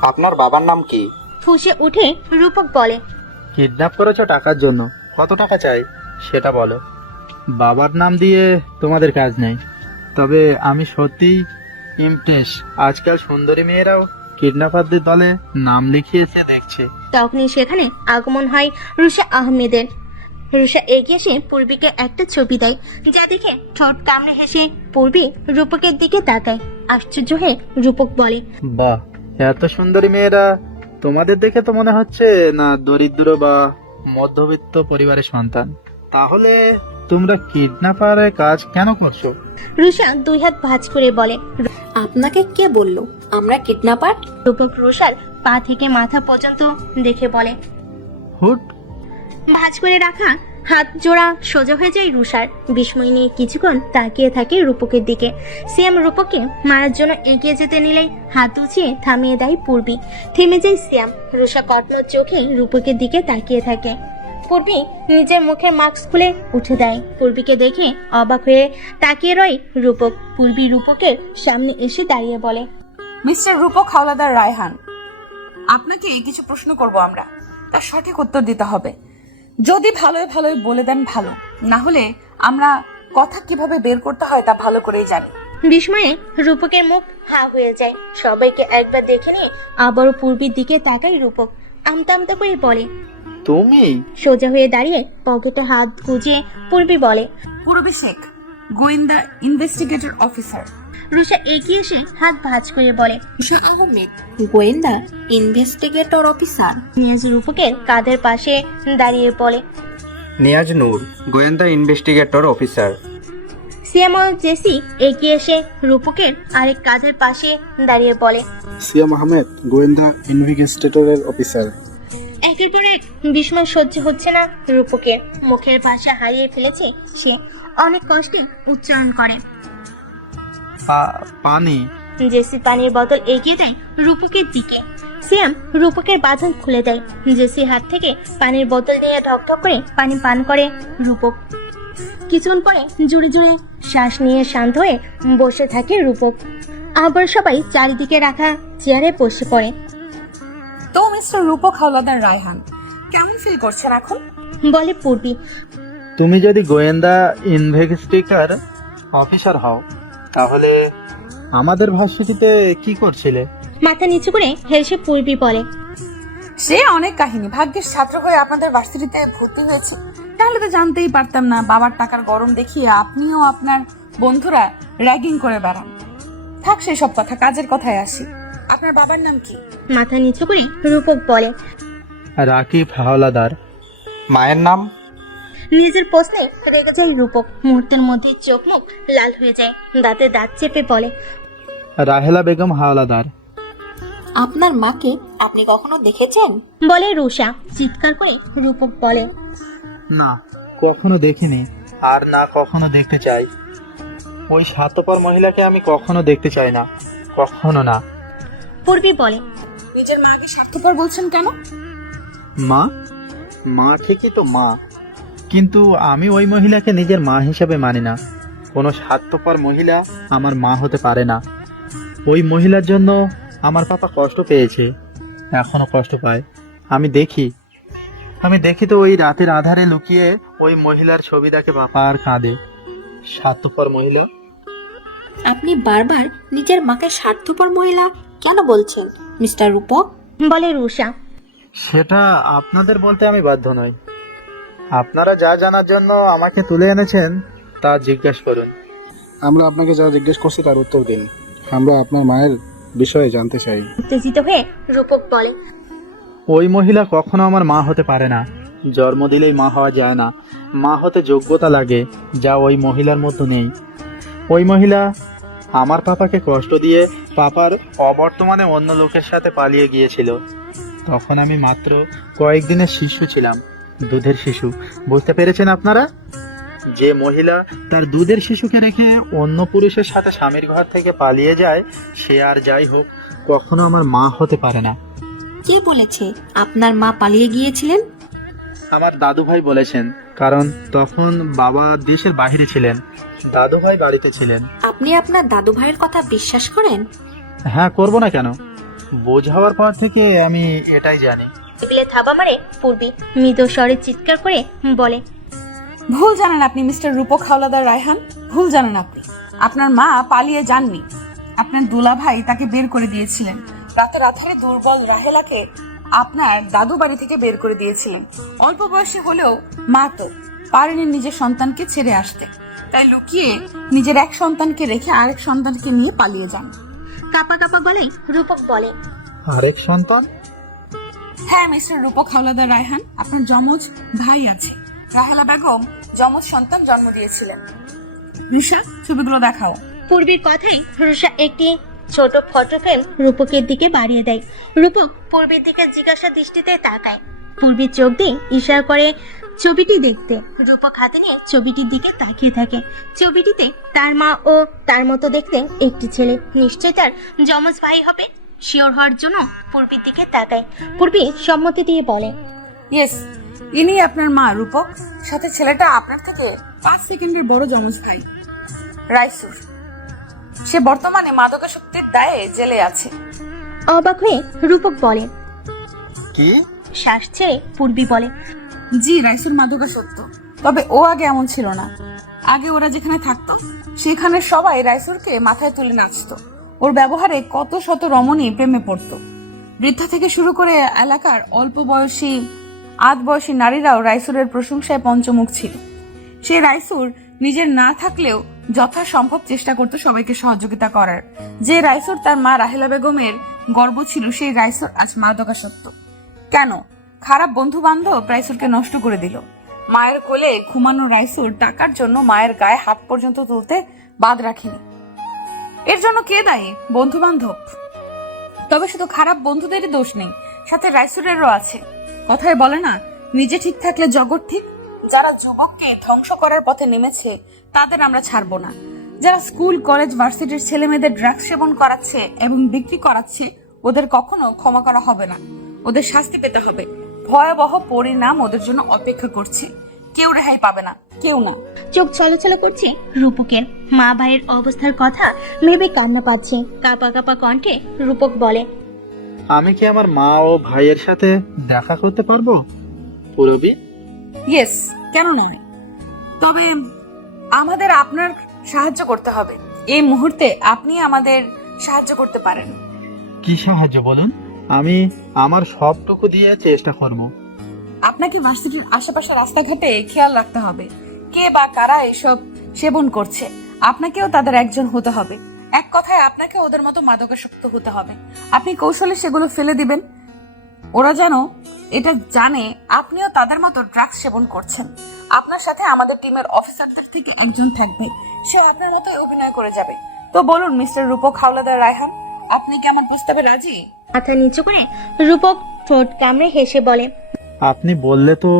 আপনার বাবার নাম কি? ফুঁসে উঠে রূপক বলে, কিডন্যাপ করেছো টাকার জন্য, কত টাকা চাই সেটা বলো। বাবার নাম দিয়ে তোমাদের কাজ নেই। তবে আমি সত্যিই ইমপ্রেস, আজকাল সুন্দরী মেয়েরাও কিডন্যাপারদের দলে নাম লিখিয়েছে দেখছে। তখনই সেখানে আগমন হয় রুষা আহমেদের। রুষা এগিয়ে এসে পূর্বীকে একটা ছবি দেয়, যা দেখে ঠোঁট কামড়ে হেসে পূর্বী রূপকের দিকে তাকায়। আশ্চর্য হয়ে রূপক বলে, বাহ, এত সুন্দরী মেয়েরা! তোমাদের দেখে তো মনে হচ্ছে না দরিদ্র বা মধ্যবিত্ত পরিবারের সন্তান। তাহলে তোমরা কিডন্যাপারের কাজ কেন করছো? রুষা দুই হাত ভাঁজ করে বলে, আপনাকে কে বললো আমরা কিডন্যাপার? রূপক রুষার পা থেকে মাথা পর্যন্ত দেখে বলে, হুট! ভাঁজ করে রাখা হাত জোড়া সোজা হয়ে যায় রুষার। বিস্ময় নিয়ে কিছুক্ষণ তাকিয়ে থাকে রূপকের দিকে। সিয়াম রূপককে মারার জন্য এগিয়ে যেতে নিলেই হাত উঁচিয়ে থামিয়ে দেয় পূর্বী। থেমে যায় সিয়াম। রুষা কটমট চোখে রূপকের দিকে তাকিয়ে থাকে। পূর্বী নিজের মুখের মাস্ক খুলে উঠে দেয়। পূর্বীকে দেখে অবাক হয়ে তাকিয়ে রয় রূপক। পূর্বী রূপকের সামনে এসে দাঁড়িয়ে বলে, মিস্টার রূপক হাওলাদার রায়হান, আপনাকে কিছু প্রশ্ন করব আমরা, তার সঠিক উত্তর দিতে হবে। যদি ভালোই ভালোই বলে দেন ভালো, না হলে আমরা কথা কিভাবে বের করতে হয় তা ভালো করেই জানি। বিস্ময়ে রূপকের মুখ হা হয়ে যায়। সবাইকে একবার দেখে নিয়ে আবারও পূর্বীর দিকে তাকায় রূপক। আমতা আমতা করে বলে, তুমি? সোজা হয়ে দাঁড়িয়ে পকেটে হাত গুজিয়ে পূর্বী বলে, পূরবী শেখ, গোয়েন্দা ইনভেস্টিগেটর অফিসার। রুষা এগিয়ে এসে হাত ভাঁজ করে বলে, উষা আহমেদ, গোয়েন্দা ইনভেস্টিগেটর অফিসার। নিয়াজ রূপকের কাঁধের পাশে দাঁড়িয়ে বলে, নিয়াজ নূর, গোয়েন্দা ইনভেস্টিগেটর অফিসার। সিয়াম ও জেসি এগিয়ে এসে রূপকের আরেক কাঁধের পাশে দাঁড়িয়ে বলে, সিয়াম আহমেদ, গোয়েন্দা ইনভেস্টিগেটরের অফিসার। একের পর এক বিস্ময় সহ্য হচ্ছে না রূপকের। মুখের ভাষা হারিয়ে ফেলেছে সে। অনেক কষ্টে উচ্চারণ করে, পানি। জেসি পানির বোতল এগিয়ে দেয় রূপকের দিকে। সিয়াম রূপকের বাঁধন খুলে দেয়। জেসি হাত থেকে পানির বোতল নিয়ে ঢকঢক করে পানি পান করে রূপক। কিছুক্ষণ পরে জুড়ে জুড়ে শ্বাস নিয়ে শান্ত হয়ে বসে থাকে রূপক। আবার সবাই চারিদিকে রাখা চেয়ারে বসে পড়ে। তো মিস্টার রূপক হাওলাদার রায়হান, কেমন ফিল করছেন এখন? বলে পূর্বী, তুমি যদি গোয়েন্দা ইনভেস্টিগেটর অফিসার হও, তাহলে আমাদের ভার্সিটিতে কি করছিলে? মাথা নিচু করে হেসে পূর্বী বলে, সে অনেক কাহিনী। ভাগ্যের ছাত্র হয়ে আপনাদের ভার্সিটিতে ভর্তি হয়েছি, তাহলে তো জানতেই পারতাম না বাবার টাকার গরম দেখিয়ে আপনিও আপনার বন্ধুরা র্যাগিং করে বেড়ান। থাক সেসব কথা, কাজের কথায় আসি। আপনার বাবার নাম কি? মাথা নিচু করে রূপক বলে। রাকিব হাওলাদার। মায়ের নাম? নিজের প্রশ্নে রেগে যায় রূপক। মুহূর্তের মধ্যে চোখ মুখ লাল হয়ে যায়, দাঁতে দাঁত চেপে বলে, রাহেলা বেগম হাওলাদার। আপনার মাকে আপনি কখনো দেখেছেন? বলে রুষা। চিৎকার করে রূপক বলে, না, কখনো দেখিনি, আর না কখনো দেখতে চাই। ওই স্বার্থপর মহিলাকে আমি কখনো দেখতে চাই না, কখনো না। পূর্বী বলে, নিজের মাকে স্বার্থপর বলছেন কেন? মা? মা ঠিকই তো মা, কিন্তু আমি ওই মহিলাকে নিজের মা হিসেবে মানি না। কোনো স্বার্থপর মহিলা আমার মা হতে পারে না। ওই মহিলার জন্য আমার পাপা কষ্ট পেয়েছে, এখনো কষ্ট পায়। আমি দেখি তো ওই রাতের আধারে লুকিয়ে ওই মহিলার ছবি দেখে পাপা আর কাঁদে। স্বার্থপর মহিলা। আপনি বারবার নিজের মাকে স্বার্থপর মহিলা কেন বলছেন মিস্টার রূপক? বলে রুষা। সেটা আপনাদের বলতে আমি বাধ্য নই। আপনারা যা জানার জন্য আমাকে তুলে এনেছেন তা জিজ্ঞেস করুন। আমরা আপনাকে যা জিজ্ঞেস করছি তার উত্তর দিন। আমরা আপনার মায়ের বিষয়ে জানতে চাই। উত্তেজিত হয়ে রূপক বলে, ওই মহিলা কখনো আমার মা হতে পারে না। জন্ম দিলেই মা হওয়া যায় না, মা হতে যোগ্যতা লাগে, যা ওই মহিলার মধ্যে নেই। ওই মহিলা আমার পাপাকে কষ্ট দিয়ে পাপার অবর্তমানে অন্য লোকের সাথে পালিয়ে গিয়েছিল। তখন আমি মাত্র কয়েকদিনের শিশু ছিলাম, দুধের শিশু। বুঝতে পেরেছেন আপনারা? যে মহিলা তার দুধের শিশুকে রেখে অন্য পুরুষের সাথে স্বামীর ঘর থেকে পালিয়ে যায়, সে আর যাই হোক কখনো আমার মা হতে পারে না। কে বলেছে আপনার মা পালিয়ে গিয়েছিলেন? আমার দাদু ভাই বলেছেন, কারণ তখন বাবা দেশের বাইরে ছিলেন, দাদু ভাই বাড়িতে ছিলেন। আপনি আপনার দাদু ভাইয়ের কথা বিশ্বাস করেন? হ্যাঁ, করবো না কেন? বোঝ হওয়ার পর থেকে আমি এটাই জানি। টেবিলে থাবা মারে পূর্বী মৃদু স্বরে চিৎকার করে বলে, ভুল জানেন আপনি মিস্টার রূপক হাওলাদার রায়হান, ভুল জানেন আপনি। আপনার মা পালিয়ে যাননি, আপনার দুলা ভাই তাকে বের করে দিয়েছিলেন। রাতের আধারে দুর্বল রাহেলাকে আপনার দাদু বাড়ি থেকে বের করে দিয়েছিলেন। অল্প বয়সে হলেও মা তো পারেনি নিজের সন্তানকে ছেড়ে আসতে, তাই লুকিয়ে নিজের এক সন্তানকে রেখে আরেক সন্তানকে নিয়ে পালিয়ে যান। কাপা কাপা গলায় রূপক বলে, আরেক সন্তান? হ্যাঁ মিস্টার রূপক হাওলাদার রায়হান, আপনার যমজ ভাই আছে। রাহেলা বেগম যমজ সন্তান জন্ম দিয়েছিলেন। ঋষা, ছবিগুলো দেখাও। পূর্বীর কথাই রুষা একটি ছোট ফটো ফ্রেম রূপকের দিকে বাড়িয়ে দেয়। রূপক পূর্বীর দিকে জিজ্ঞাসা দৃষ্টিতে তাকায়। পূর্বীর চোখ দিয়ে ইশারা করে ছবিটি দেখতে। রূপক হাতে নিয়ে ছবিটির দিকে তাকিয়ে থাকে। ছবিটিতে তার মা ও তার মতো দেখতে একটি ছেলে, নিশ্চয় তার যমজ ভাই হবে। শিওর হওয়ার জন্য পূর্বীর দিকে তাকায়। পূর্বী সম্মতি দিয়ে বলে, ইয়েস, ইনি আপনার মা রূপক, সাথে ছেলেটা আপনার থেকে 5 সেকেন্ডের বড় যমজ ভাই রাইসুর। সে বর্তমানে মাদকাসক্তির দায়ে জেলে আছে। অবাক হয়ে রূপক বলে, কি? শ্বাস ছেড়ে পূর্বী বলে, জি, রাইসুর মাদকাসক্ত, তবে ও আগে এমন ছিল না। আগে ওরা যেখানে থাকতো সেখানে সবাই রাইসুরকে মাথায় তুলে নাচতো। ওর ব্যবহারে কত শত রমণী প্রেমে পড়তো। বৃদ্ধা থেকে শুরু করে এলাকার অল্প বয়সী আধ বয়সী নারীরাও রাইসুরের প্রশংসায় পঞ্চমুখ ছিল। সে রাইসুর নিজের না থাকলেও যথাসম্ভব চেষ্টা করতো সবাইকে সহযোগিতা করার। যে রাইসুর তার মা রাহেলা বেগমের গর্ব ছিল, সেই রাইসুর আজ মাদকাসক্ত। কেন? খারাপ বন্ধু বান্ধব রাইসুরকে নষ্ট করে দিল। মায়ের কোলে ঘুমানো রাইসুর টাকার জন্য মায়ের গায়ে হাত পর্যন্ত তুলতে বাদ রাখেনি। এর জন্য কে দায়ী? বন্ধু বান্ধব। তবে শুধু খারাপ বন্ধুদেরই দোষ নেই, সাথে রাইসুরেরও আছে। কথায় বলে না, নিজে ঠিক থাকলে জগৎ ঠিক। যারা যুবককে ধ্বংস করার পথে নেমেছে তাদের আমরা ছাড়বো না। যারা স্কুল কলেজ ভার্সিটির ছেলে মেয়েদের ড্রাগস সেবন করাচ্ছে এবং বিক্রি করাচ্ছে, ওদের কখনো ক্ষমা করা হবে না। ওদের শাস্তি পেতে হবে। ভয়াবহ পরিণাম ওদের জন্য অপেক্ষা করছে। কেউ রেহাই পাবে না, কেউ না। চোখ ছলছল করছে রূপকের। মা ভাইয়ের অবস্থার কথা ভেবে কান্না পাচ্ছে। কাপা কাপা কণ্ঠে রূপক বলে, আমি কি আমার মা ও ভাইয়ের সাথে দেখা করতে পারবো পূরবী? ইয়েস, কেন নয়? তবে আমাদের আপনার সাহায্য করতে হবে। এই মুহূর্তে আপনি আমাদের সাহায্য করতে পারেন। কি সাহায্য বলুন? আমি আমার সবটুকু দিয়ে চেষ্টা করবো। আপনাকে ভার্সিটির আশেপাশে রাস্তাঘাটে খেয়াল রাখতে হবে, কে বা কারা এসব সেবন করছে। আপনাকেও তাদের একজন হতে হবে। এক কথায় আপনাকে ওদের মতো মাদকাসক্ত হতে হবে। আপনি কৌশলে সেগুলো ফেলে দিবেন। ওরা যেন এটা জানে আপনিও তাদের মতো ড্রাগস সেবন করছেন। আপনার সাথে আমাদের টিমের অফিসারদের থেকে একজন থাকবে, সে আপনার মতোই অভিনয় করে যাবে। তো বলুন মিস্টার রূপক হাওলাদার রায়হান, আপনি কি আমার প্রস্তাবে রাজি? মাথা নিচু করে রূপক ঠোঁট কামড়ে হেসে বলে। আপনি বললে তো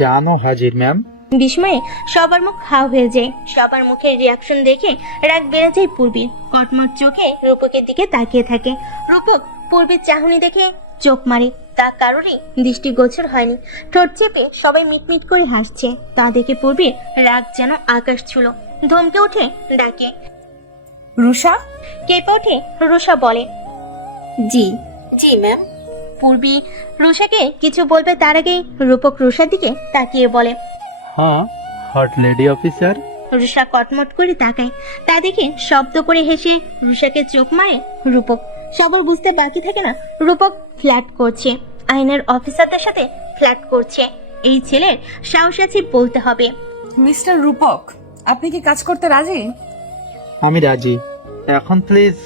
জানো হাজির ম্যাম। বিস্ময়ে সবার মুখ হাও হয়ে যায়। সবার মুখের রিয়াকশন দেখে রাগ বেড়ে যায় পূর্বীর। কটমট চোখে রূপকের দিকে তাকিয়ে থাকে। রূপক পূর্বীর চাহনি দেখে চোখ মারে। তা কারোরই দৃষ্টিগোচর হয়নি। ঠোঁট চেপে সবাই মিটমিট করে হাসছে। তা দেখে পূর্বীর রাগ যেন আকাশ ছুঁল। ধমকে উঠে ডাকে, রুষা। কেঁপে ওঠে রুষা, বলে, জি জি ম্যাম। পূর্বী রুষাকে কিছু বলবে তার আগেই রূপক রুষার দিকে তাকিয়ে বলে, হ্যাঁ, হট লেডি অফিসার। রুষা কটমট করে তাকায়। তা দেখে শব্দ করে হেসে রুষাকে চোখ মারে রূপক। সবার বুঝতে বাকি থাকে না রূপক ফ্ল্যাট করছে, আইনের অফিসারদের সাথে ফ্ল্যাট করছে। এই ছেলের সাহস আছে বলতে হবে। মিস্টার রূপক, আপনি কি কাজ করতে রাজি? আমি রাজি। এখন প্লিজ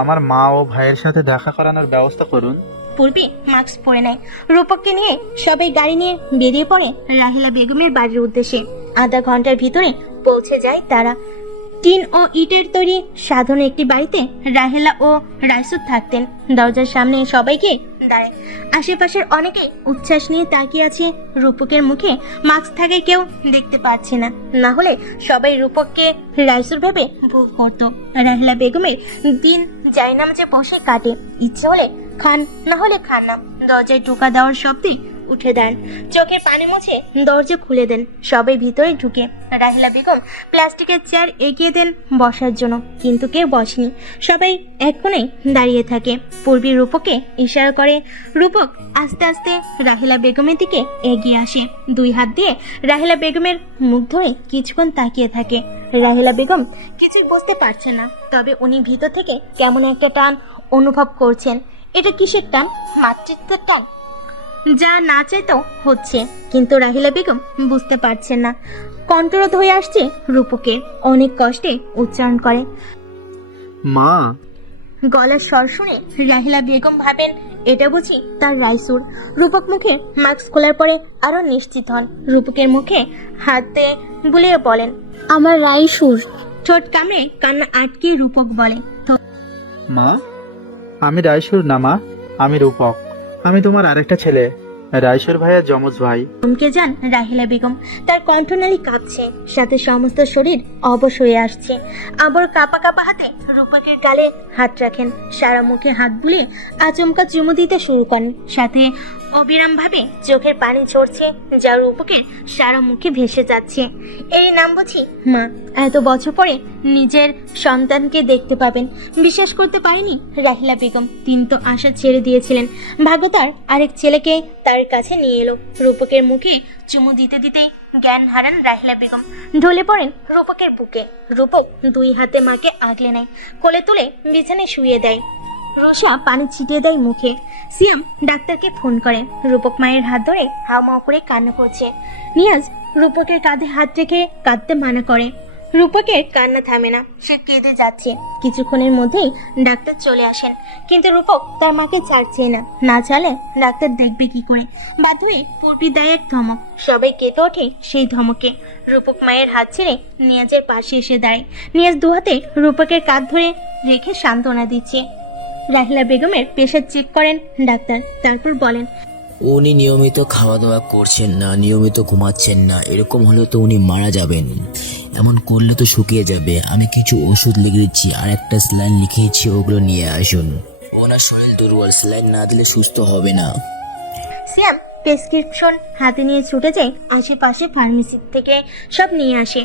আমার মা ও ভাইয়ের সাথে দেখা করানোর ব্যবস্থা করুন। পূর্বে মাস্ক পরে নেয়। রূপককে নিয়ে সবাই গাড়ি নিয়ে বেরিয়ে পড়ে রাহেলা বেগমের বাড়ির উদ্দেশ্যে। আধা ঘন্টার ভিতরে পৌঁছে যায় তারা। টিন ও ইটের তৈরি সাধারণ একটি বাড়িতে রাহেলা ও রাইসুদ থাকতেন। দরজার সামনে সবাইকে দাঁড়ায়। আশেপাশের অনেকে উচ্ছ্বাস নিয়ে তাকিয়ে আছে। রূপকের মুখে মাস্ক থাকে কেউ দেখতে পাচ্ছে না, না হলে সবাই রূপককে রাইসুর ভেবে ভুল করতো। রাহেলা বেগমের দিন জায়নামাজে বসে কাটে। ইচ্ছে হলে খান, না হলে খান না। দরজায় ঢোকা দেওয়ার শব্দে উঠে দেন, চোখের পানি মুছে দরজা খুলে দেন। সবাই ভিতরে ঢুকে। রাহেলা বেগম প্লাস্টিকের চেয়ার এগিয়ে দেন বসার জন্য, কিন্তু কেউ বসেনি। সবাই এক কোণে দাঁড়িয়ে থাকে। পূর্বী রূপকে ইশারা করে। রূপক আস্তে আস্তে রাহেলা বেগমের দিকে এগিয়ে আসে। দুই হাত দিয়ে রাহেলা বেগমের মুখ ধরে কিছুক্ষণ তাকিয়ে থাকে। রাহেলা বেগম কিছুই বুঝতে পারছেন না, তবে উনি ভিতর থেকে কেমন একটা টান অনুভব করছেন। এটা কিসের টান? মাতৃত্বের টান, যা না চাইতেও হচ্ছে। কিন্তু রাহিলা বেগম বুঝতে পারছেন না। কণ্ঠরোধ হয়ে আসছে রূপকের। অনেক কষ্টে উচ্চারণ করে, মা। গলার স্বর শুনে রাহিলা বেগম ভাবেন এটা বুঝি তার রাইসুর। রূপক মুখে মাস্ক খোলার পরে আরো নিশ্চিত হন। রূপকের মুখে হাত দিয়ে বুলিয়ে বলেন, আমার রাইসুর। ঠোঁট কামড়ে কান্না আটকে রূপক বলে, মা, আমি রাইসুর না মা, আমি রূপক। আমি তোমার আরেকটা ছেলে, রাইসুর ভাইয়ের যমজ ভাই। থমকে যান রাহিলা বেগম। তার কণ্ঠনালী কাঁপছে, সাথে সমস্ত শরীর অবশ হয়ে আসছে। আবার কাপা কাপা হাতে রূপকের গালে হাত রাখেন। সারা মুখে হাত বুলিয়ে আচমকা চুমু দিতে শুরু করেন। সাথে অবিরাম ভাবে চোখের পানি ঝরছে, যা রূপকের সারা মুখে ভেসে যাচ্ছে। এই নাম বুঝি মা? এত বছর পরে নিজের সন্তানকে দেখতে পাবেন। বিশ্বাস করতে পারেনি রাহিলা বেগম। তিনি তো আশা ছেড়ে দিয়েছিলেন। ভাগ্য তার আরেক ছেলেকে তার কাছে নিয়ে এলো। রূপকের মুখে চুমু দিতে দিতেই জ্ঞান হারান রাহিলা বেগম। ঢলে পড়েন রূপকের বুকে। রূপক দুই হাতে মাকে আগলে নেয়, কোলে তুলে বিছানায় শুয়ে দেয়। রোষা পানি ছিটিয়ে দেয় মুখে। সিয়াম ডাক্তারকে ফোন করে। রূপক মায়ের হাত ধরে হাওমাও করে কান্না করছে। নিয়াজ রূপকের কাঁধে হাত রেখে কাঁদতে মানা করে। রূপকের কান্না থামে না, সে কেঁদে যাচ্ছে। কিছুক্ষণের মধ্যেই ডাক্তার চলে আসেন, কিন্তু রূপক তার মাকে ছাড়ছে না। না চালে ডাক্তার দেখবে কি করে? বাধ্য হয়ে পূর্বী দেয় এক ধমক। সবাই কেঁপে ওঠে সেই ধমকে। রূপক মায়ের হাত ছেড়ে নিয়াজের পাশে এসে দাঁড়ায়। নিয়াজ দুহাতে রূপকের কাঁধ ধরে রেখে সান্ত্বনা দিচ্ছে। রাহিলা বেগমের প্রেশার চেক করেন ডাক্তার, তারপর বলেন, উনি নিয়মিত খাওয়া দাওয়া করছেন না, নিয়মিত ঘুমাচ্ছেন না। এরকম হলে তো উনি মারা যাবেন। এমন করলে তো শুকিয়ে যাবে। আমি কিছু ওষুধ লিখে দিচ্ছি, আর একটা স্যালাইন লিখেছি, ওগুলো নিয়ে আসুন। ওনার শরীর দুর্বল, স্যালাইন না দিলে সুস্থ হবে না। সিয়াম প্রেসক্রিপশন হাতে নিয়ে ছুটে যায় আশেপাশে ফার্মেসি থেকে, সব নিয়ে আসে।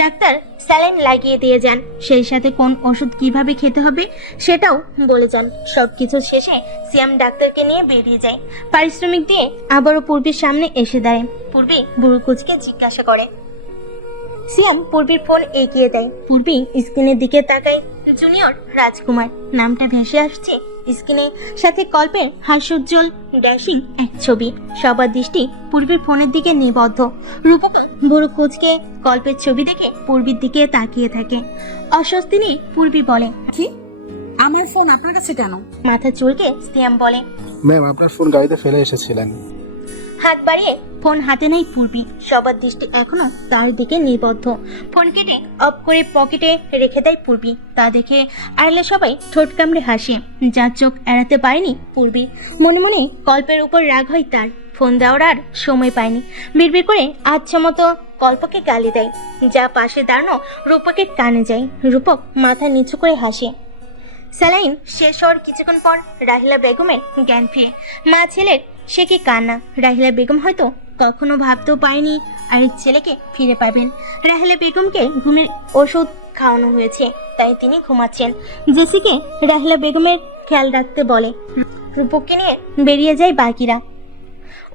ডাক্তার স্যালাইন লাগিয়ে দিয়ে যান, সেই সাথে কোন ওষুধ কিভাবে খেতে হবে সেটাও বলে যান। সবকিছু শেষে সিয়াম ডাক্তারকে নিয়ে বেরিয়ে যায়। পারিশ্রমিক দিয়ে আবারও পূর্বীর সামনে এসে দাঁড়ায়। পূর্বী বুড়ো কুচকে জিজ্ঞাসা করে। সিয়াম পূর্বীর ফোন এগিয়ে দেয়। পূর্বী স্ক্রিনের দিকে তাকায়। জুনিয়র রাজকুমার নামটা ভেসে আসছে স্ক্রিনে সাথে কল্পের হাস্যোজ্জ্বল ড্যাশিং এক ছবি। সবার দৃষ্টি পূর্বীর ফোনের দিকে নিবদ্ধ। রূপক বড় কুঁচকে কল্পের ছবি দেখে পূর্বীর দিকে তাকিয়ে থাকে। অস্বস্তি নিয়ে পূর্বী বলে, কি আমার ফোন আপনার কাছে কেন? মাথা চুলকে সিয়াম বলে, ম্যাম আপনার ফোন গাড়িতে ফেলে এসেছিলেন। হাত বাড়িয়ে ফোন হাতে নেই পূর্বী। সবার দৃষ্টি এখনো তার দিকে নিবদ্ধ। ফোন কেটে অফ করে পকেটে রেখে দেয় পূর্বী। তা দেখে আড়ালে সবাই ঠোঁট কামড়ে হাসে। যার চোখ এড়াতে পারেনি পূর্বী। মনে মনে কল্পের উপর রাগ হয় তার। ফোন দেওয়ার আর সময় পায়নি। বিড়বিড় করে আচ্ছা মতো কল্পকে গালি দেয়, যা পাশে দাঁড়ানো রূপকের কানে যায়। রূপক মাথা নিচু করে হাসে। স্যালাইন শেষ হওয়ার কিছুক্ষণ পর রাহিলা বেগমের জ্ঞান ফিরে। মা ছেলের সে কি কান্না! রাহিলা বেগম হয়তো কখনো ভাবতেও পারেনি আরেক ছেলেকে ফিরে পাবেন। রাহিলা বেগমকে ঘুমের ওষুধ খাওয়ানো হয়েছে, তাই তিনি ঘুমাচ্ছেন। জেসিকে রাহিলা বেগমের খেয়াল রাখতে বলে। রূপককে নিয়ে বেরিয়ে যায় বাকিরা।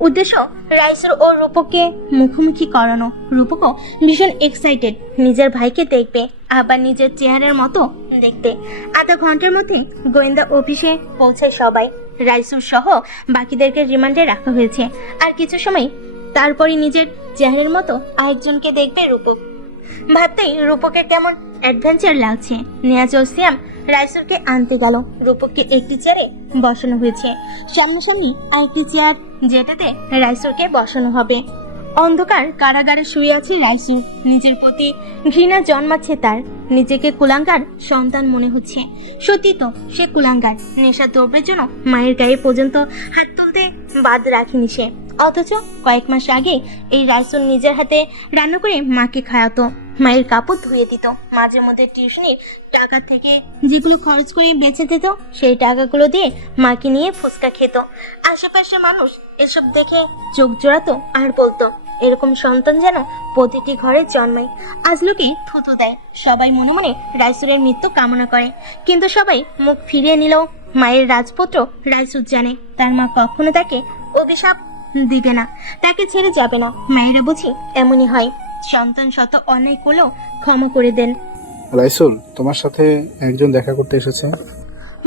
উদ্দেশ্য রাইসুর ও রূপককে মুখোমুখি করানো। রূপকও ভীষণ এক্সাইটেড নিজের ভাইকে দেখবে, আবার নিজের চেহারার মতো দেখতে। আধা ঘন্টার মধ্যে গোয়েন্দা অফিসে পৌঁছায় সবাই। রাইসুর সহ বাকিদেরকে রিমান্ডে রাখা হয়েছে। আর কিছু সময় তারপরই নিজের চেহারার মতো আরেকজনকে দেখবে রূপক। ভাবতেই রূপকের কেমন অ্যাডভেঞ্চার লাগছে। নিয়াজ ও সিয়াম রাইসুরকে আনতে গেল। রূপককে একটি চেয়ারে বসানো হয়েছে, সামনাসামনি আরেকটি চেয়ার যেটাতে রাইসুরকে বসানো হবে। অন্ধকার কারাগারে শুয়ে আছে রাইসুর। নিজের প্রতি ঘৃণা জন্মাচ্ছে তার। নিজেকে কুলাঙ্গার সন্তান মনে হচ্ছে। সত্যি তো সে কুলাঙ্গার। নেশা দ্রব্যের জন্য মায়ের গায়ে পর্যন্ত হাত তুলতে বাদ রাখেনি সে। অথচ কয়েক মাস আগে এই রাইসুর নিজের হাতে রান্না করে মাকে খাওয়াতো, মায়ের কাপড় ধুয়ে দিত। মাঝে মধ্যে টিউশনির টাকা থেকে যেগুলো খরচ করে বেঁচে দিত, সেই টাকাগুলো দিয়ে মাকে নিয়ে ফুচকা খেত। আশেপাশে মানুষ এসব দেখে চোখ জোড়াতো আর বলতো, এরকম সন্তান যেন প্রতিটি ঘরে জন্মায়। আজ লোকে থুতু দেয়, সবাই মনে মনে রাইসুরের মৃত্যু কামনা করে। কিন্তু সবাই মুখ ফিরিয়ে নিল। মায়ের রাজপুত্র রাইসুর জানে তার মা কখনো তাকে অভিশাপ দিবে না, তাকে ছেড়ে যাবে না। মায়েরা বুঝি এমনই হয়, সন্তান শত অন্যায় করলেও ক্ষমা করে দেন। রাইসুল তোমার সাথে একজন দেখা করতে এসেছে।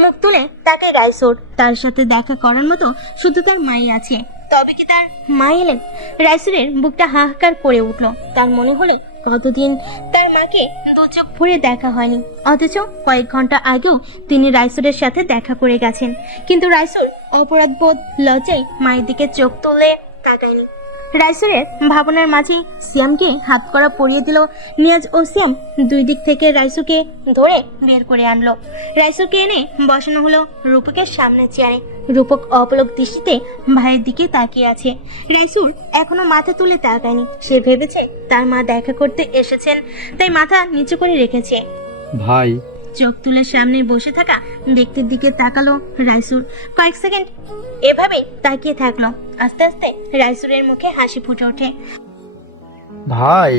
মুখ তুলে তাকে রাইসুর। তার সাথে দেখা করার মতো শুধু তার মাই আছে। তবে কি তার মা এলেন? রাইসুরের বুকটা হাহাকার করে উঠল। তার মনে হলো কতদিন তার মাকে দু চোখ ভরে দেখা হয়নি, অথচ কয়েক ঘন্টা আগেও তিনি রাইসুরের সাথে দেখা করে গেছেন। কিন্তু রাইসুর অপরাধবোধ লজ্জায় মায়ের দিকে চোখ তুলে তাকায়নি। রাইসুরের ভাবনার মাঝে সিয়ামকে হাত করা পরিয়ে দিল। নিয়াজ ও সিয়াম দুই দিক থেকে রাইসুকে ধরে বের করে আনলো। রাইসুকে এনে বসানো হলো রূপকের সামনে চেয়ারে। রূপক অপলক দৃষ্টিতে ভাইয়ের দিকে তাকিয়ে আছে। রাইসুর এখনো মাথা তুলে তাকায়নি। সে ভেবেছে তার মা দেখা করতে এসেছেন, তাই মাথা নিচু করে রেখেছে। ভাই চোখ তুলে সামনে বসে থাকা ব্যক্তির দিকে তাকালো রাইসুর। কয়েক সেকেন্ড এভাবে তাকিয়ে থাকলো। আস্তে আস্তে রাইসুরের মুখে হাসি ফুটে ওঠে। ভাই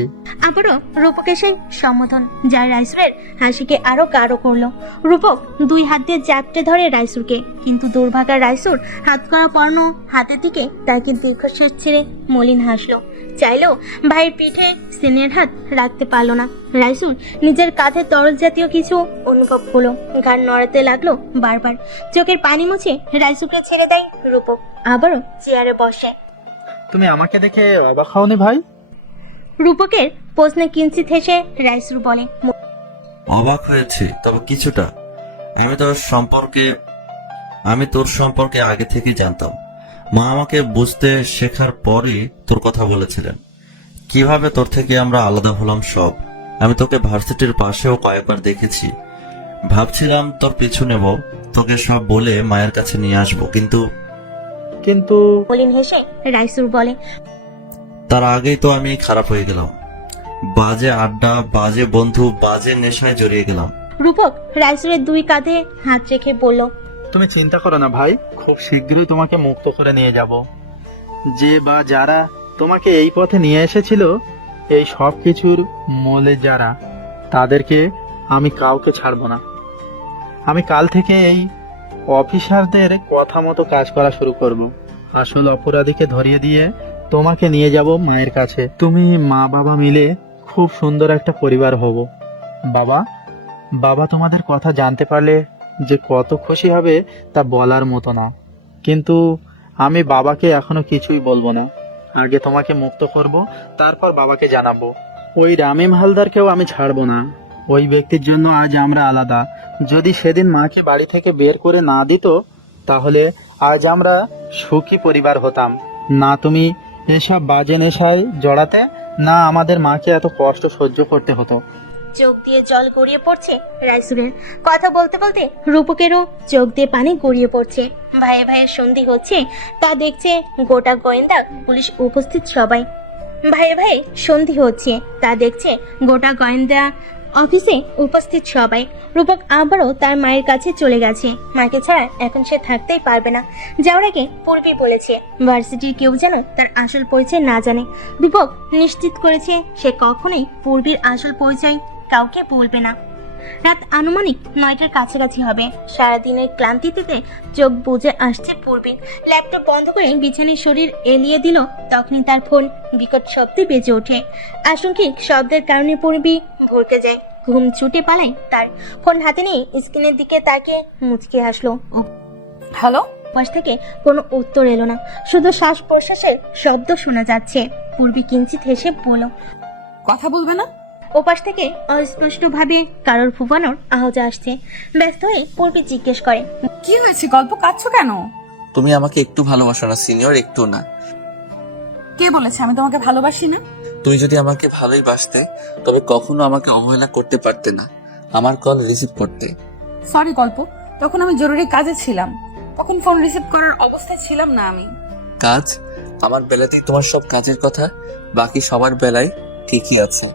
আবারও রূপকের সেই সম্বোধন, যা রাইসুরের হাসিকে আরো গাঢ় করলো। রূপক দুই হাত দিয়ে জাপটে ধরে রাইসুরকে, কিন্তু দুর্ভাগা রাইসুর হাত করা পর্ণ হাতের দিকে তাকে দীর্ঘশ্বাস ছেড়ে মলিন হাসলো। চাইলেও ভাইয়ের পিঠে সিনের হাত রাখতে পারলো না। রাইসুর নিজের কাঁধে তরল জাতীয় কিছু অনুভব হলো। ঘাড় নড়াতে লাগলো বারবার। চোখের পানি মুছে রাইসুরকে ছেড়ে দেয় রূপক। আবারও চেয়ারে বসে। তুমি আমাকে দেখে অবাক হওনি ভাই? রূপকের প্রশ্নে কিঞ্চিত হেসে রাইসুর বলে, অবাক হয়েছে, তবে কিছুটা। আমি তোর সম্পর্কে আগে থেকে জানতাম। মা আমাকে বুঝতে শেখার পরই তোর কথা বলেছিলেন। কিভাবে তোর থেকে আমরা আলাদা হলাম সব। আমি তোকে ভার্সিটির পাশেও কয়েকবার দেখেছি। ভাবছিলাম তোর পিছু নেব, তোকে সব বলে মায়ের কাছে নিয়ে আসবো, কিন্তু মলিন হেসে রাইসুর বলে, তার আগেই তো আমি খারাপ হয়ে গেলাম। বাজে আড্ডা, বাজে বন্ধু, বাজে নেশায় জড়িয়ে গেলাম। রূপক রাইসুরের দুই কাঁধে হাত রেখে বলল, তুমি চিন্তা করো না ভাই, খুব শীঘ্রই তোমাকে মুক্ত করে নিয়ে যাব। যে বা যারা তোমাকে এই পথে নিয়ে এসেছিল, এই সব কিছুর মূলে যারা, তাদেরকে আমি কাউকে ছাড়বো না। আমি কাল থেকে এই অফিসারদের কথা মতো কাজ করা শুরু করব। আসল অপরাধীকে ধরিয়ে দিয়ে তোমাকে নিয়ে যাব মায়ের কাছে। তুমি মা বাবা মিলে খুব সুন্দর একটা পরিবার হব। বাবা তোমাদের কথা জানতে পারলে যে কত খুশি হবে তা বলার মতো না। কিন্তু আমি বাবাকে এখনো কিছুই বলবো না। আগে তোমাকে মুক্ত করব, তারপর বাবাকে জানাবো। ওই রামিম হালদারকেও আমি ছাড়বো না। ওই ব্যক্তির জন্য আজ আমরা আলাদা। যদি সেদিন মাকে বাড়ি থেকে বের করে না দিত, তাহলে আজ আমরা সুখী পরিবার হতাম। না তুমি এসব বাজে নেশায় জড়াতে, না আমাদের মাকে এত কষ্ট সহ্য করতে হতো। চোখ দিয়ে জল গড়িয়ে পড়ছে রাইসুরের। কথা বলতে বলতে রূপকেরও চোখ দিয়ে পানি গড়িয়ে পড়ছে। ভাইয়ে ভাইয়ের সন্ধি হচ্ছে তা দেখছে গোটা গোয়েন্দা পুলিশ উপস্থিত সবাই। ভাইয়ে ভাইয়ে সন্ধি হচ্ছে তা দেখছে গোটা গোয়েন্দা অফিসে উপস্থিত সবাই। রূপক আবারও তার মায়ের কাছে চলে গেছে। মাকে ছাড়া এখন সে থাকতেই পারবে না। যাওয়ার আগে পূর্বী বলেছে ভার্সিটির কেউ যেন তার আসল পরিচয় না জানে। দীপক নিশ্চিত করেছে সে কখনোই পূর্বীর আসল পরিচয় কাউকে বলবে না। রাত আনুমানিক 9টার কাছাকাছি হবে। সারাদিনের ক্লান্তিতে চোখ বুজে আসছে পূর্বীর। ল্যাপটপ বন্ধ করে বিছানায় শরীর এলিয়ে দিল, তখনই তার ফোন বিকট শব্দে বেজে ওঠে। আশঙ্কিক শব্দের কারণে পূর্বী ভরকে যায়। ঘুম ছুটে পালায় তার। ফোন হাতে নিয়ে স্ক্রিনের দিকে তাকে মুচকে হাসলো। হ্যালো? পাশ থেকে কোনো উত্তর এলো না, শুধু শ্বাস প্রশ্বাসের শব্দ শোনা যাচ্ছে। পূর্বী কিঞ্চিত হেসে বলল, কথা বলবে না? ওপাশ থেকে অস্পষ্টভাবে কারোর ফুফানোর আওয়াজ আসছে। ব্যস্ত হয়ে পূর্বী জিজ্ঞেস করে, কি হয়েছে? গল্প কাঁদছো কেন? তুমি আমাকে একটু ভালোবাসো না সিনিয়র, একটু না। কে বলেছে আমি তোমাকে ভালোবাসি না? তুমি যদি আমাকে ভালোই বাসতে তবে কখনো আমাকে অবহেলা করতে পারতে না, আমার কল রিসিভ করতে। সরি গল্প, তখন আমি জরুরি কাজে ছিলাম। তখন ফোন রিসিভ করার অবস্থায় ছিলাম না আমি। কাজ? আমার বেলাতেই তোমার সব কাজের কথা, বাকি সবার বেলায় ঠিকই আছে।